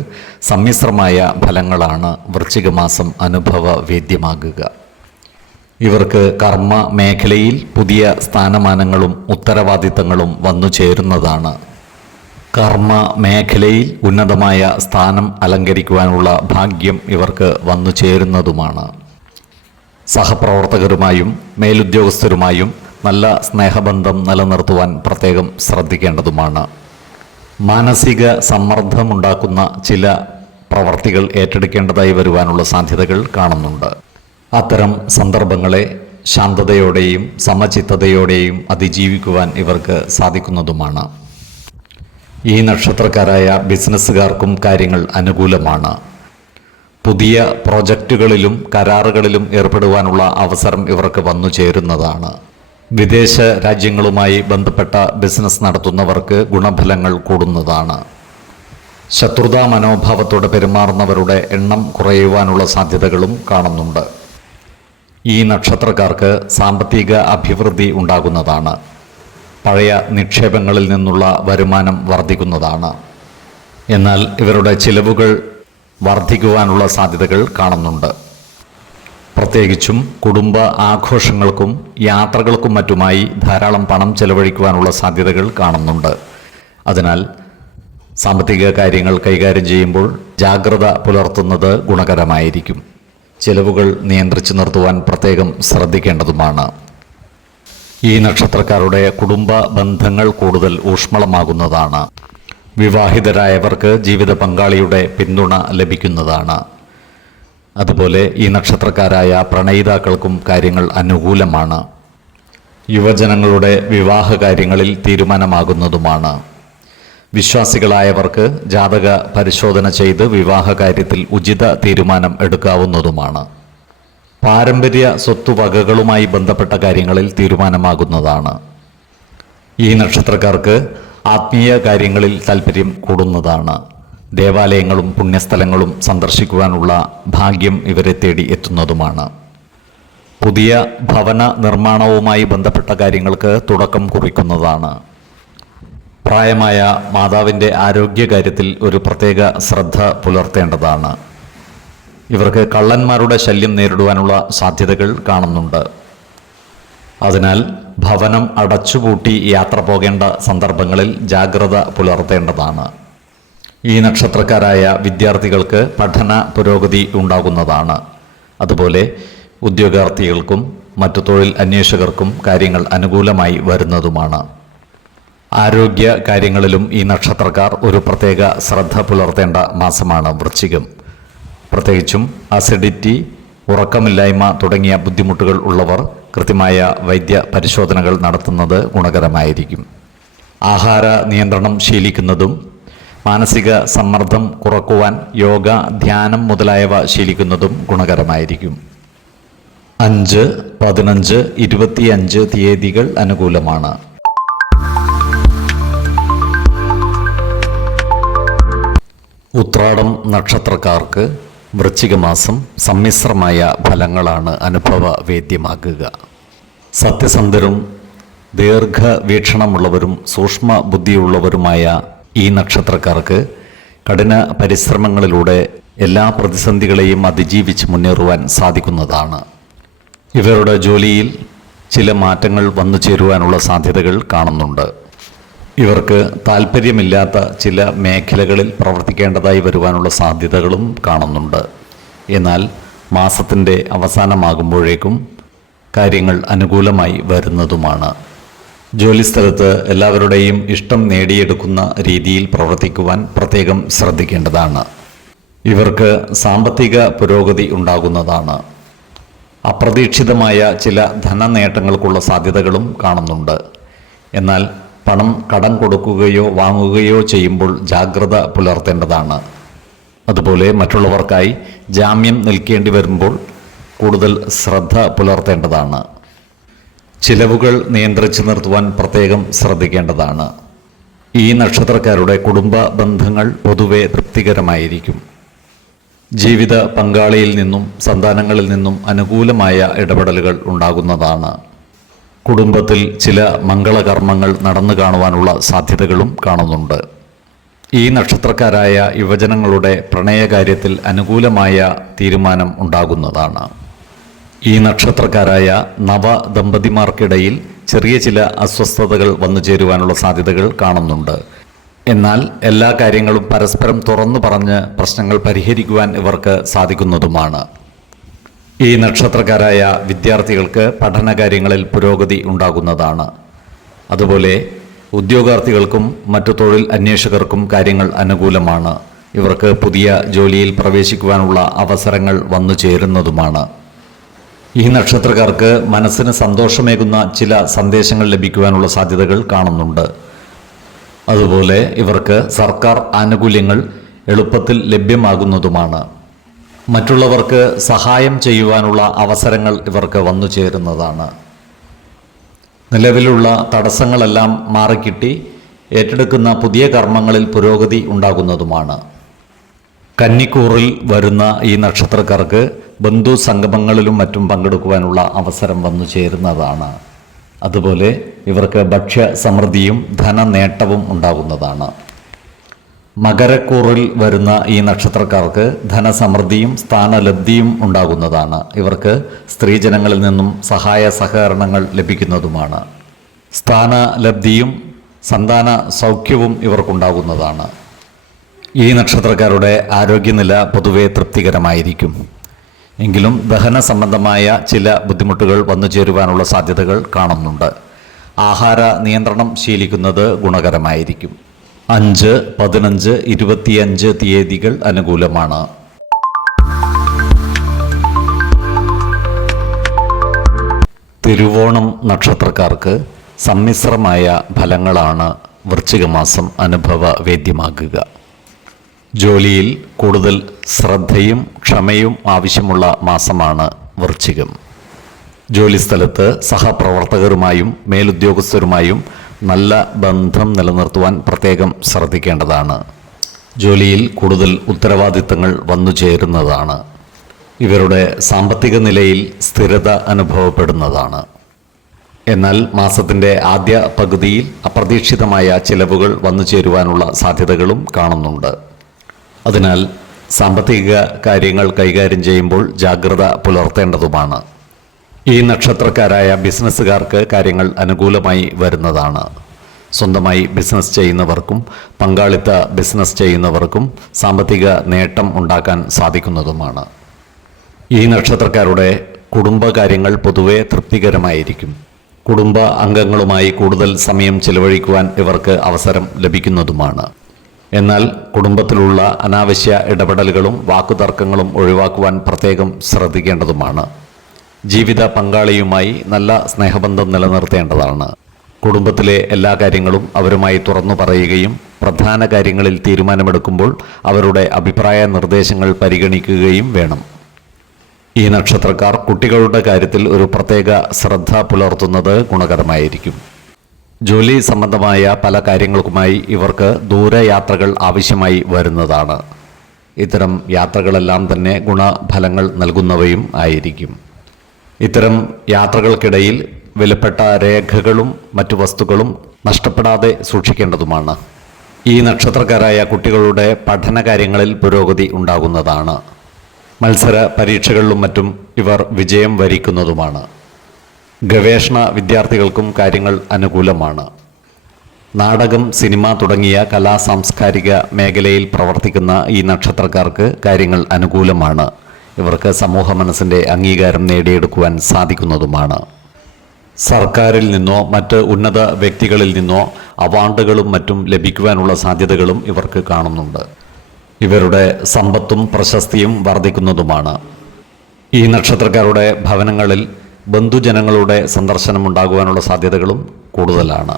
സമ്മിശ്രമായ ഫലങ്ങളാണ് വൃശ്ചിക മാസം അനുഭവവേദ്യമാകുക. ഇവർക്ക് കർമ്മ മേഖലയിൽ പുതിയ സ്ഥാനമാനങ്ങളും ഉത്തരവാദിത്തങ്ങളും വന്നു ചേരുന്നതാണ്. കർമ്മ മേഖലയിൽ ഉന്നതമായ സ്ഥാനം അലങ്കരിക്കുവാനുള്ള ഭാഗ്യം ഇവർക്ക് വന്നു ചേരുന്നതുമാണ്. സഹപ്രവർത്തകരുമായും മേലുദ്യോഗസ്ഥരുമായും നല്ല സ്നേഹബന്ധം നിലനിർത്തുവാൻ പ്രത്യേകം ശ്രദ്ധിക്കേണ്ടതുമാണ്. മാനസിക സമ്മർദ്ദമുണ്ടാക്കുന്ന ചില പ്രവർത്തികൾ ഏറ്റെടുക്കേണ്ടതായി വരുവാനുള്ള സാധ്യതകൾ കാണുന്നുണ്ട്. അത്തരം സന്ദർഭങ്ങളെ ശാന്തതയോടെയും സമചിത്തതയോടെയും അതിജീവിക്കുവാൻ ഇവർക്ക് സാധിക്കുന്നതുമാണ്. ഈ നക്ഷത്രക്കാരായ ബിസിനസ്സുകാർക്കും കാര്യങ്ങൾ അനുകൂലമാണ്. പുതിയ പ്രോജക്റ്റുകളിലും കരാറുകളിലും ഏർപ്പെടുവാനുള്ള അവസരം ഇവർക്ക് വന്നു ചേരുന്നതാണ്. വിദേശ രാജ്യങ്ങളുമായി ബന്ധപ്പെട്ട ബിസിനസ് നടത്തുന്നവർക്ക് ഗുണഫലങ്ങൾ കൂടുന്നതാണ്. ശത്രുതാ മനോഭാവത്തോടെ പെരുമാറുന്നവരുടെ എണ്ണം കുറയുവാനുള്ള സാധ്യതകളും കാണുന്നുണ്ട്. ഈ നക്ഷത്രക്കാർക്ക് സാമ്പത്തിക അഭിവൃദ്ധി ഉണ്ടാകുന്നതാണ്. പഴയ നിക്ഷേപങ്ങളിൽ നിന്നുള്ള വരുമാനം വർദ്ധിക്കുന്നതാണ്. എന്നാൽ ഇവരുടെ ചിലവുകൾ വർദ്ധിക്കുവാനുള്ള സാധ്യതകൾ കാണുന്നുണ്ട്. പ്രത്യേകിച്ചും കുടുംബ ആഘോഷങ്ങൾക്കും യാത്രകൾക്കും മറ്റുമായി ധാരാളം പണം ചെലവഴിക്കുവാനുള്ള സാധ്യതകൾ കാണുന്നുണ്ട്. അതിനാൽ സാമ്പത്തിക കാര്യങ്ങൾ കൈകാര്യം ചെയ്യുമ്പോൾ ജാഗ്രത പുലർത്തുന്നത് ഗുണകരമായിരിക്കും. ചെലവുകൾ നിയന്ത്രിച്ചു നിർത്തുവാൻ പ്രത്യേകം ശ്രദ്ധിക്കേണ്ടതുമാണ്. ഈ നക്ഷത്രക്കാരുടെ കുടുംബ ബന്ധങ്ങൾ കൂടുതൽ ഊഷ്മളമാകുന്നതാണ്. വിവാഹിതരായവർക്ക് ജീവിത പങ്കാളിയുടെ പിന്തുണ ലഭിക്കുന്നതാണ്. അതുപോലെ ഈ നക്ഷത്രക്കാരായ പ്രണയിതാക്കൾക്കും കാര്യങ്ങൾ അനുകൂലമാണ്. യുവജനങ്ങളുടെ വിവാഹ കാര്യങ്ങളിൽ തീരുമാനമാകുന്നതുമാണ്. വിശ്വാസികളായവർക്ക് ജാതക പരിശോധന ചെയ്ത് വിവാഹ കാര്യത്തിൽ ഉചിത തീരുമാനം എടുക്കാവുന്നതുമാണ്. പാരമ്പര്യ സ്വത്തുവകകളുമായി ബന്ധപ്പെട്ട കാര്യങ്ങളിൽ തീരുമാനമാകുന്നതാണ്. ഈ നക്ഷത്രക്കാർക്ക് ആത്മീയ കാര്യങ്ങളിൽ താൽപ്പര്യം കൂടുന്നതാണ്. ദേവാലയങ്ങളും പുണ്യസ്ഥലങ്ങളും സന്ദർശിക്കുവാനുള്ള ഭാഗ്യം ഇവരെ തേടി എത്തുന്നതുമാണ്. പുതിയ ഭവന നിർമ്മാണവുമായി ബന്ധപ്പെട്ട കാര്യങ്ങൾക്ക് തുടക്കം കുറിക്കുന്നതാണ്. പ്രായമായ മാതാവിൻ്റെ ആരോഗ്യകാര്യത്തിൽ ഒരു പ്രത്യേക ശ്രദ്ധ പുലർത്തേണ്ടതാണ്. ഇവർക്ക് കള്ളന്മാരുടെ ശല്യം നേരിടുവാനുള്ള സാധ്യതകൾ കാണുന്നുണ്ട്. അതിനാൽ ഭവനം അടച്ചുപൂട്ടി യാത്ര പോകേണ്ട സന്ദർഭങ്ങളിൽ ജാഗ്രത പുലർത്തേണ്ടതാണ്. ഈ നക്ഷത്രക്കാരായ വിദ്യാർത്ഥികൾക്ക് പഠന പുരോഗതി ഉണ്ടാകുന്നതാണ്. അതുപോലെ ഉദ്യോഗാർത്ഥികൾക്കും മറ്റു തൊഴിൽ അന്വേഷകർക്കും കാര്യങ്ങൾ അനുകൂലമായി വരുന്നതുമാണ്. ആരോഗ്യ കാര്യങ്ങളിലും ഈ നക്ഷത്രക്കാർ ഒരു പ്രത്യേക ശ്രദ്ധ പുലർത്തേണ്ട മാസമാണ് വൃശ്ചികം. പ്രത്യേകിച്ചും അസിഡിറ്റി, ഉറക്കമില്ലായ്മ തുടങ്ങിയ ബുദ്ധിമുട്ടുകൾ ഉള്ളവർ കൃത്യമായ വൈദ്യ പരിശോധനകൾ നടത്തുന്നത് ഗുണകരമായിരിക്കും. ആഹാര നിയന്ത്രണം ശീലിക്കുന്നതും മാനസിക സമ്മർദ്ദം കുറക്കുവാൻ യോഗ, ധ്യാനം മുതലായവ ശീലിക്കുന്നതും ഗുണകരമായിരിക്കും. 5, 15, 25 തീയതികൾ അനുകൂലമാണ്. ഉത്രാടം നക്ഷത്രക്കാർക്ക് വൃശ്ചിക മാസം സമ്മിശ്രമായ ഫലങ്ങളാണ് അനുഭവവേദ്യമാകുക. സത്യസന്ധരും ദീർഘവീക്ഷണമുള്ളവരും സൂക്ഷ്മ ബുദ്ധിയുള്ളവരുമായ ഈ നക്ഷത്രക്കാർക്ക് കഠിന പരിശ്രമങ്ങളിലൂടെ എല്ലാ പ്രതിസന്ധികളെയും അതിജീവിച്ച് മുന്നേറുവാൻ സാധിക്കുന്നതാണ്. ഇവരുടെ ജോലിയിൽ ചില മാറ്റങ്ങൾ വന്നു ചേരുവാനുള്ള സാധ്യതകൾ കാണുന്നുണ്ട്. ഇവർക്ക് താല്പര്യമില്ലാത്ത ചില മേഖലകളിൽ പ്രവർത്തിക്കേണ്ടതായി വരുവാനുള്ള സാധ്യതകളും കാണുന്നുണ്ട്. എന്നാൽ മാസത്തിൻ്റെ അവസാനമാകുമ്പോഴേക്കും കാര്യങ്ങൾ അനുകൂലമായി വരുന്നതുമാണ്. ജോലിസ്ഥലത്ത് എല്ലാവരുടെയും ഇഷ്ടം നേടിയെടുക്കുന്ന രീതിയിൽ പ്രവർത്തിക്കുവാൻ പ്രത്യേകം ശ്രദ്ധിക്കേണ്ടതാണ്. ഇവർക്ക് സാമ്പത്തിക പുരോഗതി ഉണ്ടാകുന്നതാണ്. അപ്രതീക്ഷിതമായ ചില ധനനേട്ടങ്ങൾക്കുള്ള സാധ്യതകളും കാണുന്നുണ്ട്. എന്നാൽ പണം കടം കൊടുക്കുകയോ വാങ്ങുകയോ ചെയ്യുമ്പോൾ ജാഗ്രത പുലർത്തേണ്ടതാണ്. അതുപോലെ മറ്റുള്ളവർക്കായി ജാമ്യം നിൽക്കേണ്ടി വരുമ്പോൾ കൂടുതൽ ശ്രദ്ധ പുലർത്തേണ്ടതാണ്. ചിലവുകൾ നിയന്ത്രിച്ചു നിർത്തുവാൻ പ്രത്യേകം ശ്രദ്ധിക്കേണ്ടതാണ്. ഈ നക്ഷത്രക്കാരുടെ കുടുംബ ബന്ധങ്ങൾ പൊതുവെ തൃപ്തികരമായിരിക്കും. ജീവിത പങ്കാളിയിൽ നിന്നും സന്താനങ്ങളിൽ നിന്നും അനുകൂലമായ ഇടപെടലുകൾ ഉണ്ടാകുന്നതാണ്. കുടുംബത്തിൽ ചില മംഗളകർമ്മങ്ങൾ നടന്നു കാണുവാനുള്ള സാധ്യതകളും കാണുന്നുണ്ട്. ഈ നക്ഷത്രക്കാരായ യുവജനങ്ങളുടെ പ്രണയകാര്യത്തിൽ അനുകൂലമായ തീരുമാനം ഉണ്ടാകുന്നതാണ്. ഈ നക്ഷത്രക്കാരായ നവദമ്പതിമാർക്കിടയിൽ ചെറിയ ചില അസ്വസ്ഥതകൾ വന്നു ചേരുവാനുള്ള സാധ്യതകൾ കാണുന്നുണ്ട്. എന്നാൽ എല്ലാ കാര്യങ്ങളും പരസ്പരം തുറന്നു പറഞ്ഞ് പ്രശ്നങ്ങൾ പരിഹരിക്കുവാൻ ഇവർക്ക് സാധിക്കുന്നതുമാണ്. ഈ നക്ഷത്രക്കാരായ വിദ്യാർത്ഥികൾക്ക് പഠനകാര്യങ്ങളിൽ പുരോഗതി ഉണ്ടാകുന്നതാണ്. അതുപോലെ ഉദ്യോഗാർത്ഥികൾക്കും മറ്റു തൊഴിൽ അന്വേഷകർക്കും കാര്യങ്ങൾ അനുകൂലമാണ്. ഇവർക്ക് പുതിയ ജോലിയിൽ പ്രവേശിക്കുവാനുള്ള അവസരങ്ങൾ വന്നു ചേരുന്നതുമാണ്. ഈ നക്ഷത്രക്കാർക്ക് മനസ്സിന് സന്തോഷമേകുന്ന ചില സന്ദേശങ്ങൾ ലഭിക്കുവാനുള്ള സാധ്യതകൾ കാണുന്നുണ്ട്. അതുപോലെ ഇവർക്ക് സർക്കാർ ആനുകൂല്യങ്ങൾ എളുപ്പത്തിൽ ലഭ്യമാകുന്നതുമാണ്. മറ്റുള്ളവർക്ക് സഹായം ചെയ്യുവാനുള്ള അവസരങ്ങൾ ഇവർക്ക് വന്നു ചേരുന്നതാണ്. നിലവിലുള്ള തടസ്സങ്ങളെല്ലാം മാറിക്കിട്ടി ഏറ്റെടുക്കുന്ന പുതിയ കർമ്മങ്ങളിൽ പുരോഗതി ഉണ്ടാകുന്നതുമാണ്. കന്നിക്കൂറിൽ വരുന്ന ഈ നക്ഷത്രക്കാർക്ക് ബന്ധു സംഗമങ്ങളിലും മറ്റും പങ്കെടുക്കുവാനുള്ള അവസരം വന്നു ചേരുന്നതാണ്. അതുപോലെ ഇവർക്ക് ഭക്ഷ്യ സമൃദ്ധിയും ധനനേട്ടവും ഉണ്ടാകുന്നതാണ്. മകരക്കൂറിൽ വരുന്ന ഈ നക്ഷത്രക്കാർക്ക് ധനസമൃദ്ധിയും സ്ഥാനലബ്ധിയും ഉണ്ടാകുന്നതാണ്. ഇവർക്ക് സ്ത്രീജനങ്ങളിൽ നിന്നും സഹായ സഹകരണങ്ങൾ ലഭിക്കുന്നതുമാണ്. സ്ഥാനലബ്ധിയും സന്താന സൗഖ്യവും ഇവർക്കുണ്ടാകുന്നതാണ്. ഈ നക്ഷത്രക്കാരുടെ ആരോഗ്യനില പൊതുവെ തൃപ്തികരമായിരിക്കും. എങ്കിലും ദഹന സംബന്ധമായ ചില ബുദ്ധിമുട്ടുകൾ വന്നു ചേരുവാനുള്ള സാധ്യതകൾ കാണുന്നുണ്ട്. ആഹാര നിയന്ത്രണം ശീലിക്കുന്നത് ഗുണകരമായിരിക്കും. 5, 15, 25 തീയതികൾ അനുകൂലമാണ്. തിരുവോണം നക്ഷത്രക്കാർക്ക് സമ്മിശ്രമായ ഫലങ്ങളാണ് വൃശ്ചികമാസം അനുഭവവേദ്യമാകുക. ജോലിയിൽ കൂടുതൽ ശ്രദ്ധയും ക്ഷമയും ആവശ്യമുള്ള മാസമാണ് വൃശ്ചികം. ജോലിസ്ഥലത്ത് സഹപ്രവർത്തകരുമായും മേലുദ്യോഗസ്ഥരുമായും നല്ല ബന്ധം നിലനിർത്തുവാൻ പ്രത്യേകം ശ്രദ്ധിക്കേണ്ടതാണ്. ജോലിയിൽ കൂടുതൽ ഉത്തരവാദിത്തങ്ങൾ വന്നു ചേരുന്നതാണ്. ഇവരുടെ സാമ്പത്തിക നിലയിൽ സ്ഥിരത അനുഭവപ്പെടുന്നതാണ്. എന്നാൽ മാസത്തിൻ്റെ ആദ്യ പകുതിയിൽ അപ്രതീക്ഷിതമായ ചിലവുകൾ വന്നു ചേരുവാനുള്ള സാധ്യതകളും കാണുന്നുണ്ട്. അതിനാൽ സാമ്പത്തിക കാര്യങ്ങൾ കൈകാര്യം ചെയ്യുമ്പോൾ ജാഗ്രത പുലർത്തേണ്ടതുമാണ്. ഈ നക്ഷത്രക്കാരായ ബിസിനസ്സുകാർക്ക് കാര്യങ്ങൾ അനുകൂലമായി വരുന്നതാണ്. സ്വന്തമായി ബിസിനസ് ചെയ്യുന്നവർക്കും പങ്കാളിത്ത ബിസിനസ് ചെയ്യുന്നവർക്കും സാമ്പത്തിക നേട്ടം ഉണ്ടാക്കാൻ സാധിക്കുന്നതുമാണ്. ഈ നക്ഷത്രക്കാരുടെ കുടുംബകാര്യങ്ങൾ പൊതുവെ തൃപ്തികരമായിരിക്കും. കുടുംബ അംഗങ്ങളുമായി കൂടുതൽ സമയം ചിലവഴിക്കുവാൻ ഇവർക്ക് അവസരം ലഭിക്കുന്നതുമാണ്. എന്നാൽ കുടുംബത്തിലുള്ള അനാവശ്യ ഇടപെടലുകളും വാക്കുതർക്കങ്ങളും ഒഴിവാക്കുവാൻ പ്രത്യേകം ശ്രദ്ധിക്കേണ്ടതുമാണ്. ജീവിത പങ്കാളിയുമായി നല്ല സ്നേഹബന്ധം നിലനിർത്തേണ്ടതാണ്. കുടുംബത്തിലെ എല്ലാ കാര്യങ്ങളും അവരുമായി തുറന്നു പറയുകയും പ്രധാന കാര്യങ്ങളിൽ തീരുമാനമെടുക്കുമ്പോൾ അവരുടെ അഭിപ്രായ നിർദ്ദേശങ്ങൾ പരിഗണിക്കുകയും വേണം. ഈ നക്ഷത്രക്കാർ കുട്ടികളുടെ കാര്യത്തിൽ ഒരു പ്രത്യേക ശ്രദ്ധ പുലർത്തുന്നത് ഗുണകരമായിരിക്കും. ജോലി സംബന്ധമായ പല കാര്യങ്ങൾക്കുമായി ഇവർക്ക് ദൂരയാത്രകൾ ആവശ്യമായി വരുന്നതാണ്. ഇത്തരം യാത്രകളെല്ലാം തന്നെ ഗുണഫലങ്ങൾ നൽകുന്നവയും ആയിരിക്കും. ഇത്തരം യാത്രകൾക്കിടയിൽ വിലപ്പെട്ട രേഖകളും മറ്റു വസ്തുക്കളും നഷ്ടപ്പെടാതെ സൂക്ഷിക്കേണ്ടതുമാണ്. ഈ നക്ഷത്രക്കാരായ കുട്ടികളുടെ പഠനകാര്യങ്ങളിൽ പുരോഗതി ഉണ്ടാകുന്നതാണ്. മത്സര പരീക്ഷകളിലും മറ്റും ഇവർ വിജയം വരിക്കുന്നതുമാണ്. ഗവേഷണ വിദ്യാർത്ഥികൾക്കും കാര്യങ്ങൾ അനുകൂലമാണ്. നാടകം, സിനിമ തുടങ്ങിയ കലാ സാംസ്കാരിക മേഖലയിൽ പ്രവർത്തിക്കുന്ന ഈ നക്ഷത്രക്കാർക്ക് കാര്യങ്ങൾ അനുകൂലമാണ്. ഇവർക്ക് സമൂഹ മനസ്സിൻ്റെ അംഗീകാരം നേടിയെടുക്കുവാൻ സാധിക്കുന്നതുമാണ്. സർക്കാരിൽ നിന്നോ മറ്റ് ഉന്നത വ്യക്തികളിൽ നിന്നോ അവാർഡുകളും മറ്റും ലഭിക്കുവാനുള്ള സാധ്യതകളും ഇവർക്ക് കാണുന്നുണ്ട്. ഇവരുടെ സമ്പത്തും പ്രശസ്തിയും വർദ്ധിക്കുന്നതുമാണ്. ഈ നക്ഷത്രക്കാരുടെ ഭവനങ്ങളിൽ ബന്ധുജനങ്ങളുടെ സന്ദർശനമുണ്ടാകുവാനുള്ള സാധ്യതകളും കൂടുതലാണ്.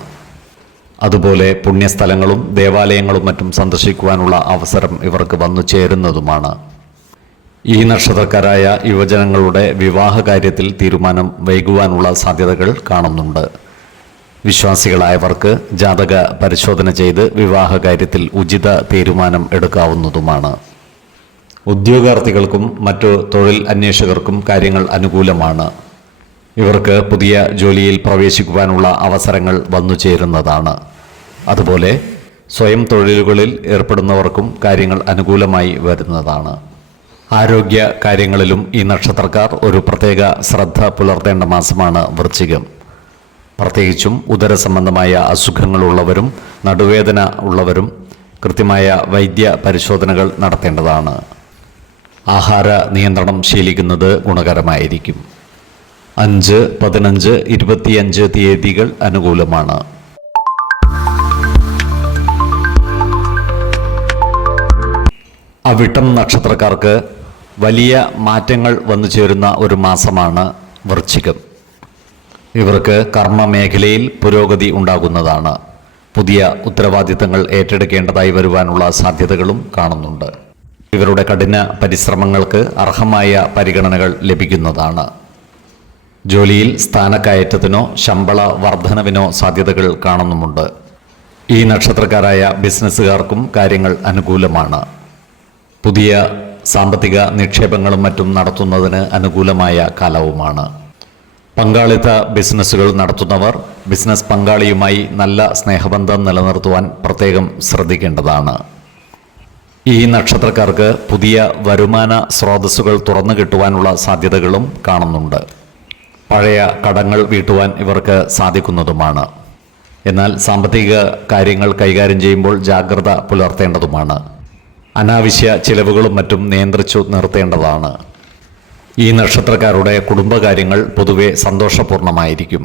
അതുപോലെ പുണ്യസ്ഥലങ്ങളും ദേവാലയങ്ങളും മറ്റും സന്ദർശിക്കുവാനുള്ള അവസരം ഇവർക്ക് വന്നു ചേരുന്നതുമാണ്. ഈ നക്ഷത്രക്കാരായ യുവജനങ്ങളുടെ വിവാഹ കാര്യത്തിൽ തീരുമാനം വൈകുവാനുള്ള സാധ്യതകൾ കാണുന്നുണ്ട്. വിശ്വാസികളായവർക്ക് ജാതക പരിശോധന ചെയ്ത് വിവാഹ കാര്യത്തിൽ ഉചിത തീരുമാനം എടുക്കാവുന്നതുമാണ്. ഉദ്യോഗാർത്ഥികൾക്കും മറ്റു തൊഴിൽ അന്വേഷകർക്കും കാര്യങ്ങൾ അനുകൂലമാണ്. ഇവർക്ക് പുതിയ ജോലിയിൽ പ്രവേശിക്കുവാനുള്ള അവസരങ്ങൾ വന്നു ചേരുന്നതാണ്. അതുപോലെ സ്വയം തൊഴിലുകളിൽ ഏർപ്പെടുന്നവർക്കും കാര്യങ്ങൾ അനുകൂലമായി വരുന്നതാണ്. ആരോഗ്യ കാര്യങ്ങളിലും ഈ നക്ഷത്രക്കാർ ഒരു പ്രത്യേക ശ്രദ്ധ പുലർത്തേണ്ട മാസമാണ് വൃശ്ചികം. പ്രത്യേകിച്ചും ഉദര സംബന്ധമായ അസുഖങ്ങളുള്ളവരും നടുവേദന ഉള്ളവരും കൃത്യമായ വൈദ്യ പരിശോധനകൾ നടത്തേണ്ടതാണ്. ആഹാര നിയന്ത്രണം ശീലിക്കുന്നത് ഗുണകരമായിരിക്കും. 5, 15, 25 തീയതികൾ അനുകൂലമാണ്. അവിട്ടം നക്ഷത്രക്കാർക്ക് വലിയ മാറ്റങ്ങൾ വന്നു ചേരുന്ന ഒരു മാസമാണ് വൃശ്ചികം. ഇവർക്ക് കർമ്മ മേഖലയിൽ പുരോഗതി ഉണ്ടാകുന്നതാണ്. പുതിയ ഉത്തരവാദിത്തങ്ങൾ ഏറ്റെടുക്കേണ്ടതായി വരുവാനുള്ള സാധ്യതകളും കാണുന്നുണ്ട്. ഇവരുടെ കഠിന പരിശ്രമങ്ങൾക്ക് അർഹമായ പരിഗണനകൾ ലഭിക്കുന്നതാണ്. ജോലിയിൽ സ്ഥാനക്കയറ്റത്തിനോ ശമ്പള വർധനവിനോ സാധ്യതകൾ കാണുന്നുമുണ്ട്. ഈ നക്ഷത്രക്കാരായ ബിസിനസ്സുകാർക്കും കാര്യങ്ങൾ അനുകൂലമാണ്. പുതിയ സാമ്പത്തിക നിക്ഷേപങ്ങളും മറ്റും നടത്തുന്നതിന് അനുകൂലമായ കാലവുമാണ്. പങ്കാളിത്ത ബിസിനസ്സുകൾ നടത്തുന്നവർ ബിസിനസ് പങ്കാളിയുമായി നല്ല സ്നേഹബന്ധം നിലനിർത്തുവാൻ പ്രത്യേകം ശ്രദ്ധിക്കേണ്ടതാണ്. ഈ നക്ഷത്രക്കാർക്ക് പുതിയ വരുമാന സ്രോതസ്സുകൾ തുറന്നു കിട്ടുവാനുള്ള സാധ്യതകളും കാണുന്നുണ്ട്. പഴയ കടങ്ങൾ വീട്ടുവാൻ ഇവർക്ക് സാധിക്കുന്നതുമാണ്. എന്നാൽ സാമ്പത്തിക കാര്യങ്ങൾ കൈകാര്യം ചെയ്യുമ്പോൾ ജാഗ്രത പുലർത്തേണ്ടതുമാണ്. അനാവശ്യ ചിലവുകളും മറ്റും നിയന്ത്രിച്ചു നിർത്തേണ്ടതാണ്. ഈ നക്ഷത്രക്കാരുടെ കുടുംബകാര്യങ്ങൾ പൊതുവെ സന്തോഷപൂർണ്ണമായിരിക്കും.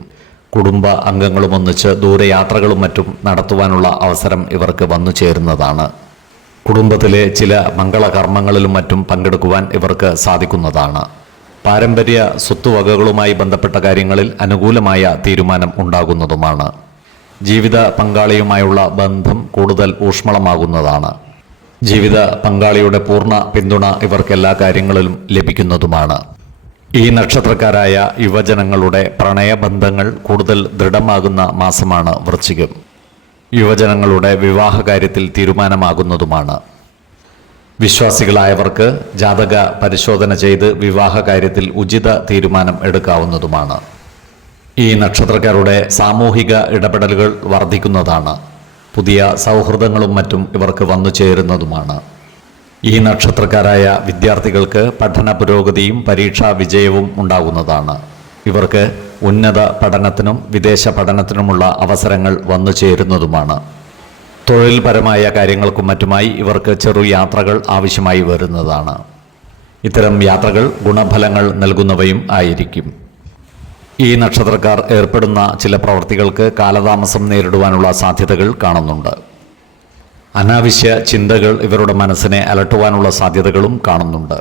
കുടുംബ അംഗങ്ങളും ഒന്നിച്ച് ദൂരയാത്രകളും മറ്റും നടത്തുവാനുള്ള അവസരം ഇവർക്ക് വന്നു ചേരുന്നതാണ്. കുടുംബത്തിലെ ചില മംഗളകർമ്മങ്ങളിലും മറ്റും പങ്കെടുക്കുവാൻ ഇവർക്ക് സാധിക്കുന്നതാണ്. പാരമ്പര്യ സ്വത്തുവകകളുമായി ബന്ധപ്പെട്ട കാര്യങ്ങളിൽ അനുകൂലമായ തീരുമാനം ഉണ്ടാകുന്നതുമാണ്. ജീവിത പങ്കാളിയുമായുള്ള ബന്ധം കൂടുതൽ ഊഷ്മളമാകുന്നതാണ്. ജീവിത പങ്കാളിയുടെ പൂർണ്ണ പിന്തുണ ഇവർക്ക് എല്ലാ കാര്യങ്ങളിലും ലഭിക്കുന്നതുമാണ്. ഈ നക്ഷത്രക്കാരായ യുവജനങ്ങളുടെ പ്രണയബന്ധങ്ങൾ കൂടുതൽ ദൃഢമാകുന്ന മാസമാണ് വൃശ്ചികം. യുവജനങ്ങളുടെ വിവാഹകാര്യത്തിൽ തീരുമാനമാകുന്നതുമാണ്. വിശ്വാസികളായവർക്ക് ജാതക പരിശോധന ചെയ്ത് വിവാഹകാര്യത്തിൽ ഉചിത തീരുമാനം എടുക്കാവുന്നതുമാണ്. ഈ നക്ഷത്രക്കാരുടെ സാമൂഹിക ഇടപെടലുകൾ വർദ്ധിക്കുന്നതാണ്. പുതിയ സൗഹൃദങ്ങളും മറ്റും ഇവർക്ക് വന്നു ചേരുന്നതുമാണ്. ഈ നക്ഷത്രക്കാരായ വിദ്യാർത്ഥികൾക്ക് പഠന പുരോഗതിയും പരീക്ഷാ വിജയവും ഉണ്ടാകുന്നതാണ്. ഇവർക്ക് ഉന്നത പഠനത്തിനും വിദേശ പഠനത്തിനുമുള്ള അവസരങ്ങൾ വന്നു ചേരുന്നതുമാണ്. തൊഴിൽപരമായ കാര്യങ്ങൾക്കും മറ്റുമായി ഇവർക്ക് ചെറു യാത്രകൾ ആവശ്യമായി വരുന്നതാണ്. ഇത്തരം യാത്രകൾ ഗുണഫലങ്ങൾ നൽകുന്നവയും ആയിരിക്കും. ഈ നക്ഷത്രക്കാർ ഏർപ്പെടുന്ന ചില പ്രവൃത്തികൾക്ക് കാലതാമസം നേരിടുവാനുള്ള സാധ്യതകൾ കാണുന്നുണ്ട്. അനാവശ്യ ചിന്തകൾ ഇവരുടെ മനസ്സിനെ അലട്ടുവാനുള്ള സാധ്യതകളും കാണുന്നുണ്ട്.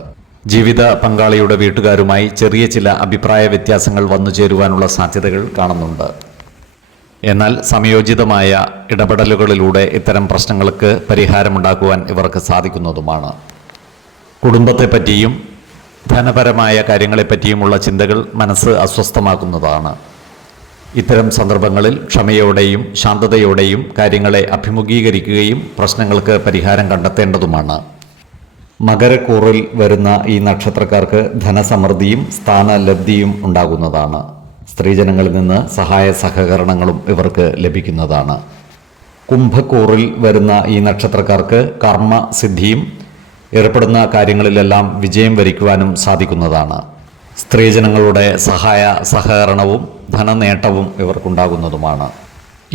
ജീവിത പങ്കാളിയുടെ വീട്ടുകാരുമായി ചെറിയ ചില അഭിപ്രായ വ്യത്യാസങ്ങൾ വന്നു ചേരുവാനുള്ള സാധ്യതകൾ കാണുന്നുണ്ട്. എന്നാൽ സമയോചിതമായ ഇടപെടലുകളിലൂടെ ഇത്തരം പ്രശ്നങ്ങൾക്ക് പരിഹാരമുണ്ടാക്കുവാൻ ഇവർക്ക് സാധിക്കുന്നതുമാണ്. കുടുംബത്തെപ്പറ്റിയും ധനപരമായ കാര്യങ്ങളെപ്പറ്റിയുമുള്ള ചിന്തകൾ മനസ്സ് അസ്വസ്ഥമാക്കുന്നതാണ്. ഇത്തരം സന്ദർഭങ്ങളിൽ ക്ഷമയോടെയും ശാന്തതയോടെയും കാര്യങ്ങളെ അഭിമുഖീകരിക്കുകയും പ്രശ്നങ്ങൾക്ക് പരിഹാരം കണ്ടെത്തേണ്ടതുമാണ്. മകരക്കൂറിൽ വരുന്ന ഈ നക്ഷത്രക്കാർക്ക് ധനസമൃദ്ധിയും സ്ഥാനലബ്ധിയും ഉണ്ടാകുന്നതാണ്. സ്ത്രീജനങ്ങളിൽ നിന്ന് സഹായ സഹകരണങ്ങളും ഇവർക്ക് ലഭിക്കുന്നതാണ്. കുംഭക്കൂറിൽ വരുന്ന ഈ നക്ഷത്രക്കാർക്ക് കർമ്മസിദ്ധിയും ഏർപ്പെടുന്ന കാര്യങ്ങളിലെല്ലാം വിജയം വരിക്കുവാനും സാധിക്കുന്നതാണ്. സ്ത്രീജനങ്ങളുടെ സഹായ സഹകരണവും ധനനേട്ടവും ഇവർക്കുണ്ടാകുന്നതുമാണ്.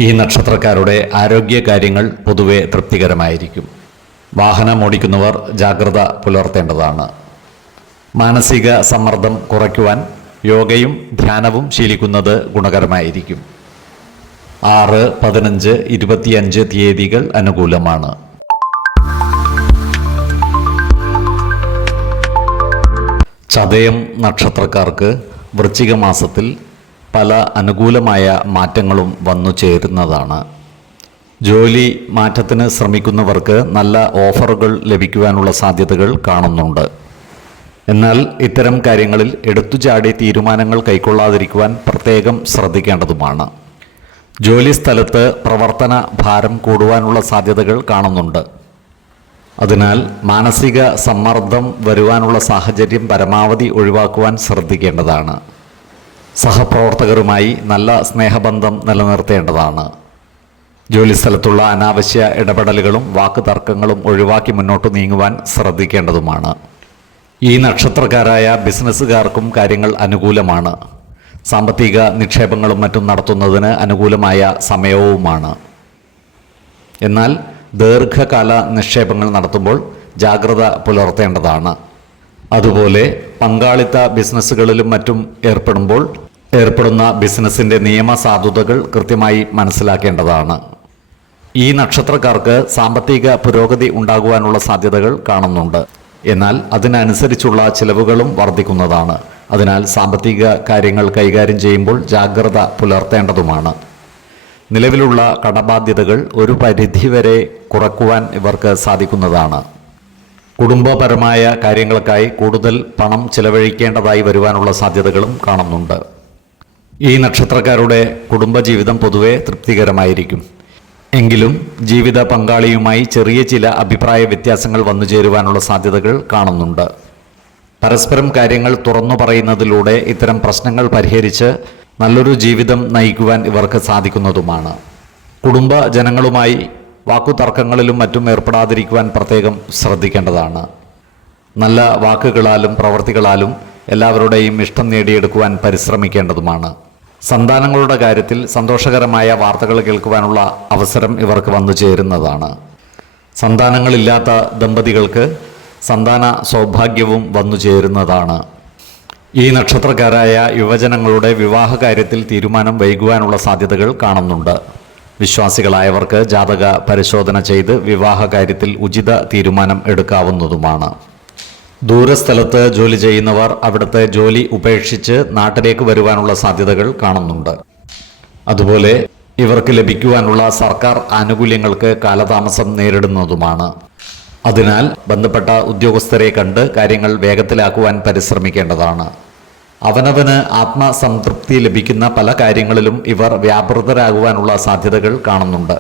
ഈ നക്ഷത്രക്കാരുടെ ആരോഗ്യ കാര്യങ്ങൾ പൊതുവെ തൃപ്തികരമായിരിക്കും. വാഹനമോടിക്കുന്നവർ ജാഗ്രത പുലർത്തേണ്ടതാണ്. മാനസിക സമ്മർദ്ദം കുറയ്ക്കുവാൻ യോഗയും ധ്യാനവും ശീലിക്കുന്നത് ഗുണകരമായിരിക്കും. 6, 15, 25 തീയതികൾ അനുകൂലമാണ്. ചതയം നക്ഷത്രക്കാർക്ക് വൃശ്ചിക മാസത്തിൽ പല അനുകൂലമായ മാറ്റങ്ങളും വന്നു ചേരുന്നതാണ്. ജോലി മാറ്റത്തിന് ശ്രമിക്കുന്നവർക്ക് നല്ല ഓഫറുകൾ ലഭിക്കുവാനുള്ള സാധ്യതകൾ കാണുന്നുണ്ട്. എന്നാൽ ഇത്തരം കാര്യങ്ങളിൽ എടുത്തുചാടി തീരുമാനങ്ങൾ കൈക്കൊള്ളാതിരിക്കുവാൻ പ്രത്യേകം ശ്രദ്ധിക്കേണ്ടതുമാണ്. ജോലി സ്ഥലത്ത് പ്രവർത്തന ഭാരം കൂടുവാനുള്ള സാധ്യതകൾ കാണുന്നുണ്ട്. അതിനാൽ മാനസിക സമ്മർദ്ദം വരുവാനുള്ള സാഹചര്യം പരമാവധി ഒഴിവാക്കുവാൻ ശ്രദ്ധിക്കേണ്ടതാണ്. സഹപ്രവർത്തകരുമായി നല്ല സ്നേഹബന്ധം നിലനിർത്തേണ്ടതാണ്. ജോലിസ്ഥലത്തുള്ള അനാവശ്യ ഇടപെടലുകളും വാക്കുതർക്കങ്ങളും ഒഴിവാക്കി മുന്നോട്ട് നീങ്ങുവാൻ ശ്രദ്ധിക്കേണ്ടതുമാണ്. ഈ നക്ഷത്രക്കാരായ ബിസിനസ്സുകാർക്കും കാര്യങ്ങൾ അനുകൂലമാണ്. സാമ്പത്തിക നിക്ഷേപങ്ങളും മറ്റും നടത്തുന്നതിന് അനുകൂലമായ സമയവുമാണ്. എന്നാൽ ദീർഘകാല നിക്ഷേപങ്ങൾ നടത്തുമ്പോൾ ജാഗ്രത പുലർത്തേണ്ടതാണ്. അതുപോലെ പങ്കാളിത്ത ബിസിനസ്സുകളിലും മറ്റും ഏർപ്പെടുന്ന ബിസിനസ്സിൻ്റെ നിയമസാധുതകൾ കൃത്യമായി മനസ്സിലാക്കേണ്ടതാണ്. ഈ നക്ഷത്രക്കാർക്ക് സാമ്പത്തിക പുരോഗതി ഉണ്ടാകുവാനുള്ള സാധ്യതകൾ കാണുന്നുണ്ട്. എന്നാൽ അതിനനുസരിച്ചുള്ള ചിലവുകളും വർദ്ധിക്കുന്നതാണ്. അതിനാൽ സാമ്പത്തിക കാര്യങ്ങൾ കൈകാര്യം ചെയ്യുമ്പോൾ ജാഗ്രത പുലർത്തേണ്ടതുമാണ്. നിലവിലുള്ള കടബാധ്യതകൾ ഒരു പരിധിവരെ കുറക്കുവാൻ ഇവർക്ക് സാധിക്കുന്നതാണ്. കുടുംബപരമായ കാര്യങ്ങൾക്കായി കൂടുതൽ പണം ചിലവഴിക്കേണ്ടതായി വരുവാനുള്ള സാധ്യതകളും കാണുന്നുണ്ട്. ഈ നക്ഷത്രക്കാരുടെ കുടുംബജീവിതം പൊതുവെ തൃപ്തികരമായിരിക്കും. എങ്കിലും ജീവിത പങ്കാളിയുമായി ചെറിയ ചില അഭിപ്രായ വ്യത്യാസങ്ങൾ വന്നു ചേരുവാനുള്ള സാധ്യതകൾ കാണുന്നുണ്ട്. പരസ്പരം കാര്യങ്ങൾ തുറന്നു പറയുന്നതിലൂടെ ഇത്തരം പ്രശ്നങ്ങൾ പരിഹരിച്ച് നല്ലൊരു ജീവിതം നയിക്കുവാൻ ഇവർക്ക് സാധിക്കുന്നതുമാണ്. കുടുംബ ജനങ്ങളുമായി വാക്കുതർക്കങ്ങളിലും മറ്റും ഏർപ്പെടാതിരിക്കുവാൻ പ്രത്യേകം ശ്രദ്ധിക്കേണ്ടതാണ്. നല്ല വാക്കുകളാലും പ്രവൃത്തികളാലും എല്ലാവരുടെയും ഇഷ്ടം നേടിയെടുക്കുവാൻ പരിശ്രമിക്കേണ്ടതുമാണ്. സന്താനങ്ങളുടെ കാര്യത്തിൽ സന്തോഷകരമായ വാർത്തകൾ കേൾക്കുവാനുള്ള അവസരം ഇവർക്ക് വന്നു ചേരുന്നതാണ്. സന്താനങ്ങളില്ലാത്ത ദമ്പതികൾക്ക് സന്താന സൗഭാഗ്യവും വന്നു ചേരുന്നതാണ്. ഈ നക്ഷത്രക്കാരായ യുവജനങ്ങളുടെ വിവാഹ കാര്യത്തിൽ തീരുമാനം വൈകുവാനുള്ള സാധ്യതകൾ കാണുന്നുണ്ട്. വിശ്വാസികളായവർക്ക് ജാതക പരിശോധന ചെയ്ത് വിവാഹ കാര്യത്തിൽ ഉചിത തീരുമാനം എടുക്കാവുന്നതുമാണ്. ദൂരസ്ഥലത്ത് ജോലി ചെയ്യുന്നവർ അവിടുത്തെ ജോലി ഉപേക്ഷിച്ച് നാട്ടിലേക്ക് വരുവാനുള്ള സാധ്യതകൾ കാണുന്നുണ്ട്. അതുപോലെ ഇവർക്ക് ലഭിക്കുവാനുള്ള സർക്കാർ ആനുകൂല്യങ്ങൾക്ക് കാലതാമസം നേരിടുന്നതുമാണ്. അതിനാൽ ബന്ധപ്പെട്ട ഉദ്യോഗസ്ഥരെ കണ്ട് കാര്യങ്ങൾ വേഗത്തിലാക്കുവാൻ പരിശ്രമിക്കേണ്ടതാണ്. അവനവന് ആത്മസംതൃപ്തി ലഭിക്കുന്ന പല കാര്യങ്ങളിലും ഇവർ വ്യാപൃതരാകുവാനുള്ള സാധ്യതകൾ കാണുന്നുണ്ട്.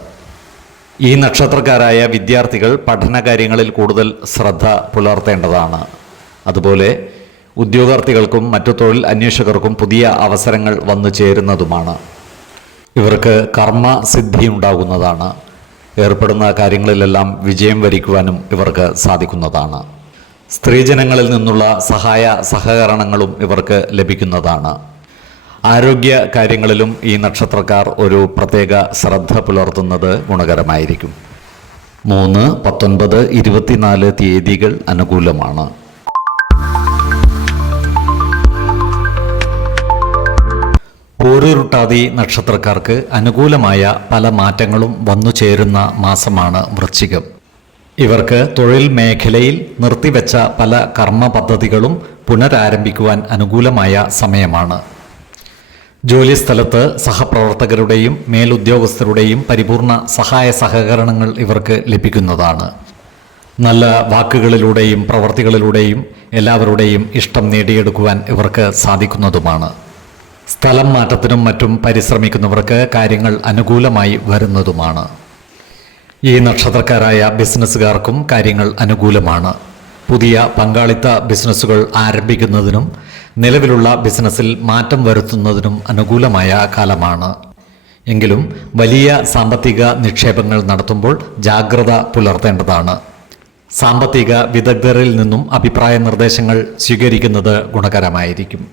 ഈ നക്ഷത്രക്കാരായ വിദ്യാർത്ഥികൾ പഠനകാര്യങ്ങളിൽ കൂടുതൽ ശ്രദ്ധ പുലർത്തേണ്ടതാണ്. അതുപോലെ ഉദ്യോഗാർത്ഥികൾക്കും മറ്റു തൊഴിൽ അന്വേഷകർക്കും പുതിയ അവസരങ്ങൾ വന്നു ചേരുന്നതുമാണ്. ഇവർക്ക് കർമ്മസിദ്ധി ഉണ്ടാകുന്നതാണ്. ഏർപ്പെടുന്ന കാര്യങ്ങളിലെല്ലാം വിജയം വരിക്കുവാനും ഇവർക്ക് സാധിക്കുന്നതാണ്. സ്ത്രീജനങ്ങളിൽ നിന്നുള്ള സഹായ സഹകരണങ്ങളും ഇവർക്ക് ലഭിക്കുന്നതാണ്. ആരോഗ്യ കാര്യങ്ങളിലും ഈ നക്ഷത്രക്കാർ ഒരു പ്രത്യേക ശ്രദ്ധ പുലർത്തുന്നത് ഗുണകരമായിരിക്കും. 3, 19, 24 തീയതികൾ അനുകൂലമാണ്. പൂരുരുട്ടാതി നക്ഷത്രക്കാർക്ക് അനുകൂലമായ പല മാറ്റങ്ങളും വന്നു ചേരുന്ന മാസമാണ് വൃശ്ചികം. ഇവർക്ക് തൊഴിൽ മേഖലയിൽ നിർത്തിവെച്ച പല കർമ്മ പദ്ധതികളും പുനരാരംഭിക്കുവാൻ അനുകൂലമായ സമയമാണ്. ജോലിസ്ഥലത്ത് സഹപ്രവർത്തകരുടെയും മേലുദ്യോഗസ്ഥരുടെയും പരിപൂർണ സഹായ സഹകരണങ്ങൾ ഇവർക്ക് ലഭിക്കുന്നതാണ്. നല്ല വാക്കുകളിലൂടെയും പ്രവൃത്തികളിലൂടെയും എല്ലാവരുടെയും ഇഷ്ടം നേടിയെടുക്കുവാൻ ഇവർക്ക് സാധിക്കുന്നതുമാണ്. സ്ഥലം മാറ്റത്തിനും മറ്റും പരിശ്രമിക്കുന്നവർക്ക് കാര്യങ്ങൾ അനുകൂലമായി വരുന്നതുമാണ്. ഈ നക്ഷത്രക്കാരായ ബിസിനസ്സുകാർക്കും കാര്യങ്ങൾ അനുകൂലമാണ്. പുതിയ പങ്കാളിത്ത ബിസിനസ്സുകൾ ആരംഭിക്കുന്നതിനും നിലവിലുള്ള ബിസിനസ്സിൽ മാറ്റം വരുത്തുന്നതിനും അനുകൂലമായ കാലമാണ്. എങ്കിലും വലിയ സാമ്പത്തിക നിക്ഷേപങ്ങൾ നടത്തുമ്പോൾ ജാഗ്രത പുലർത്തേണ്ടതാണ്. സാമ്പത്തിക വിദഗ്ധരിൽ നിന്നും അഭിപ്രായ നിർദ്ദേശങ്ങൾ സ്വീകരിക്കുന്നത് ഗുണകരമായിരിക്കും.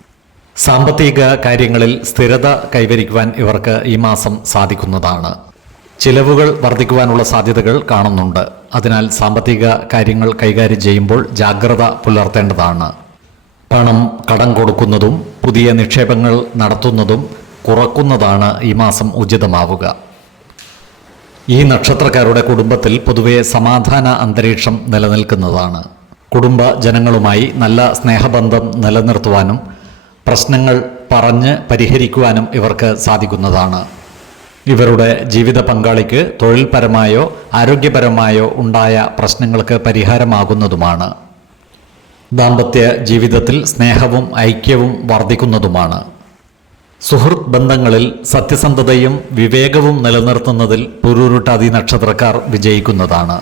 സാമ്പത്തിക കാര്യങ്ങളിൽ സ്ഥിരത കൈവരിക്കുവാൻ ഇവർക്ക് ഈ മാസം സാധിക്കുന്നതാണ്. ചിലവുകൾ വർദ്ധിക്കുവാനുള്ള സാധ്യതകൾ കാണുന്നുണ്ട്. അതിനാൽ സാമ്പത്തിക കാര്യങ്ങൾ കൈകാര്യം ചെയ്യുമ്പോൾ ജാഗ്രത പുലർത്തേണ്ടതാണ്. പണം കടം കൊടുക്കുന്നതും പുതിയ നിക്ഷേപങ്ങൾ നടത്തുന്നതും കുറക്കുന്നതാണ് ഈ മാസം ഉചിതമാവുക. ഈ നക്ഷത്രക്കാരുടെ കുടുംബത്തിൽ പൊതുവെ സമാധാന അന്തരീക്ഷം നിലനിൽക്കുന്നതാണ്. കുടുംബ ജനങ്ങളുമായി നല്ല സ്നേഹബന്ധം നിലനിർത്തുവാനും പ്രശ്നങ്ങൾ പറഞ്ഞ് പരിഹരിക്കുവാനും ഇവർക്ക് സാധിക്കുന്നതാണ്. ഇവരുടെ ജീവിത പങ്കാളിക്ക് തൊഴിൽപരമായോ ആരോഗ്യപരമായോ ഉണ്ടായ പ്രശ്നങ്ങൾക്ക് പരിഹാരമാകുന്നതുമാണ്. ദാമ്പത്യ ജീവിതത്തിൽ സ്നേഹവും ഐക്യവും വർദ്ധിക്കുന്നതുമാണ്. സുഹൃത്ത് ബന്ധങ്ങളിൽ സത്യസന്ധതയും വിവേകവും നിലനിർത്തുന്നതിൽ പൂരുരുട്ടാതി നക്ഷത്രക്കാർ വിജയിക്കുന്നതാണ്.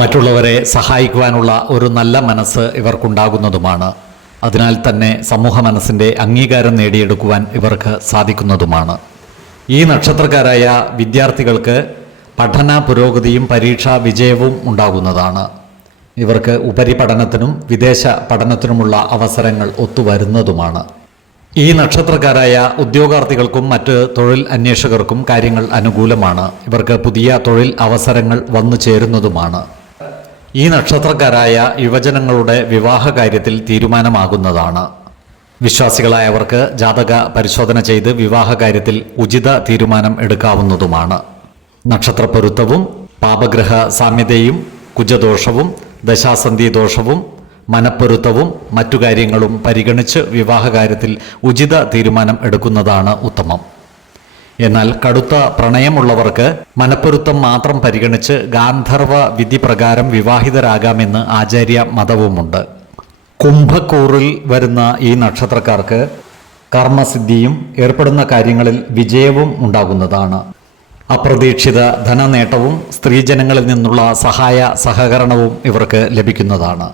മറ്റുള്ളവരെ സഹായിക്കുവാനുള്ള ഒരു നല്ല മനസ്സ് ഇവർക്കുണ്ടാകുന്നതുമാണ്. അതിനാൽ തന്നെ സമൂഹ മനസ്സിൻ്റെ അംഗീകാരം നേടിയെടുക്കുവാൻ ഇവർക്ക് സാധിക്കുന്നതുമാണ്. ഈ നക്ഷത്രക്കാരായ വിദ്യാർത്ഥികൾക്ക് പഠന പുരോഗതിയും പരീക്ഷാ വിജയവും ഉണ്ടാകുന്നതാണ്. ഇവർക്ക് ഉപരിപഠനത്തിനും വിദേശ പഠനത്തിനുമുള്ള അവസരങ്ങൾ ഒത്തുവരുന്നതുമാണ്. ഈ നക്ഷത്രക്കാരായ ഉദ്യോഗാർത്ഥികൾക്കും മറ്റ് തൊഴിൽ അന്വേഷകർക്കും കാര്യങ്ങൾ അനുകൂലമാണ്. ഇവർക്ക് പുതിയ തൊഴിൽ അവസരങ്ങൾ വന്നു ചേരുന്നതുമാണ്. ഈ നക്ഷത്രക്കാരായ യുവജനങ്ങളുടെ വിവാഹ കാര്യത്തിൽ തീരുമാനമാകുന്നതാണ്. വിശ്വാസികളായവർക്ക് ജാതക പരിശോധന ചെയ്ത് വിവാഹ കാര്യത്തിൽ ഉചിത തീരുമാനം എടുക്കാവുന്നതുമാണ്. നക്ഷത്രപ്പൊരുത്തവും പാപഗ്രഹ സാമ്യതയും കുജദോഷവും ദശാസന്ധി ദോഷവും മനപ്പൊരുത്തവും മറ്റു കാര്യങ്ങളും പരിഗണിച്ച് വിവാഹ കാര്യത്തിൽ ഉചിത തീരുമാനം എടുക്കുന്നതാണ് ഉത്തമം. എന്നാൽ കടുത്ത പ്രണയമുള്ളവർക്ക് മനപ്പൊരുത്തം മാത്രം പരിഗണിച്ച് ഗാന്ധർവ വിധി പ്രകാരം വിവാഹിതരാകാമെന്ന് ആചാര്യ മതവുമുണ്ട്. കുംഭക്കൂറിൽ വരുന്ന ഈ നക്ഷത്രക്കാർക്ക് കർമ്മസിദ്ധിയും ഏർപ്പെടുന്ന കാര്യങ്ങളിൽ വിജയവും ഉണ്ടാകുന്നതാണ്. അപ്രതീക്ഷിത ധനനേട്ടവും സ്ത്രീജനങ്ങളിൽ നിന്നുള്ള സഹായ സഹകരണവും ഇവർക്ക് ലഭിക്കുന്നതാണ്.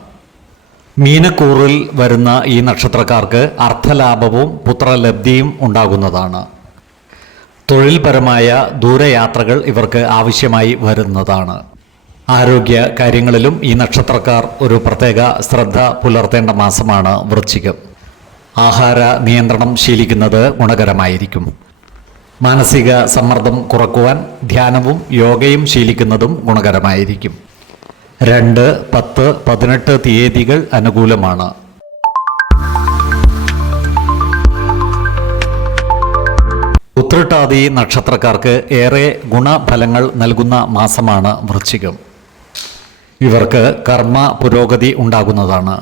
മീനക്കൂറിൽ വരുന്ന ഈ നക്ഷത്രക്കാർക്ക് അർത്ഥലാഭവും പുത്രലബ്ധിയും ഉണ്ടാകുന്നതാണ്. തൊഴിൽപരമായ ദൂരയാത്രകൾ ഇവർക്ക് ആവശ്യമായി വരുന്നതാണ്. ആരോഗ്യ കാര്യങ്ങളിലും ഈ നക്ഷത്രക്കാർ ഒരു പ്രത്യേക ശ്രദ്ധ പുലർത്തേണ്ട മാസമാണ് വൃശ്ചികം. ആഹാര നിയന്ത്രണം ശീലിക്കുന്നത് ഗുണകരമായിരിക്കും. മാനസിക സമ്മർദ്ദം കുറക്കുവാൻ ധ്യാനവും യോഗയും ശീലിക്കുന്നതും ഗുണകരമായിരിക്കും. 2, 10, 18 തീയതികൾ അനുകൂലമാണ്. ഉത്രട്ടാതി നക്ഷത്രക്കാർക്ക് ഏറെ ഗുണഫലങ്ങൾ നൽകുന്ന മാസമാണ് വൃശ്ചികം. ഇവർക്ക് കർമ്മ പുരോഗതി ഉണ്ടാകുന്നതാണ്.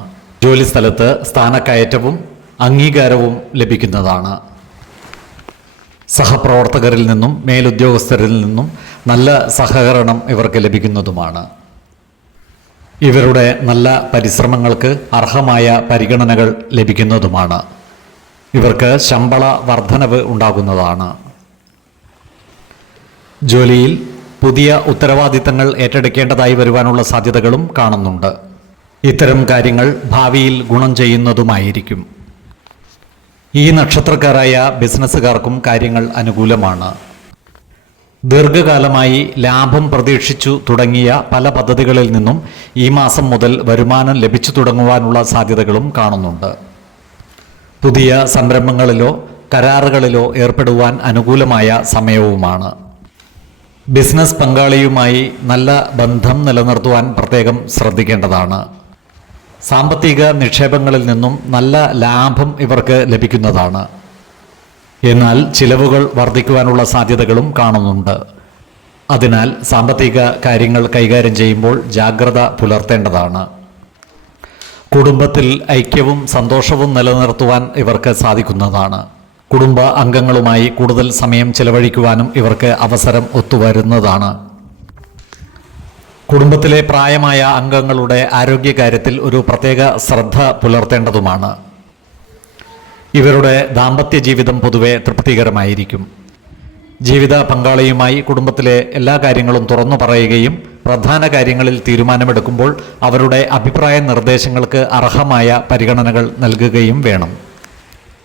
ജോലിസ്ഥലത്ത് സ്ഥാനക്കയറ്റവും അംഗീകാരവും ലഭിക്കുന്നതാണ്. സഹപ്രവർത്തകരിൽ നിന്നും മേലുദ്യോഗസ്ഥരിൽ നിന്നും നല്ല സഹകരണം ഇവർക്ക് ലഭിക്കുന്നതുമാണ്. ഇവരുടെ നല്ല പരിശ്രമങ്ങൾക്ക് അർഹമായ പരിഗണനകൾ ലഭിക്കുന്നതുമാണ്. ഇവർക്ക് ശമ്പള വർധനവ് ഉണ്ടാകുന്നതാണ്. ജോലിയിൽ പുതിയ ഉത്തരവാദിത്തങ്ങൾ ഏറ്റെടുക്കേണ്ടതായി വരുവാനുള്ള സാധ്യതകളും കാണുന്നുണ്ട്. ഇത്തരം കാര്യങ്ങൾ ഭാവിയിൽ ഗുണം ചെയ്യുന്നതുമായിരിക്കും. ഈ നക്ഷത്രക്കാരായ ബിസിനസ്സുകാർക്കും കാര്യങ്ങൾ അനുകൂലമാണ്. ദീർഘകാലമായി ലാഭം പ്രതീക്ഷിച്ചു തുടങ്ങിയ പല പദ്ധതികളിൽ നിന്നും ഈ മാസം മുതൽ വരുമാനം ലഭിച്ചു തുടങ്ങുവാനുള്ള സാധ്യതകളും കാണുന്നുണ്ട്. പുതിയ സംരംഭങ്ങളിലോ കരാറുകളിലോ ഏർപ്പെടുവാൻ അനുകൂലമായ സമയവുമാണ്. ബിസിനസ് പങ്കാളിയുമായി നല്ല ബന്ധം നിലനിർത്തുവാൻ പ്രത്യേകം ശ്രദ്ധിക്കേണ്ടതാണ്. സാമ്പത്തിക നിക്ഷേപങ്ങളിൽ നിന്നും നല്ല ലാഭം ഇവർക്ക് ലഭിക്കുന്നതാണ്. എന്നാൽ ചിലവുകൾ വർദ്ധിക്കുവാനുള്ള സാധ്യതകളും കാണുന്നുണ്ട്. അതിനാൽ സാമ്പത്തിക കാര്യങ്ങൾ കൈകാര്യം ചെയ്യുമ്പോൾ ജാഗ്രത പുലർത്തേണ്ടതാണ്. കുടുംബത്തിൽ ഐക്യവും സന്തോഷവും നിലനിർത്തുവാൻ ഇവർക്ക് സാധിക്കുന്നതാണ്. കുടുംബ അംഗങ്ങളുമായി കൂടുതൽ സമയം ചെലവഴിക്കുവാനും ഇവർക്ക് അവസരം ഒത്തുവരുന്നതാണ്. കുടുംബത്തിലെ പ്രായമായ അംഗങ്ങളുടെ ആരോഗ്യകാര്യത്തിൽ ഒരു പ്രത്യേക ശ്രദ്ധ പുലർത്തേണ്ടതുമാണ്. ഇവരുടെ ദാമ്പത്യ ജീവിതം പൊതുവെ തൃപ്തികരമായിരിക്കും. ജീവിത പങ്കാളിയുമായി കുടുംബത്തിലെ എല്ലാ കാര്യങ്ങളും തുറന്നു പറയുകയും പ്രധാന കാര്യങ്ങളിൽ തീരുമാനമെടുക്കുമ്പോൾ അവരുടെ അഭിപ്രായ നിർദ്ദേശങ്ങൾക്ക് അർഹമായ പരിഗണനകൾ നൽകുകയും വേണം.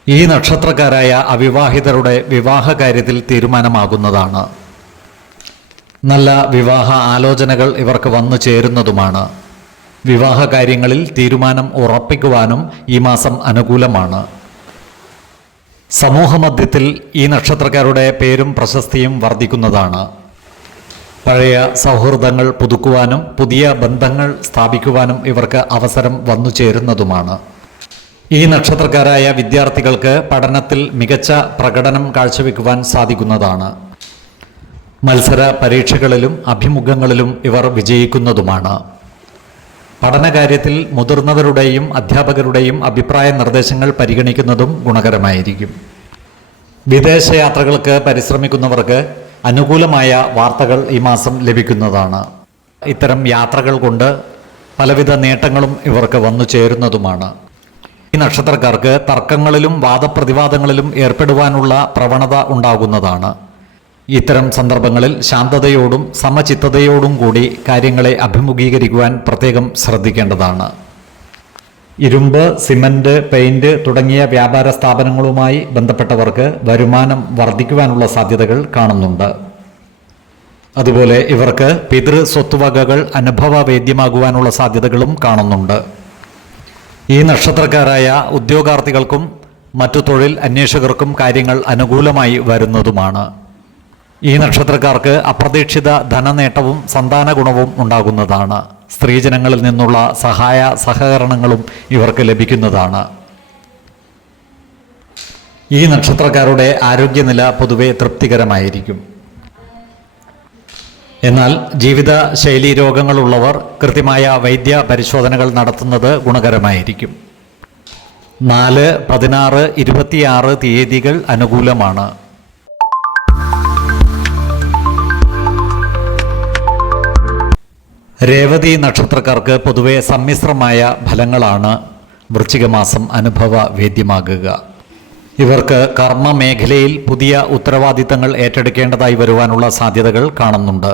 ഈ നക്ഷത്രക്കാരായ അവിവാഹിതരുടെ വിവാഹ കാര്യത്തിൽ തീരുമാനമാകുന്നതാണ്. നല്ല വിവാഹ ആലോചനകൾ ഇവർക്ക് വന്നു ചേരുന്നതുമാണ്. വിവാഹ കാര്യങ്ങളിൽ തീരുമാനം ഉറപ്പിക്കുവാനും ഈ മാസം അനുകൂലമാണ്. സമൂഹമധ്യത്തിൽ ഈ നക്ഷത്രക്കാരുടെ പേരും പ്രശസ്തിയും വർദ്ധിക്കുന്നതാണ്. പഴയ സൗഹൃദങ്ങൾ പുതുക്കുവാനും പുതിയ ബന്ധങ്ങൾ സ്ഥാപിക്കുവാനും ഇവർക്ക് അവസരം വന്നു ചേരുന്നതുമാണ്. ഈ നക്ഷത്രക്കാരായ വിദ്യാർത്ഥികൾക്ക് പഠനത്തിൽ മികച്ച പ്രകടനം കാഴ്ചവെക്കുവാൻ സാധിക്കുന്നതാണ്. മത്സര പരീക്ഷകളിലും അഭിമുഖങ്ങളിലും ഇവർ വിജയിക്കുന്നതുമാണ്. പഠനകാര്യത്തിൽ മുതിർന്നവരുടെയും അധ്യാപകരുടെയും അഭിപ്രായ നിർദ്ദേശങ്ങൾ പരിഗണിക്കുന്നതും ഗുണകരമായിരിക്കും. വിദേശയാത്രകൾക്ക് പരിശ്രമിക്കുന്നവർക്ക് അനുകൂലമായ വാർത്തകൾ ഈ മാസം ലഭിക്കുന്നതാണ്. ഇത്തരം യാത്രകൾ കൊണ്ട് പലവിധ നേട്ടങ്ങളും ഇവർക്ക് വന്നു ചേരുന്നതുമാണ്. ഈ നക്ഷത്രക്കാർക്ക് തർക്കങ്ങളിലും വാദപ്രതിവാദങ്ങളിലും ഏർപ്പെടുവാനുള്ള പ്രവണത ഉണ്ടാകുന്നതാണ്. ഇത്തരം സന്ദർഭങ്ങളിൽ ശാന്തതയോടും സമചിത്തതയോടും കൂടി കാര്യങ്ങളെ അഭിമുഖീകരിക്കുവാൻ പ്രത്യേകം ശ്രദ്ധിക്കേണ്ടതാണ്. ഇരുമ്പ്, സിമന്റ്, പെയിന്റ് തുടങ്ങിയ വ്യാപാര സ്ഥാപനങ്ങളുമായി ബന്ധപ്പെട്ടവർക്ക് വരുമാനം വർദ്ധിക്കുവാനുള്ള സാധ്യതകൾ കാണുന്നുണ്ട്. അതുപോലെ ഇവർക്ക് പിതൃ സ്വത്തുവകകൾ അനുഭവവേദ്യമാകുവാനുള്ള സാധ്യതകളും കാണുന്നുണ്ട്. ഈ നക്ഷത്രക്കാരായ ഉദ്യോഗാർത്ഥികൾക്കും മറ്റു തൊഴിൽ അന്വേഷകർക്കും കാര്യങ്ങൾ അനുകൂലമായി വരുന്നതുമാണ്. ഈ നക്ഷത്രക്കാർക്ക് അപ്രതീക്ഷിത ധനനേട്ടവും സന്താന ഗുണവും ഉണ്ടാകുന്നതാണ്. സ്ത്രീജനങ്ങളിൽ നിന്നുള്ള സഹായ സഹകരണങ്ങളും ഇവർക്ക് ലഭിക്കുന്നതാണ്. ഈ നക്ഷത്രക്കാരുടെ ആരോഗ്യനില പൊതുവെ തൃപ്തികരമായിരിക്കും. എന്നാൽ ജീവിതശൈലി രോഗങ്ങളുള്ളവർ കൃത്യമായ വൈദ്യ പരിശോധനകൾ നടത്തുന്നത് ഗുണകരമായിരിക്കും. 4, 16, 26 തീയതികൾ അനുകൂലമാണ്. രേവതി നക്ഷത്രക്കാർക്ക് പൊതുവെ സമ്മിശ്രമായ ഫലങ്ങളാണ് വൃശ്ചികമാസം അനുഭവവേദ്യമാകുക. ഇവർക്ക് കർമ്മ മേഖലയിൽ പുതിയ ഉത്തരവാദിത്തങ്ങൾ ഏറ്റെടുക്കേണ്ടതായി വരുവാനുള്ള സാധ്യതകൾ കാണുന്നുണ്ട്.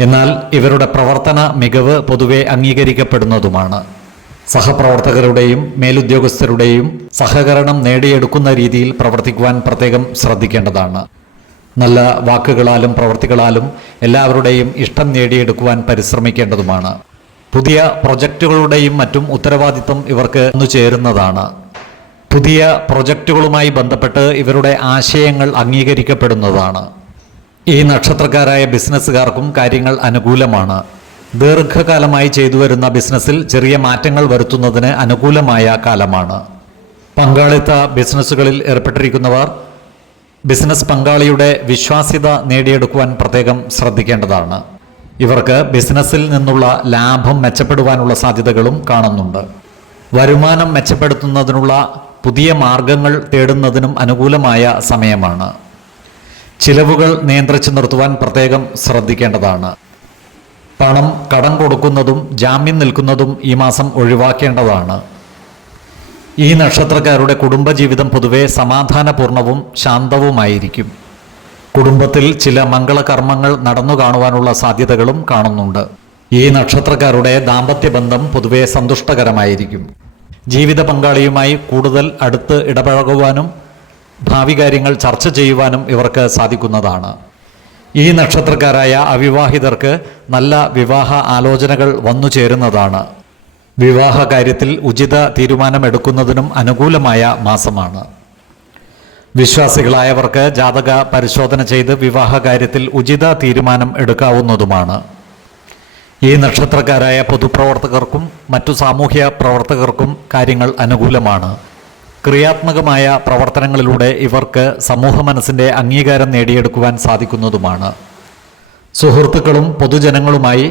എന്നാൽ ഇവരുടെ പ്രവർത്തന മികവ് പൊതുവെ അംഗീകരിക്കപ്പെടുന്നതുമാണ്. സഹപ്രവർത്തകരുടെയും മേലുദ്യോഗസ്ഥരുടെയും സഹകരണം നേടിയെടുക്കുന്ന രീതിയിൽ പ്രവർത്തിക്കുവാൻ പ്രത്യേകം ശ്രദ്ധിക്കേണ്ടതാണ്. നല്ല വാക്കുകളാലും പ്രവൃത്തികളാലും എല്ലാവരുടെയും ഇഷ്ടം നേടിയെടുക്കുവാൻ പരിശ്രമിക്കേണ്ടതുമാണ്. പുതിയ പ്രൊജക്റ്റുകളുടെയും മറ്റും ഉത്തരവാദിത്വം ഇവർക്ക് വന്നു ചേരുന്നതാണ്. പുതിയ പ്രൊജക്റ്റുകളുമായി ബന്ധപ്പെട്ട് ഇവരുടെ ആശയങ്ങൾ അംഗീകരിക്കപ്പെടുന്നതാണ്. ഈ നക്ഷത്രക്കാരായ ബിസിനസ്സുകാർക്കും കാര്യങ്ങൾ അനുകൂലമാണ്. ദീർഘകാലമായി ചെയ്തു വരുന്ന ബിസിനസ്സിൽ ചെറിയ മാറ്റങ്ങൾ വരുത്തുന്നതിന് അനുകൂലമായ കാലമാണ്. പങ്കാളിത്ത ബിസിനസ്സുകളിൽ ഏർപ്പെട്ടിരിക്കുന്നവർ ബിസിനസ് പങ്കാളിയുടെ വിശ്വാസ്യത നേടിയെടുക്കുവാൻ പ്രത്യേകം ശ്രദ്ധിക്കേണ്ടതാണ്. ഇവർക്ക് ബിസിനസ്സിൽ നിന്നുള്ള ലാഭം മെച്ചപ്പെടുവാനുള്ള സാധ്യതകളും കാണുന്നുണ്ട്. വരുമാനം മെച്ചപ്പെടുത്തുന്നതിനുള്ള പുതിയ മാർഗങ്ങൾ തേടുന്നതിനും അനുകൂലമായ സമയമാണ്. ചിലവുകൾ നിയന്ത്രിച്ചു നിർത്തുവാൻ പ്രത്യേകം ശ്രദ്ധിക്കേണ്ടതാണ്. പണം കടം കൊടുക്കുന്നതും ജാമ്യം നിൽക്കുന്നതും ഈ മാസം ഒഴിവാക്കേണ്ടതാണ്. ഈ നക്ഷത്രക്കാരുടെ കുടുംബജീവിതം പൊതുവെ സമാധാനപൂർണവും ശാന്തവുമായിരിക്കും. കുടുംബത്തിൽ ചില മംഗളകർമ്മങ്ങൾ നടന്നു കാണുവാനുള്ള സാധ്യതകളും കാണുന്നുണ്ട്. ഈ നക്ഷത്രക്കാരുടെ ദാമ്പത്യ ബന്ധം പൊതുവെ സന്തുഷ്ടകരമായിരിക്കും. ജീവിത പങ്കാളിയുമായി കൂടുതൽ അടുത്ത് ഇടപഴകുവാനും ഭാവി കാര്യങ്ങൾ ചർച്ച ചെയ്യുവാനും ഇവർക്ക് സാധിക്കുന്നതാണ്. ഈ നക്ഷത്രക്കാരായ അവിവാഹിതർക്ക് നല്ല വിവാഹ ആലോചനകൾ വന്നു ചേരുന്നതാണ്. വിവാഹ കാര്യത്തിൽ ഉചിത തീരുമാനമെടുക്കുന്നതിനും അനുകൂലമായ മാസമാണ്. വിശ്വാസികളായവർക്ക് ജാതക പരിശോധന ചെയ്ത് വിവാഹ കാര്യത്തിൽ ഉചിത തീരുമാനം എടുക്കാവുന്നതുമാണ്. ഈ നക്ഷത്രക്കാരായ പൊതുപ്രവർത്തകർക്കും മറ്റു സാമൂഹ്യ പ്രവർത്തകർക്കും കാര്യങ്ങൾ അനുകൂലമാണ്. ക്രിയാത്മകമായ പ്രവർത്തനങ്ങളിലൂടെ ഇവർക്ക് സമൂഹ മനസ്സിൻ്റെ അംഗീകാരം നേടിയെടുക്കുവാൻ സാധിക്കുന്നതുമാണ്. സുഹൃത്തുക്കളും പൊതുജനങ്ങളുമായി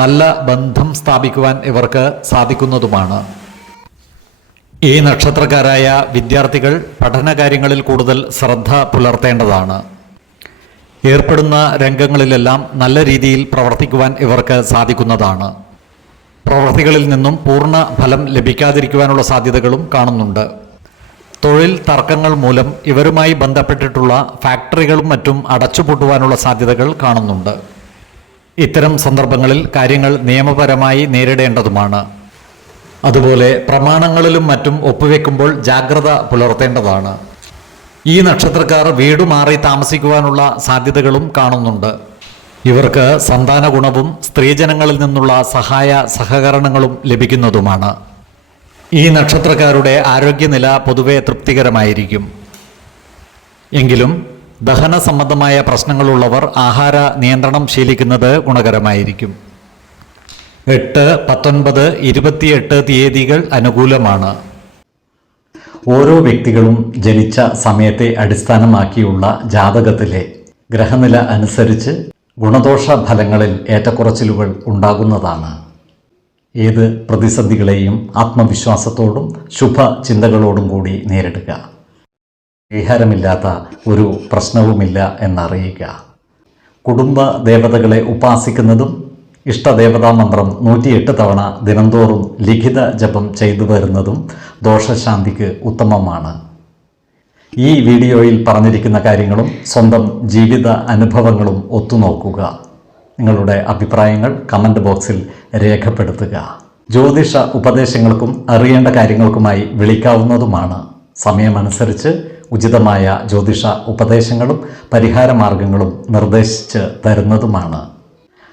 നല്ല ബന്ധം സ്ഥാപിക്കുവാൻ ഇവർക്ക് സാധിക്കുന്നതുമാണ്. ഈ നക്ഷത്രക്കാരായ വിദ്യാർത്ഥികൾ പഠനകാര്യങ്ങളിൽ കൂടുതൽ ശ്രദ്ധ പുലർത്തേണ്ടതാണ്. ഏർപ്പെടുന്ന രംഗങ്ങളിലെല്ലാം നല്ല രീതിയിൽ പ്രവർത്തിക്കുവാൻ ഇവർക്ക് സാധിക്കുന്നതാണ്. പ്രവൃത്തികളിൽ നിന്നും പൂർണ്ണ ഫലം ലഭിക്കാതിരിക്കുവാനുള്ള സാധ്യതകളും കാണുന്നുണ്ട്. തൊഴിൽ തർക്കങ്ങൾ മൂലം ഇവരുമായി ബന്ധപ്പെട്ടിട്ടുള്ള ഫാക്ടറികളും മറ്റും അടച്ചുപൂട്ടുവാനുള്ള സാധ്യതകൾ കാണുന്നുണ്ട്. ഇത്തരം സന്ദർഭങ്ങളിൽ കാര്യങ്ങൾ നിയമപരമായി നേരിടേണ്ടതുമാണ്. അതുപോലെ പ്രമാണങ്ങളിലും മറ്റും ഒപ്പുവെക്കുമ്പോൾ ജാഗ്രത പുലർത്തേണ്ടതാണ്. ഈ നക്ഷത്രക്കാർ വീട് മാറി താമസിക്കുവാനുള്ള സാധ്യതകളും കാണുന്നുണ്ട്. ഇവർക്ക് സന്താന ഗുണവും സ്ത്രീജനങ്ങളിൽ നിന്നുള്ള സഹായ സഹകരണങ്ങളും ലഭിക്കുന്നതുമാണ്. ഈ നക്ഷത്രക്കാരുടെ ആരോഗ്യനില പൊതുവെ തൃപ്തികരമായിരിക്കും. എങ്കിലും ദഹന സംബന്ധമായ പ്രശ്നങ്ങളുള്ളവർ ആഹാര നിയന്ത്രണം ശീലിക്കുന്നത് ഗുണകരമായിരിക്കും. 8, 19, 28 തീയതികൾ അനുകൂലമാണ്. ഓരോ വ്യക്തികളും ജനിച്ച സമയത്തെ അടിസ്ഥാനമാക്കിയുള്ള ജാതകത്തിലെ ഗ്രഹനില അനുസരിച്ച് ഗുണദോഷ ഫലങ്ങളിൽ ഏറ്റക്കുറച്ചിലുകൾ ഉണ്ടാകുന്നതാണ്. ഏത് പ്രതിസന്ധികളെയും ആത്മവിശ്വാസത്തോടും ശുഭചിന്തകളോടും കൂടി നേരിടുക. പരിഹാരമില്ലാത്ത ഒരു പ്രശ്നവുമില്ല എന്നറിയുക. കുടുംബ ദേവതകളെ ഉപാസിക്കുന്നതും ഇഷ്ടദേവതാ മന്ത്രം 108 തവണ ദിനംതോറും ലിഖിത ജപം ചെയ്തു വരുന്നതും ദോഷശാന്തിക്ക് ഉത്തമമാണ്. ഈ വീഡിയോയിൽ പറഞ്ഞിരിക്കുന്ന കാര്യങ്ങളും സ്വന്തം ജീവിത അനുഭവങ്ങളും ഒത്തുനോക്കുക. നിങ്ങളുടെ അഭിപ്രായങ്ങൾ കമൻറ്റ് ബോക്സിൽ രേഖപ്പെടുത്തുക. ജ്യോതിഷ ഉപദേശങ്ങൾക്കും അറിയേണ്ട കാര്യങ്ങൾക്കുമായി വിളിക്കാവുന്നതുമാണ്. സമയമനുസരിച്ച് ഉചിതമായ ജ്യോതിഷ ഉപദേശങ്ങളും പരിഹാരമാർഗങ്ങളും നിർദ്ദേശിച്ച് തരുന്നതുമാണ്.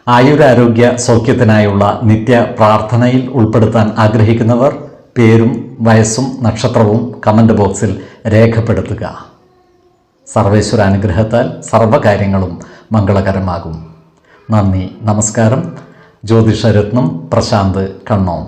ആയുരാരോഗ്യ സൗഖ്യത്തിനായുള്ള നിത്യ പ്രാർത്ഥനയിൽ ഉൾപ്പെടുത്താൻ ആഗ്രഹിക്കുന്നവർ പേരും വയസ്സും നക്ഷത്രവും കമൻറ്റ് ബോക്സിൽ രേഖപ്പെടുത്തുക. സർവേശ്വരാനുഗ്രഹത്താൽ സർവ്വകാര്യങ്ങളും മംഗളകരമാകും. നന്ദി, നമസ്കാരം. ജ്യോതിഷരത്നം പ്രശാന്ത് കണ്ണോം.